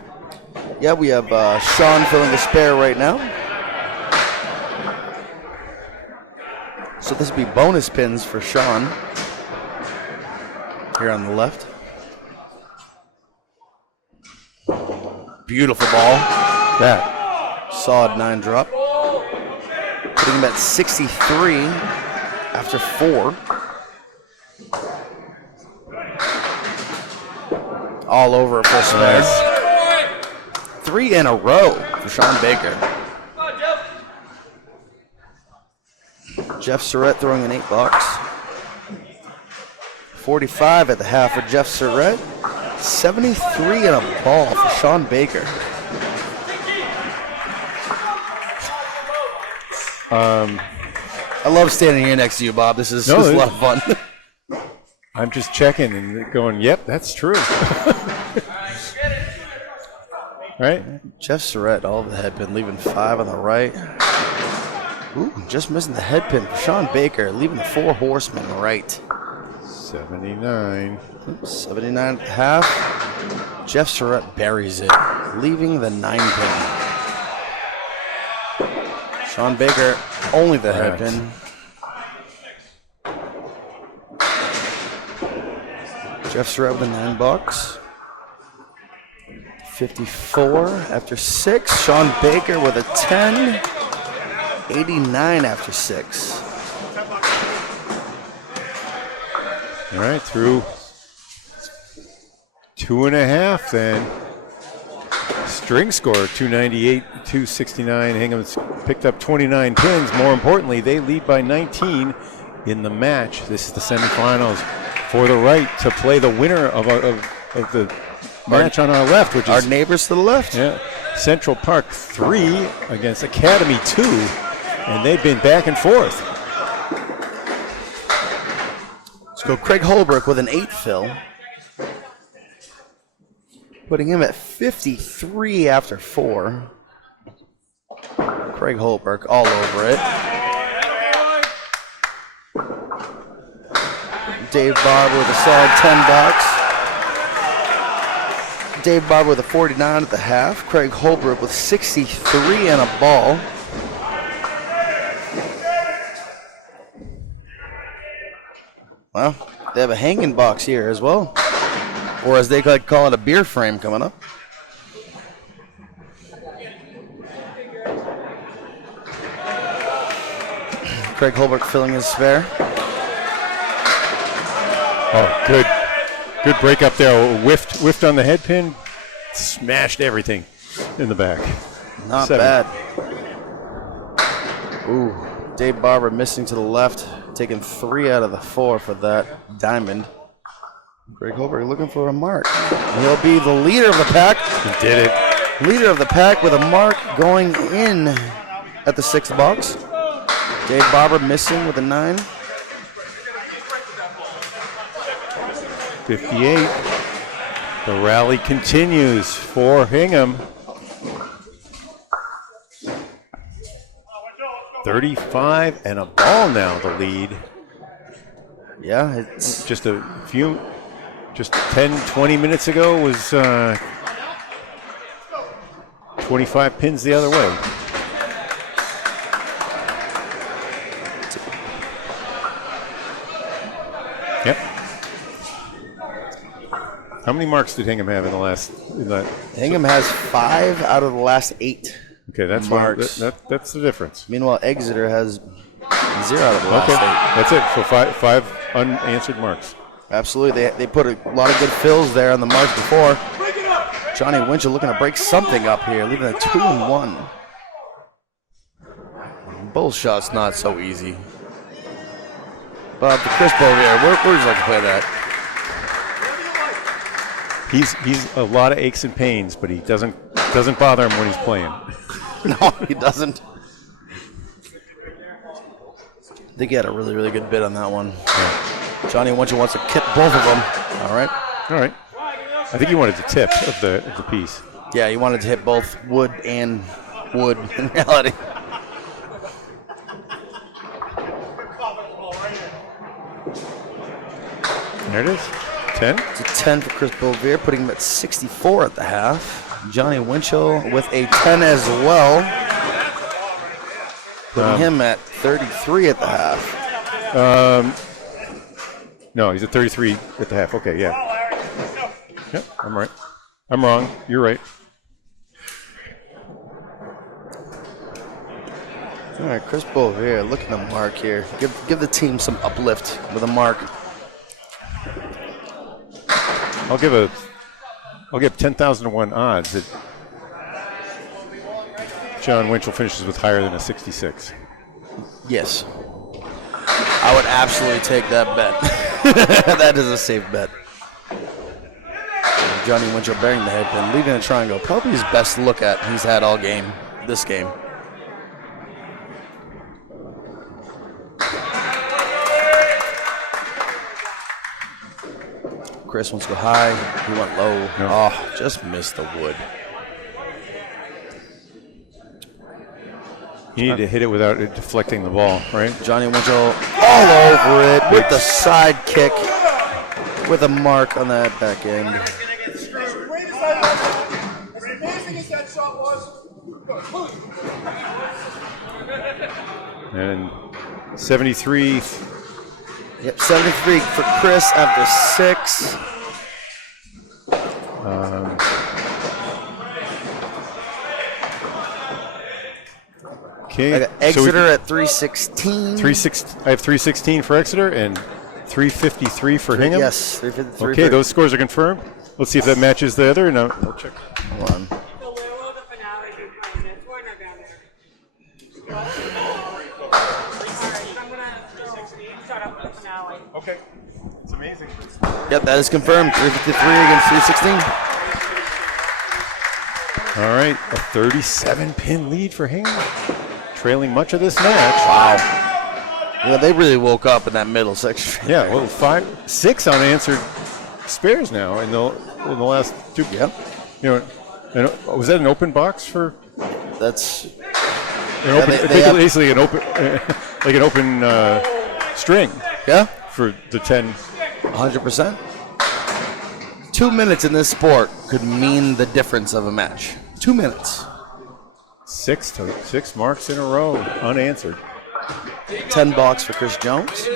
Yeah, we have Shawn filling the spare right now. So this will be bonus pins for Shawn here on the left. Beautiful ball. That. Solid 9 drop. Putting him at 63 after 4. All over it for spares. 3 in a row for Shawn Baker. Jeff Surette throwing an 8 box. 45 at the half for Jeff Surette. 73 in a ball for Shawn Baker. I love standing here next to you, Bob. This is a lot of fun. I'm just checking and going, yep, that's true. Right? Jeff Surette, all of the headpin, leaving 5 on the right. Ooh, just missing the headpin for Shawn Baker, leaving the 4 horsemen right. 79. 79 at the half. Jeff Surette buries it, leaving the 9-pin. Shawn Baker, only the headpin. Jeff Surette with a 9 bucks. 54 after 6. Shawn Baker with a 10. 89 after 6. All right, through 2.5 then. String score 298, 269. Hingham's picked up 29 pins. More importantly, they lead by 19 in the match. This is the semifinals for the right to play the winner of the match on our left, which Our is neighbors to the left. yeah, Central Park 3 against Academy 2, and they've been back and forth. Let's go Craig Holbrook with an 8 fill. Putting him at 53 after 4. Craig Holbrook all over it. Dave Barber with a solid $10. Dave Barber with a 49 at the half. Craig Holbrook with 63 and a ball. Well, they have a hanging box here as well. Or as they like call it, a beer frame coming up. Craig Holbrook filling his spare. Oh, good break up there. Whiffed on the head pin, smashed everything in the back. Not 7. bad. Ooh, Dave Barber missing to the left, taking 3 out of the 4 for that diamond. Craig Holbrook looking for a mark. He'll be the leader of the pack. He did it. Leader of the pack with a mark going in at the 6th box. Dave Barber missing with a 9. 58. The rally continues for Hingham. 35 and a ball now, the lead. Yeah, it's Just 10, 20 minutes ago was 25 pins the other way. Yep. How many marks did Hingham have in the last? Hingham has 5 out of the last 8. Okay, that's marks. That's the difference. Meanwhile, Exeter has 0 out of the last 8. That's it. So five unanswered marks. Absolutely. They put a lot of good fills there on the marks before. Johnny Winchell looking to break something up here, leaving a 2-1. Bull shot's not so easy. But the Chris Boudreau, where would you like to play that? He's a lot of aches and pains, but he doesn't bother him when he's playing. No, he doesn't. They get a really, really good bid on that one. Yeah. Johnny Winchell wants to kip both of them. All right. All right. I think he wanted the tip of the piece. Yeah, he wanted to hit both wood and wood in reality. There it is. 10. It's a 10 for Chris Boisvert, putting him at 64 at the half. Johnny Winchell with a 10 as well, putting him at 33 at the half. No, he's at 33 at the half. Okay, yeah. Yep, I'm right. I'm wrong. You're right. All right, Chris Boisvert looking to mark here. Give the team some uplift with a mark. I'll give 10,000 to 1 odds that John Winchell finishes with higher than a 66. Yes. I would absolutely take that bet. That is a safe bet. Johnny Winchell bearing the head pin, leaving a triangle. Probably his best look at he's had all game, this game. Chris wants to go high. He went low. No. Oh, just missed the wood. You need to hit it without it deflecting the ball, right? Johnny Winchell all over it with the side kick with a mark on that back end. And 73. Yep, 73 for Chris after 6. Okay. I got Exeter at 316. I have 316 for Exeter and 353 for Hingham. Yes, 353. Okay, those scores are confirmed. Let's see if that matches the other. No, I'll check. Hold on. So where will the finale be playing? This one or down there? Alright, so I'm gonna start up with the finale. Okay. It's amazing. Yep, that is confirmed. 353 against 316. All right, a 37-pin lead for Hingham, trailing much of this match. Wow. Yeah, they really woke up in that middle section. Yeah, well, 6 unanswered spares now in the last 2. Yep. You know, and was that an open box for? That's An open, basically an open, like an open string. Yeah. For the 10. 100%. 2 minutes in this sport could mean the difference of a match. 2 minutes. 6 marks in a row unanswered. 10 blocks for Chris Jones,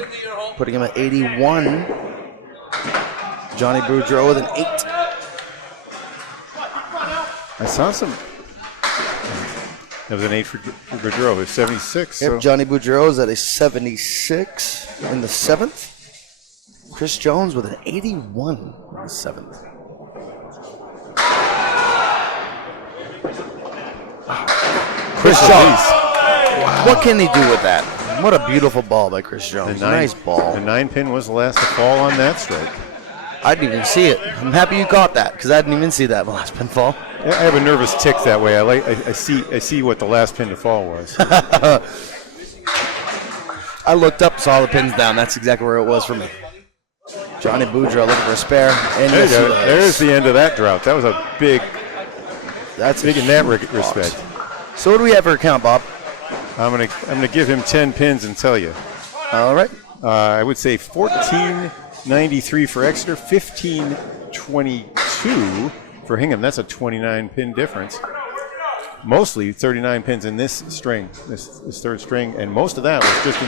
putting him at 81. Johnny Boudreau with an 8. I saw some. That was an 8 for Boudreau. It was 76. Yep, So. Johnny Boudreau is at a 76 in the 7th. Chris Jones with an 81 in the 7th. Chris Jones. Wow. What can he do with that? What a beautiful ball by Chris Jones. Nice ball. The 9-pin was the last to fall on that strike. I didn't even see it. I'm happy you caught that because I didn't even see that last pin fall. I have a nervous tick that way. I see what the last pin to fall was. I looked up, saw the pins down. That's exactly where it was for me. Johnny Boudreau looking for a spare. And There you go. There's the end of that drought. That was a big. That's big in that respect. So what do we have for a count, Bob? I'm gonna give him 10 pins and tell you. All right. I would say 1493 for Exeter, 1522 for Hingham. That's a 29 pin difference. Mostly 39 pins in this string, this third string, and most of that was just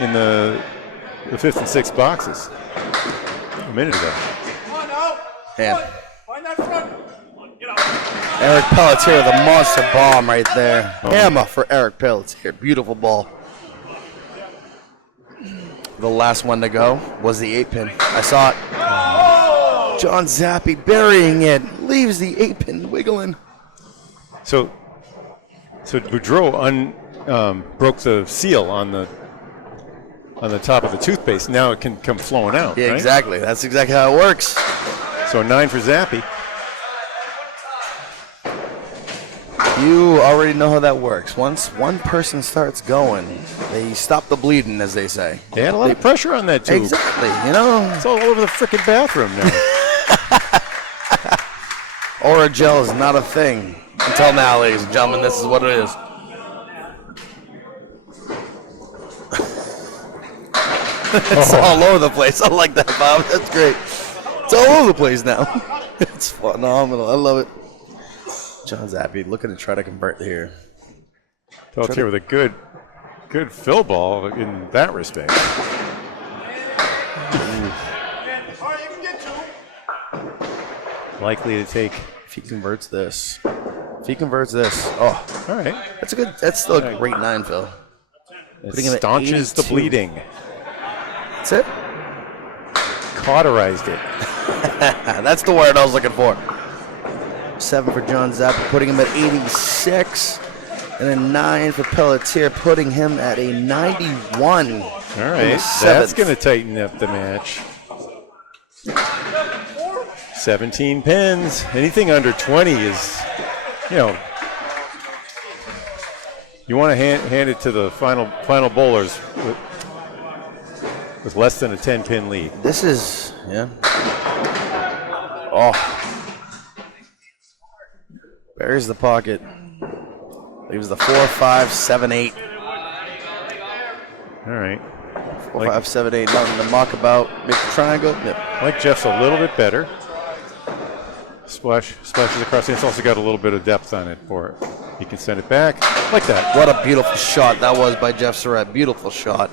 in the 5th and 6th boxes a minute ago. Man. Eric Pelletier with a monster bomb right there. Hammer for Eric Pelletier. Beautiful ball. The last one to go was the 8-pin. I saw it. John Zappi burying it. Leaves the 8-pin wiggling. So Boudreau broke the seal on the top of the toothpaste. Now it can come flowing out. Yeah, right? exactly. That's exactly how it works. So 9 for Zappi. You already know how that works. Once one person starts going, they stop the bleeding, as they say. They had a lot of pressure on that tube. Exactly. You know, It's all over the frickin' bathroom now. Oragel is not a thing until now, ladies and gentlemen. This is what it is. It's all over the place. I like that, Bob. That's great. It's all over the place now. It's phenomenal. I love it. John Zappi looking to try to convert here. Pelletier with a good fill ball in that respect. Likely to take. If he converts this. Oh, All right. that's still a great 9, Phil. It Putting him at staunches the 82. bleeding. That's it. Cauterized it. That's the word I was looking for. 7 for John Zappi, putting him at 86. And a 9 for Pelletier, putting him at a 91. All right. That's going to tighten up the match. 17 pins. Anything under 20 is, you want to hand it to the final bowlers with less than a 10-pin lead. This is, Oh. Buries the pocket. Leaves the 4, 5, 7, 8. All right. 4, 5, 7, 8. Nothing to mock about. Make the triangle. Yep. I like Jeff's a little bit better. Splashes across. It's also got a little bit of depth on it for it. He can send it back like that. What a beautiful shot that was by Jeff Surette. Beautiful shot.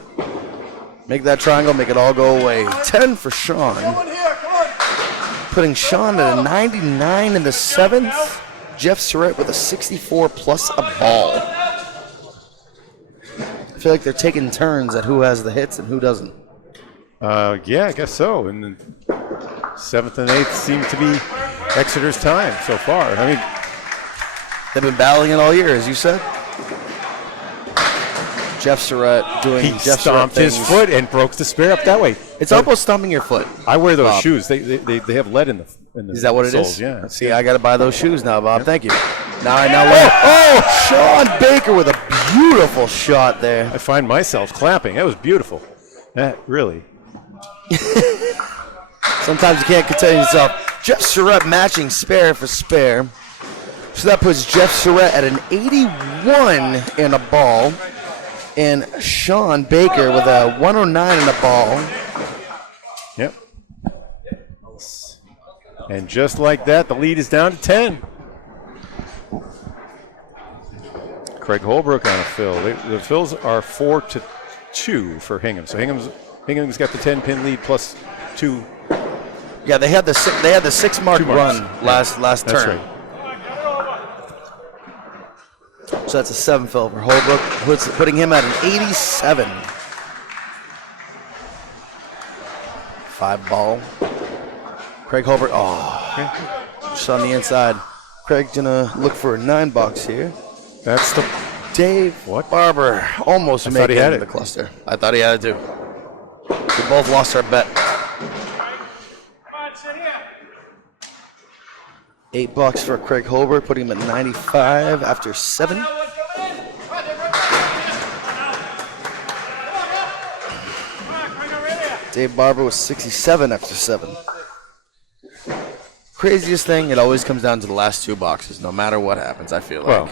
Make that triangle, make it all go away. 10 for Shawn. Putting Shawn at a 99 in the 7th. Jeff Surette with a 64 plus a ball. feel like they're taking turns at who has the hits and who doesn't. Yeah, I guess so. And then 7th and 8th seem to be Exeter's time so far. I mean, they've been battling it all year, as you said. Jeff Surette doing he Jeff stomped his foot and broke the spare up that way. It's almost stomping your foot. I wear those Bob. shoes. They have lead in the Is that what it soles. is? Yeah. See, I got to buy those shoes now, Bob. Thank you. Now I know. Oh, Shawn Baker with a beautiful shot there. I find myself clapping. That was beautiful. That really. Sometimes you can't contain yourself. Jeff Surette matching spare for spare. So that puts Jeff Surette at an 81 in a ball. And Shawn Baker with a 109 in a ball. Yep. And just like that, the lead is down to 10. Craig Holbrook on a fill. The fills are 4-2 for Hingham. So Hingham's got the 10-pin lead plus 2. Yeah, they had the 6-mark run last turn. Right. So that's a 7 fill for Holbrook, putting him at an 87. 5 ball. Craig Holbrook. Just on the inside. Craig's gonna look for a 9 box here. That's the Dave Barber almost making he had the cluster. I thought he had it too. We both lost our bet. 8 bucks for Craig Holbrook, putting him at 95 after 7. Dave Barber was 67 after 7. Craziest thing, it always comes down to the last 2 boxes, no matter what happens, I feel like.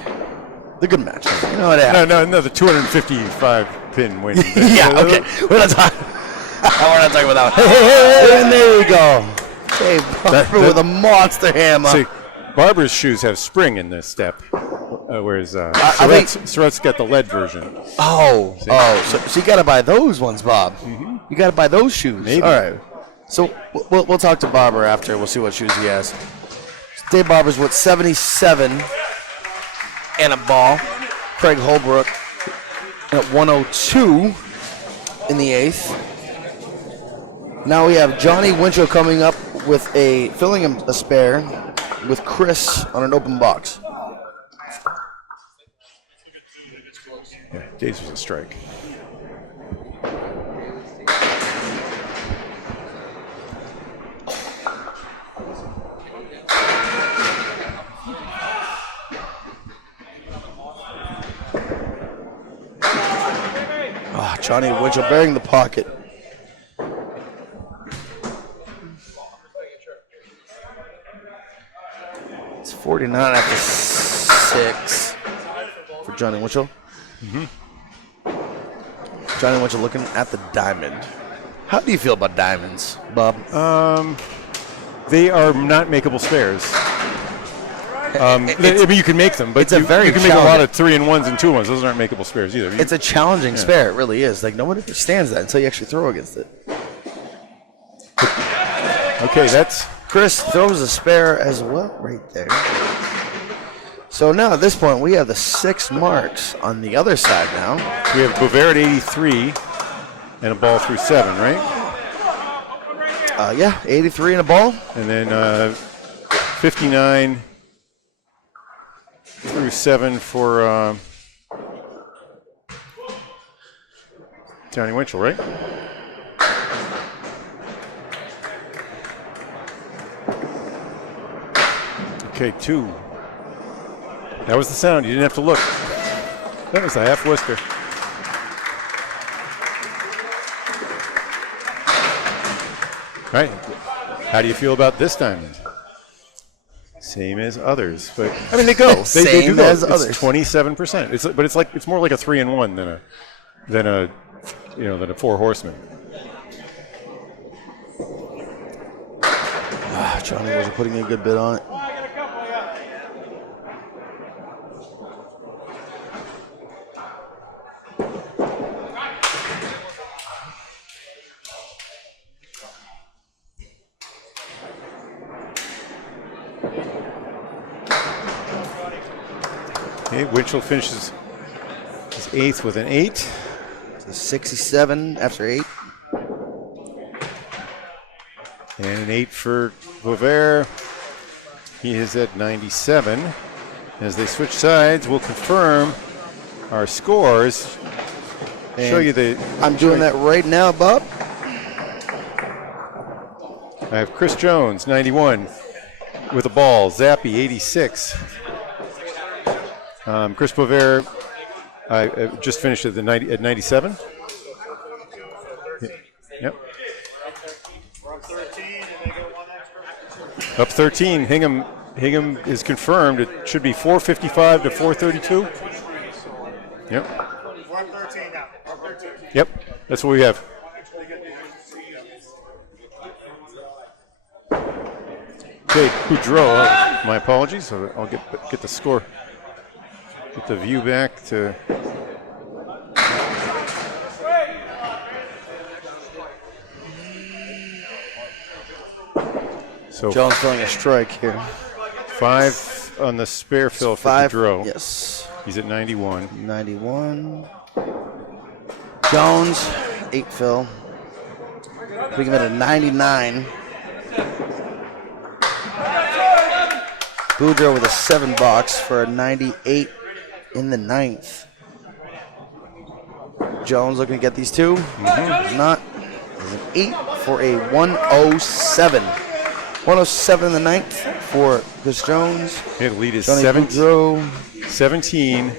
The good match. You know what happens. No, the 255-pin win. Yeah, okay. We're not talking about that one. And there we go. Hey, Barber with a monster hammer. See, Barber's shoes have spring in this step, whereas Surette's got the lead version. So you got to buy those ones, Bob. Mm-hmm. You got to buy those shoes. Maybe. All right. So we'll talk to Barber after. We'll see what shoes he has. Dave Barber's with 77 and a ball. Craig Holbrook at 102 in the 8th. Now we have Johnny Winchell coming up with filling him a spare with Chris on an open box. Yeah, Dave's was a strike. Johnny Winchell bearing the pocket. It's 49 after 6 for Johnny Winchell. Mm-hmm. Johnny Winchell looking at the diamond. How do you feel about diamonds, Bob? They are not makeable spares. I mean, you can make them, but you can make a lot of 3-and-1s and 2-and-1s. Those aren't makeable spares either. It's a challenging spare. It really is. Like, nobody understands that until you actually throw against it. Okay, that's... Chris throws a spare as well right there. So now at this point, we have the 6 marks on the other side now. We have Boisvert at 83 and a ball through 7, right? Yeah, 83 and a ball. And then 59 through 7 for Johnny Winchell, right? Okay, 2. That was the sound. You didn't have to look. That was a half whisker. All right. How do you feel about this diamond? Same as others, but I mean they go. They do go. As others. It's 27%. It's more like a 3-and-1 than a 4 horseman. Johnny wasn't putting a good bid on it. Okay, Winchell finishes his 8th with an 8. So 67 after 8. And an 8 for Boisvert. He is at 97. As they switch sides, we'll confirm our scores. Show you the. I'm doing that right now, Bob. I have Chris Jones, 91, with a ball. Zappi, 86. Chris Boisvert, I just finished at 97. Yep. We're up 13 and they get 1 extra. Up 13. Hingham is confirmed. It should be 455 to 432. Yep. We're up 13 now. We're up 13. Yep. That's what we have. Okay, Boudreau. My apologies. I'll get the score. Get the view back to. So Jones throwing a strike here. 5 on the spare fill for 5. Boudreau. Yes. He's at 91. 91. Jones, 8 fill. We give it a 99. Boudreau with a 7 box for a 98 in the 9th. Jones looking to get these 2. Not. There's an 8 for a 107. 107 in the 9th for Chris Jones. Okay, the lead is Johnny 17. 17.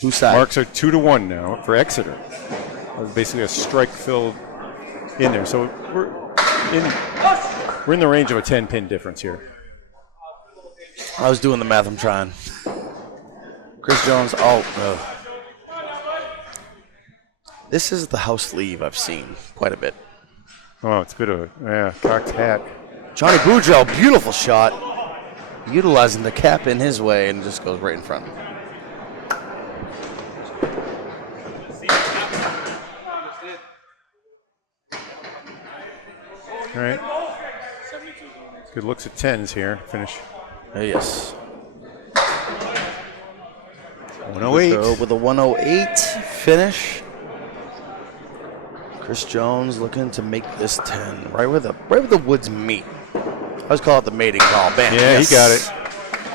Whose side? Marks are 2-1 now for Exeter. Basically a strike filled in there. So we're in the range of a 10-pin difference here. I was doing the math. I'm trying. Chris Jones. This is the house leave I've seen quite a bit. Oh, it's a bit of a cocked hat. Johnny Boudreau, beautiful shot. Utilizing the cap in his way and just goes right in front. All right. Good looks at 10s here. Finish. Yes. 108. Boudreau with a 108 finish. Chris Jones looking to make this 10 right where the woods meet. I always call it the mating call. Bam. Yeah, yes. he got it.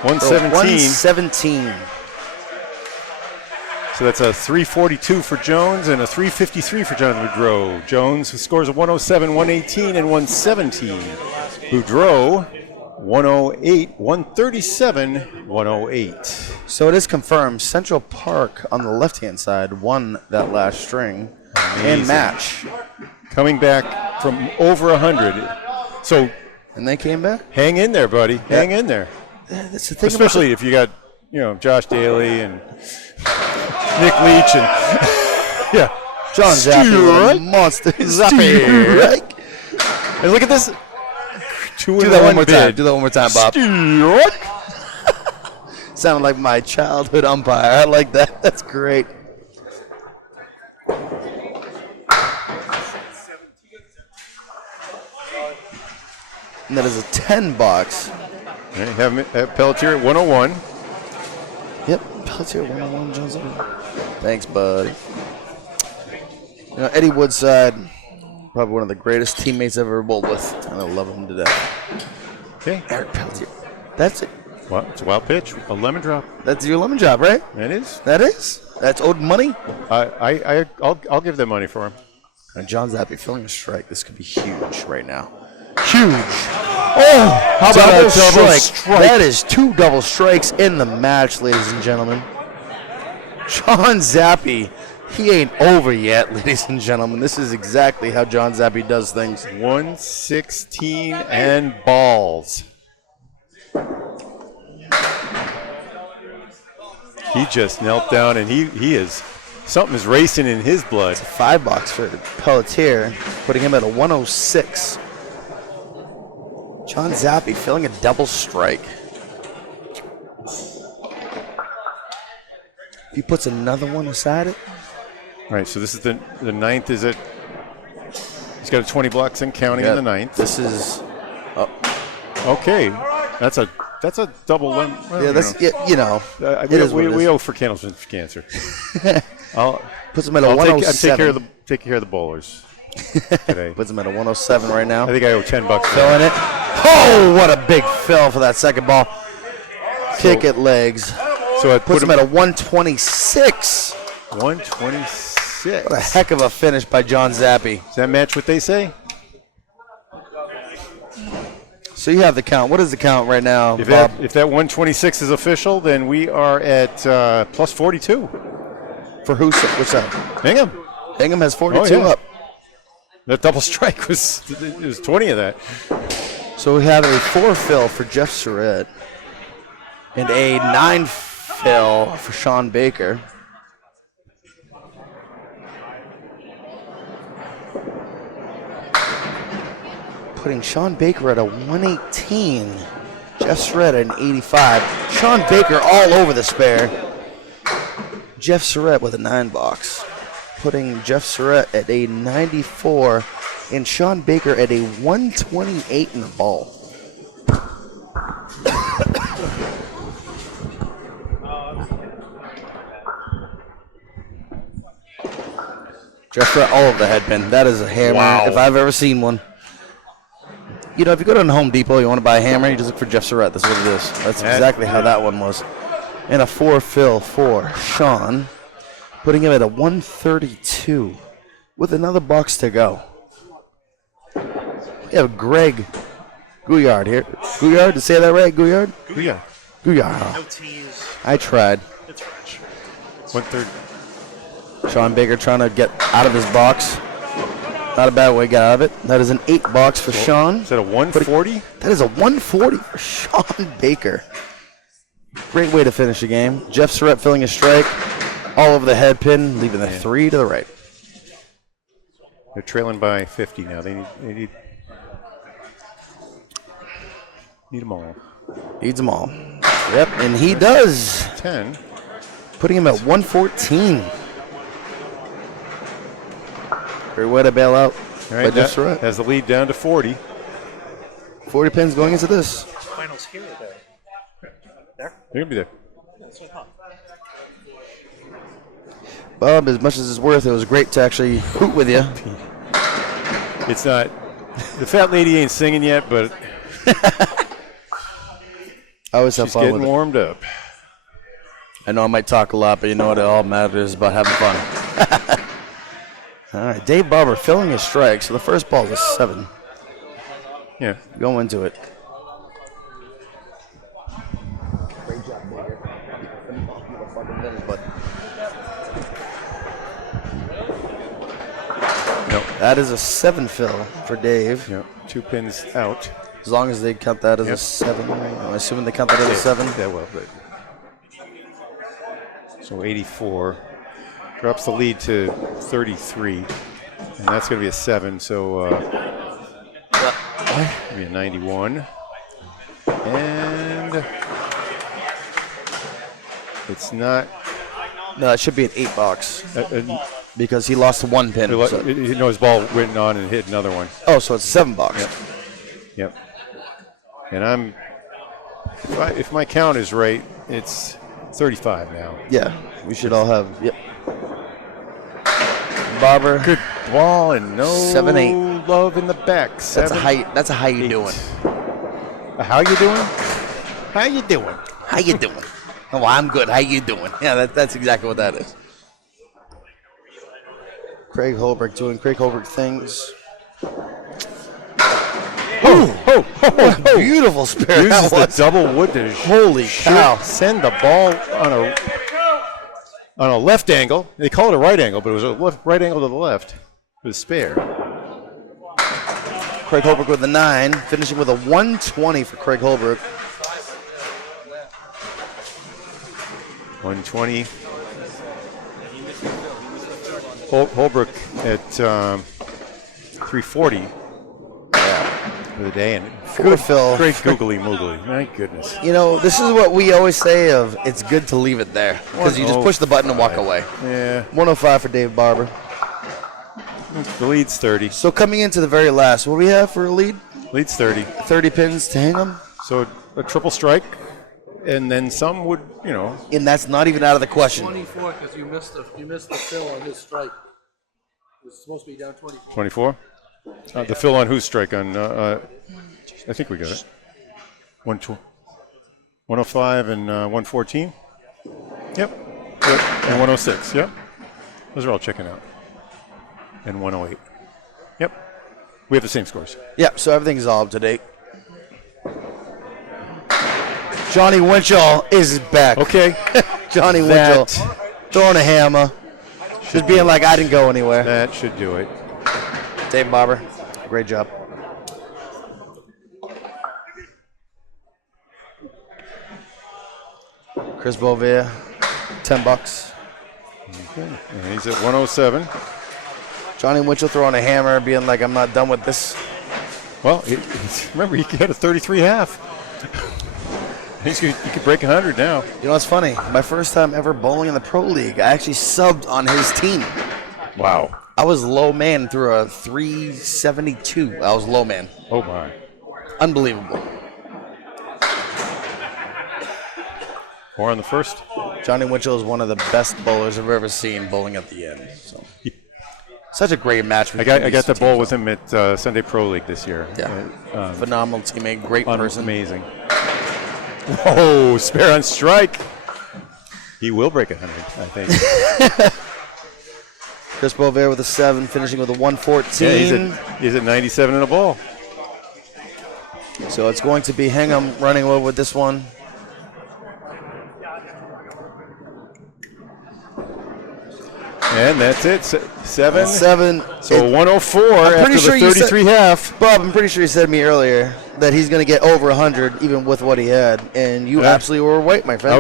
117. 117. So that's a 342 for Jones and a 353 for Jonathan Boudreau. Jones scores a 107, 118, and 117. Boudreau, 108, 137, 108. So it is confirmed. Central Park on the left-hand side won that last string and match. Coming back from over 100. So And they came back? hang in there, buddy. Hang in there. That's the thing. Especially if you got, Josh Daly and Nick Leach and John Zappi, Surette. monster. Zappi. Right? And look at this. Do that one more time. Do that one more time, Bob. Surette. Sounded like my childhood umpire. I like that. That's great. And that is a 10 box. Okay, have Pelletier at 101. Yep, Pelletier 101, Johnson. Thanks, buddy. Eddie Woodside, probably one of the greatest teammates I've ever bowled with, and I love him to death. Okay. Eric Pelletier. That's it. Well, it's a wild pitch. A lemon drop. That's your lemon job, right? That is. That is. That's owed money. I'll give them money for him. And John Zappi filling a strike. This could be huge right now. Huge. Oh, how about Double a double strike. That is 2 double strikes in the match, ladies and gentlemen. John Zappi, he ain't over yet, ladies and gentlemen. This is exactly how John Zappi does things. 116 and balls. He just knelt down and he is, something is racing in his blood. 5 box for Pelletier, putting him at a 106. John Zappi filling a double strike. If he puts another one aside it. All right, so this is the 9th. Is it? He's got a 20 blocks and counting in the 9th. This is. Okay, that's a double lemon. Yeah, that's we owe for Candlepin for cancer. Puts him at a I'll 107. take care of the bowlers today. Puts him at a 107 right now. I think I owe $10. Filling it. Oh, what a big fill for that second ball. Kick it legs. So it Puts him at a 126. 126. What a heck of a finish by John Zappi. Does that match what they say? So you have the count. What is the count right now, If Bob? that 126 is official, then we are at plus 42. For who's which side? Hingham. Hingham has 42 Oh, yeah. up. That double strike was 20 of that. So we have a 4 fill for Jeff Surette and a 9 fill for Shawn Baker. Putting Shawn Baker at a 118. Jeff Surette at an 85. Shawn Baker all over the spare. Jeff Surette with a 9 box. Putting Jeff Surette at a 94 and Shawn Baker at a 128 in the ball. Jeff Surette all over the headpin. That is a hammer if I've ever seen one. You know, if you go to Home Depot, you want to buy a hammer, you just look for Jeff Surette. That's what it is. That's exactly how that one was. And a 4 fill for Shawn, putting him at a 132 with another box to go. We have Greg Gouillard here. Gouillard, to say that right? Gouillard? Yeah. Gouillard. No teas. I tried. It's French. 130. Shawn Baker trying to get out of his box. Not a bad way to get out of it. That is an 8 box for Shawn. Is that a 140? That is a 140 for Shawn Baker. Great way to finish the game. Jeff Surette filling a strike all over the head pin, leaving the 3 to the right. They're trailing by 50 now. They need them all. Needs them all. Yep, and he does. 10. Putting him at 114. Great way to bail out All right, by Jeff that Surette. has the lead down to 40. 40 pins going into this. Finals here or there? There? They're going to be there. That's what I thought. Bob, as much as it's worth, it was great to actually hoot with you. It's not. The fat lady ain't singing yet, but I always have she's fun getting with it. warmed up. I know I might talk a lot, but you know what? It all matters about having fun. All right, Dave Barber filling his strike. So the first ball is a 7. Yeah. Go into it. No. That is a 7 fill for Dave. Yeah. 2 pins out. As long as they count that as a Yep. 7. I'm assuming they count that as a 7. Yeah, well, but. So 84. Drops the lead to 33. And that's going to be a 7. So maybe a 91. And it's not. No, it should be an 8 box because he lost 1 pin. So- You know his ball went on and hit another one. oh, so it's 7 box. Yep. Yep. And if my count is right, it's 35 now. Yeah, we should all have. Yep. Barber. Good ball and no 7-8. love in the back. That's a how. That's a how you doing. How you doing? How you doing? How you doing? Oh, I'm good. How you doing? Yeah, that's exactly what that is. Craig Holbrook doing Craig Holbrook things. What a beautiful spare Uses that the was. double wood to Holy cow. send the ball on a left angle. They call it a right angle, but it was a right angle to the left with spare. Craig Holbrook with a 9, finishing with a 120 for Craig Holbrook. 120. Holbrook at 340 for the day. And Good fill. Great googly moogly. My goodness. You know, this is what we always say of it's good to leave it there because you just push the button and walk away. Yeah. 105 for Dave Barber. The lead's 30. So coming into the very last, what do we have for a lead? Lead's 30. 30 pins to Hingham. So a triple strike. and then some would, you know. And that's not even out of the question. 24 because you missed the fill on his strike. It was supposed to be down 24. 24? The fill on whose strike? On I think we got it. 105 and 114? Yep. And 106, yep. Those are all checking out. And 108. Yep. We have the same scores. Yep, so everything's all up to date. Johnny Winchell is back. Okay. Johnny Winchell throwing a hammer. Just being like, I didn't go anywhere. That should do it. Dave Barber, great job. Chris Boisvert, $10. Okay. And he's at 107. Johnny Winchell throwing a hammer, being like, I'm not done with this. Well, remember, he had a 33 half. He could break 100 now. You know what's funny? My first time ever bowling in the Pro League, I actually subbed on his team. Wow. I was low man through a 372. I was low man. Oh, my. Unbelievable. 4 on the first. Johnny Winchell is one of the best bowlers I've ever seen bowling at the end. So. Such a great match. I got to bowl with him at Sunday Pro League this year. Yeah. Phenomenal teammate, great person. Amazing. Whoa, spare on strike. He will break 100, I think. Chris Boisvert with a 7, finishing with a 114. Yeah, he's at 97 in a ball. So it's going to be Hingham running away with this one. And that's it. 7. 7. So 104 after the 33 half. Bob, I'm pretty sure you said to me earlier that he's going to get over 100 even with what he had. And you absolutely were right, my friend. I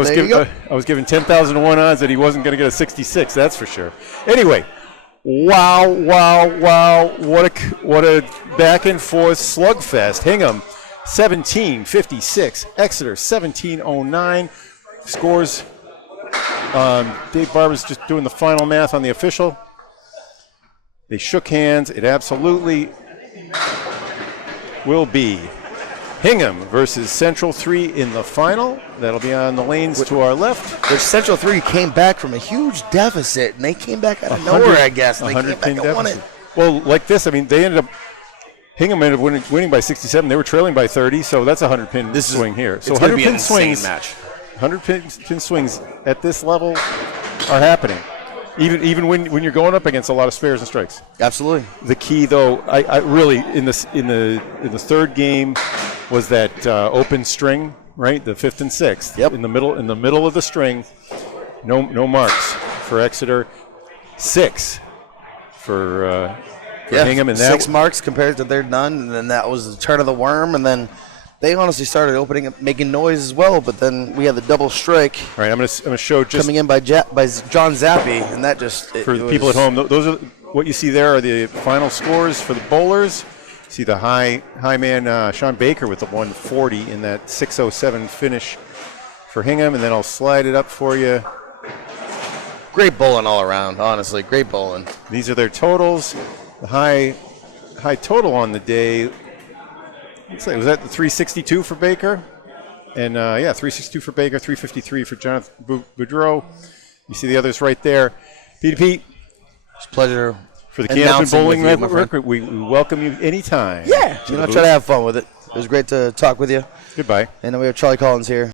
was given 10,000 to 1 odds that he wasn't going to get a 66. That's for sure. Anyway, wow. What a back and forth slugfest. Hingham 1756. Exeter 1709. Scores. Dave Barber's just doing the final math on the official. They shook hands. It absolutely will be Hingham versus Central 3 in the final. That'll be on the lanes to our left. Which Central 3 came back from a huge deficit, and they came back out of nowhere, I guess. And they came back and won it. Well, like this, I mean, Hingham ended up winning by 67. They were trailing by 30, so that's a 100-pin swing here. So 100-pin swings. Match. 100-pin swings at this level are happening, even when you're going up against a lot of spares and strikes. Absolutely. The key, though, I really in the third game was that open string, right? The 5th and 6th. Yep. In the middle of the string, no marks for Exeter. 6 for Hingham, and 6 marks compared to their none, and then that was the turn of the worm, and then. They honestly started opening up, making noise as well, but then we had the double strike. All right, I'm gonna show just coming in by John Zappi, and that just for the people at home. Those are what you see there are the final scores for the bowlers. See the high man Shawn Baker with the 140 in that 607 finish for Hingham, and then I'll slide it up for you. Great bowling all around, honestly, great bowling. These are their totals. The high total on the day. Looks like, was that the 362 for Baker? And 362 for Baker, 353 for Jonathan Boudreau. You see the others right there. Pete, it's a pleasure for the Candlepin Bowling Network. We welcome you anytime. Yeah, try to have fun with it. It was great to talk with you. Goodbye. And then we have Charlie Collins here.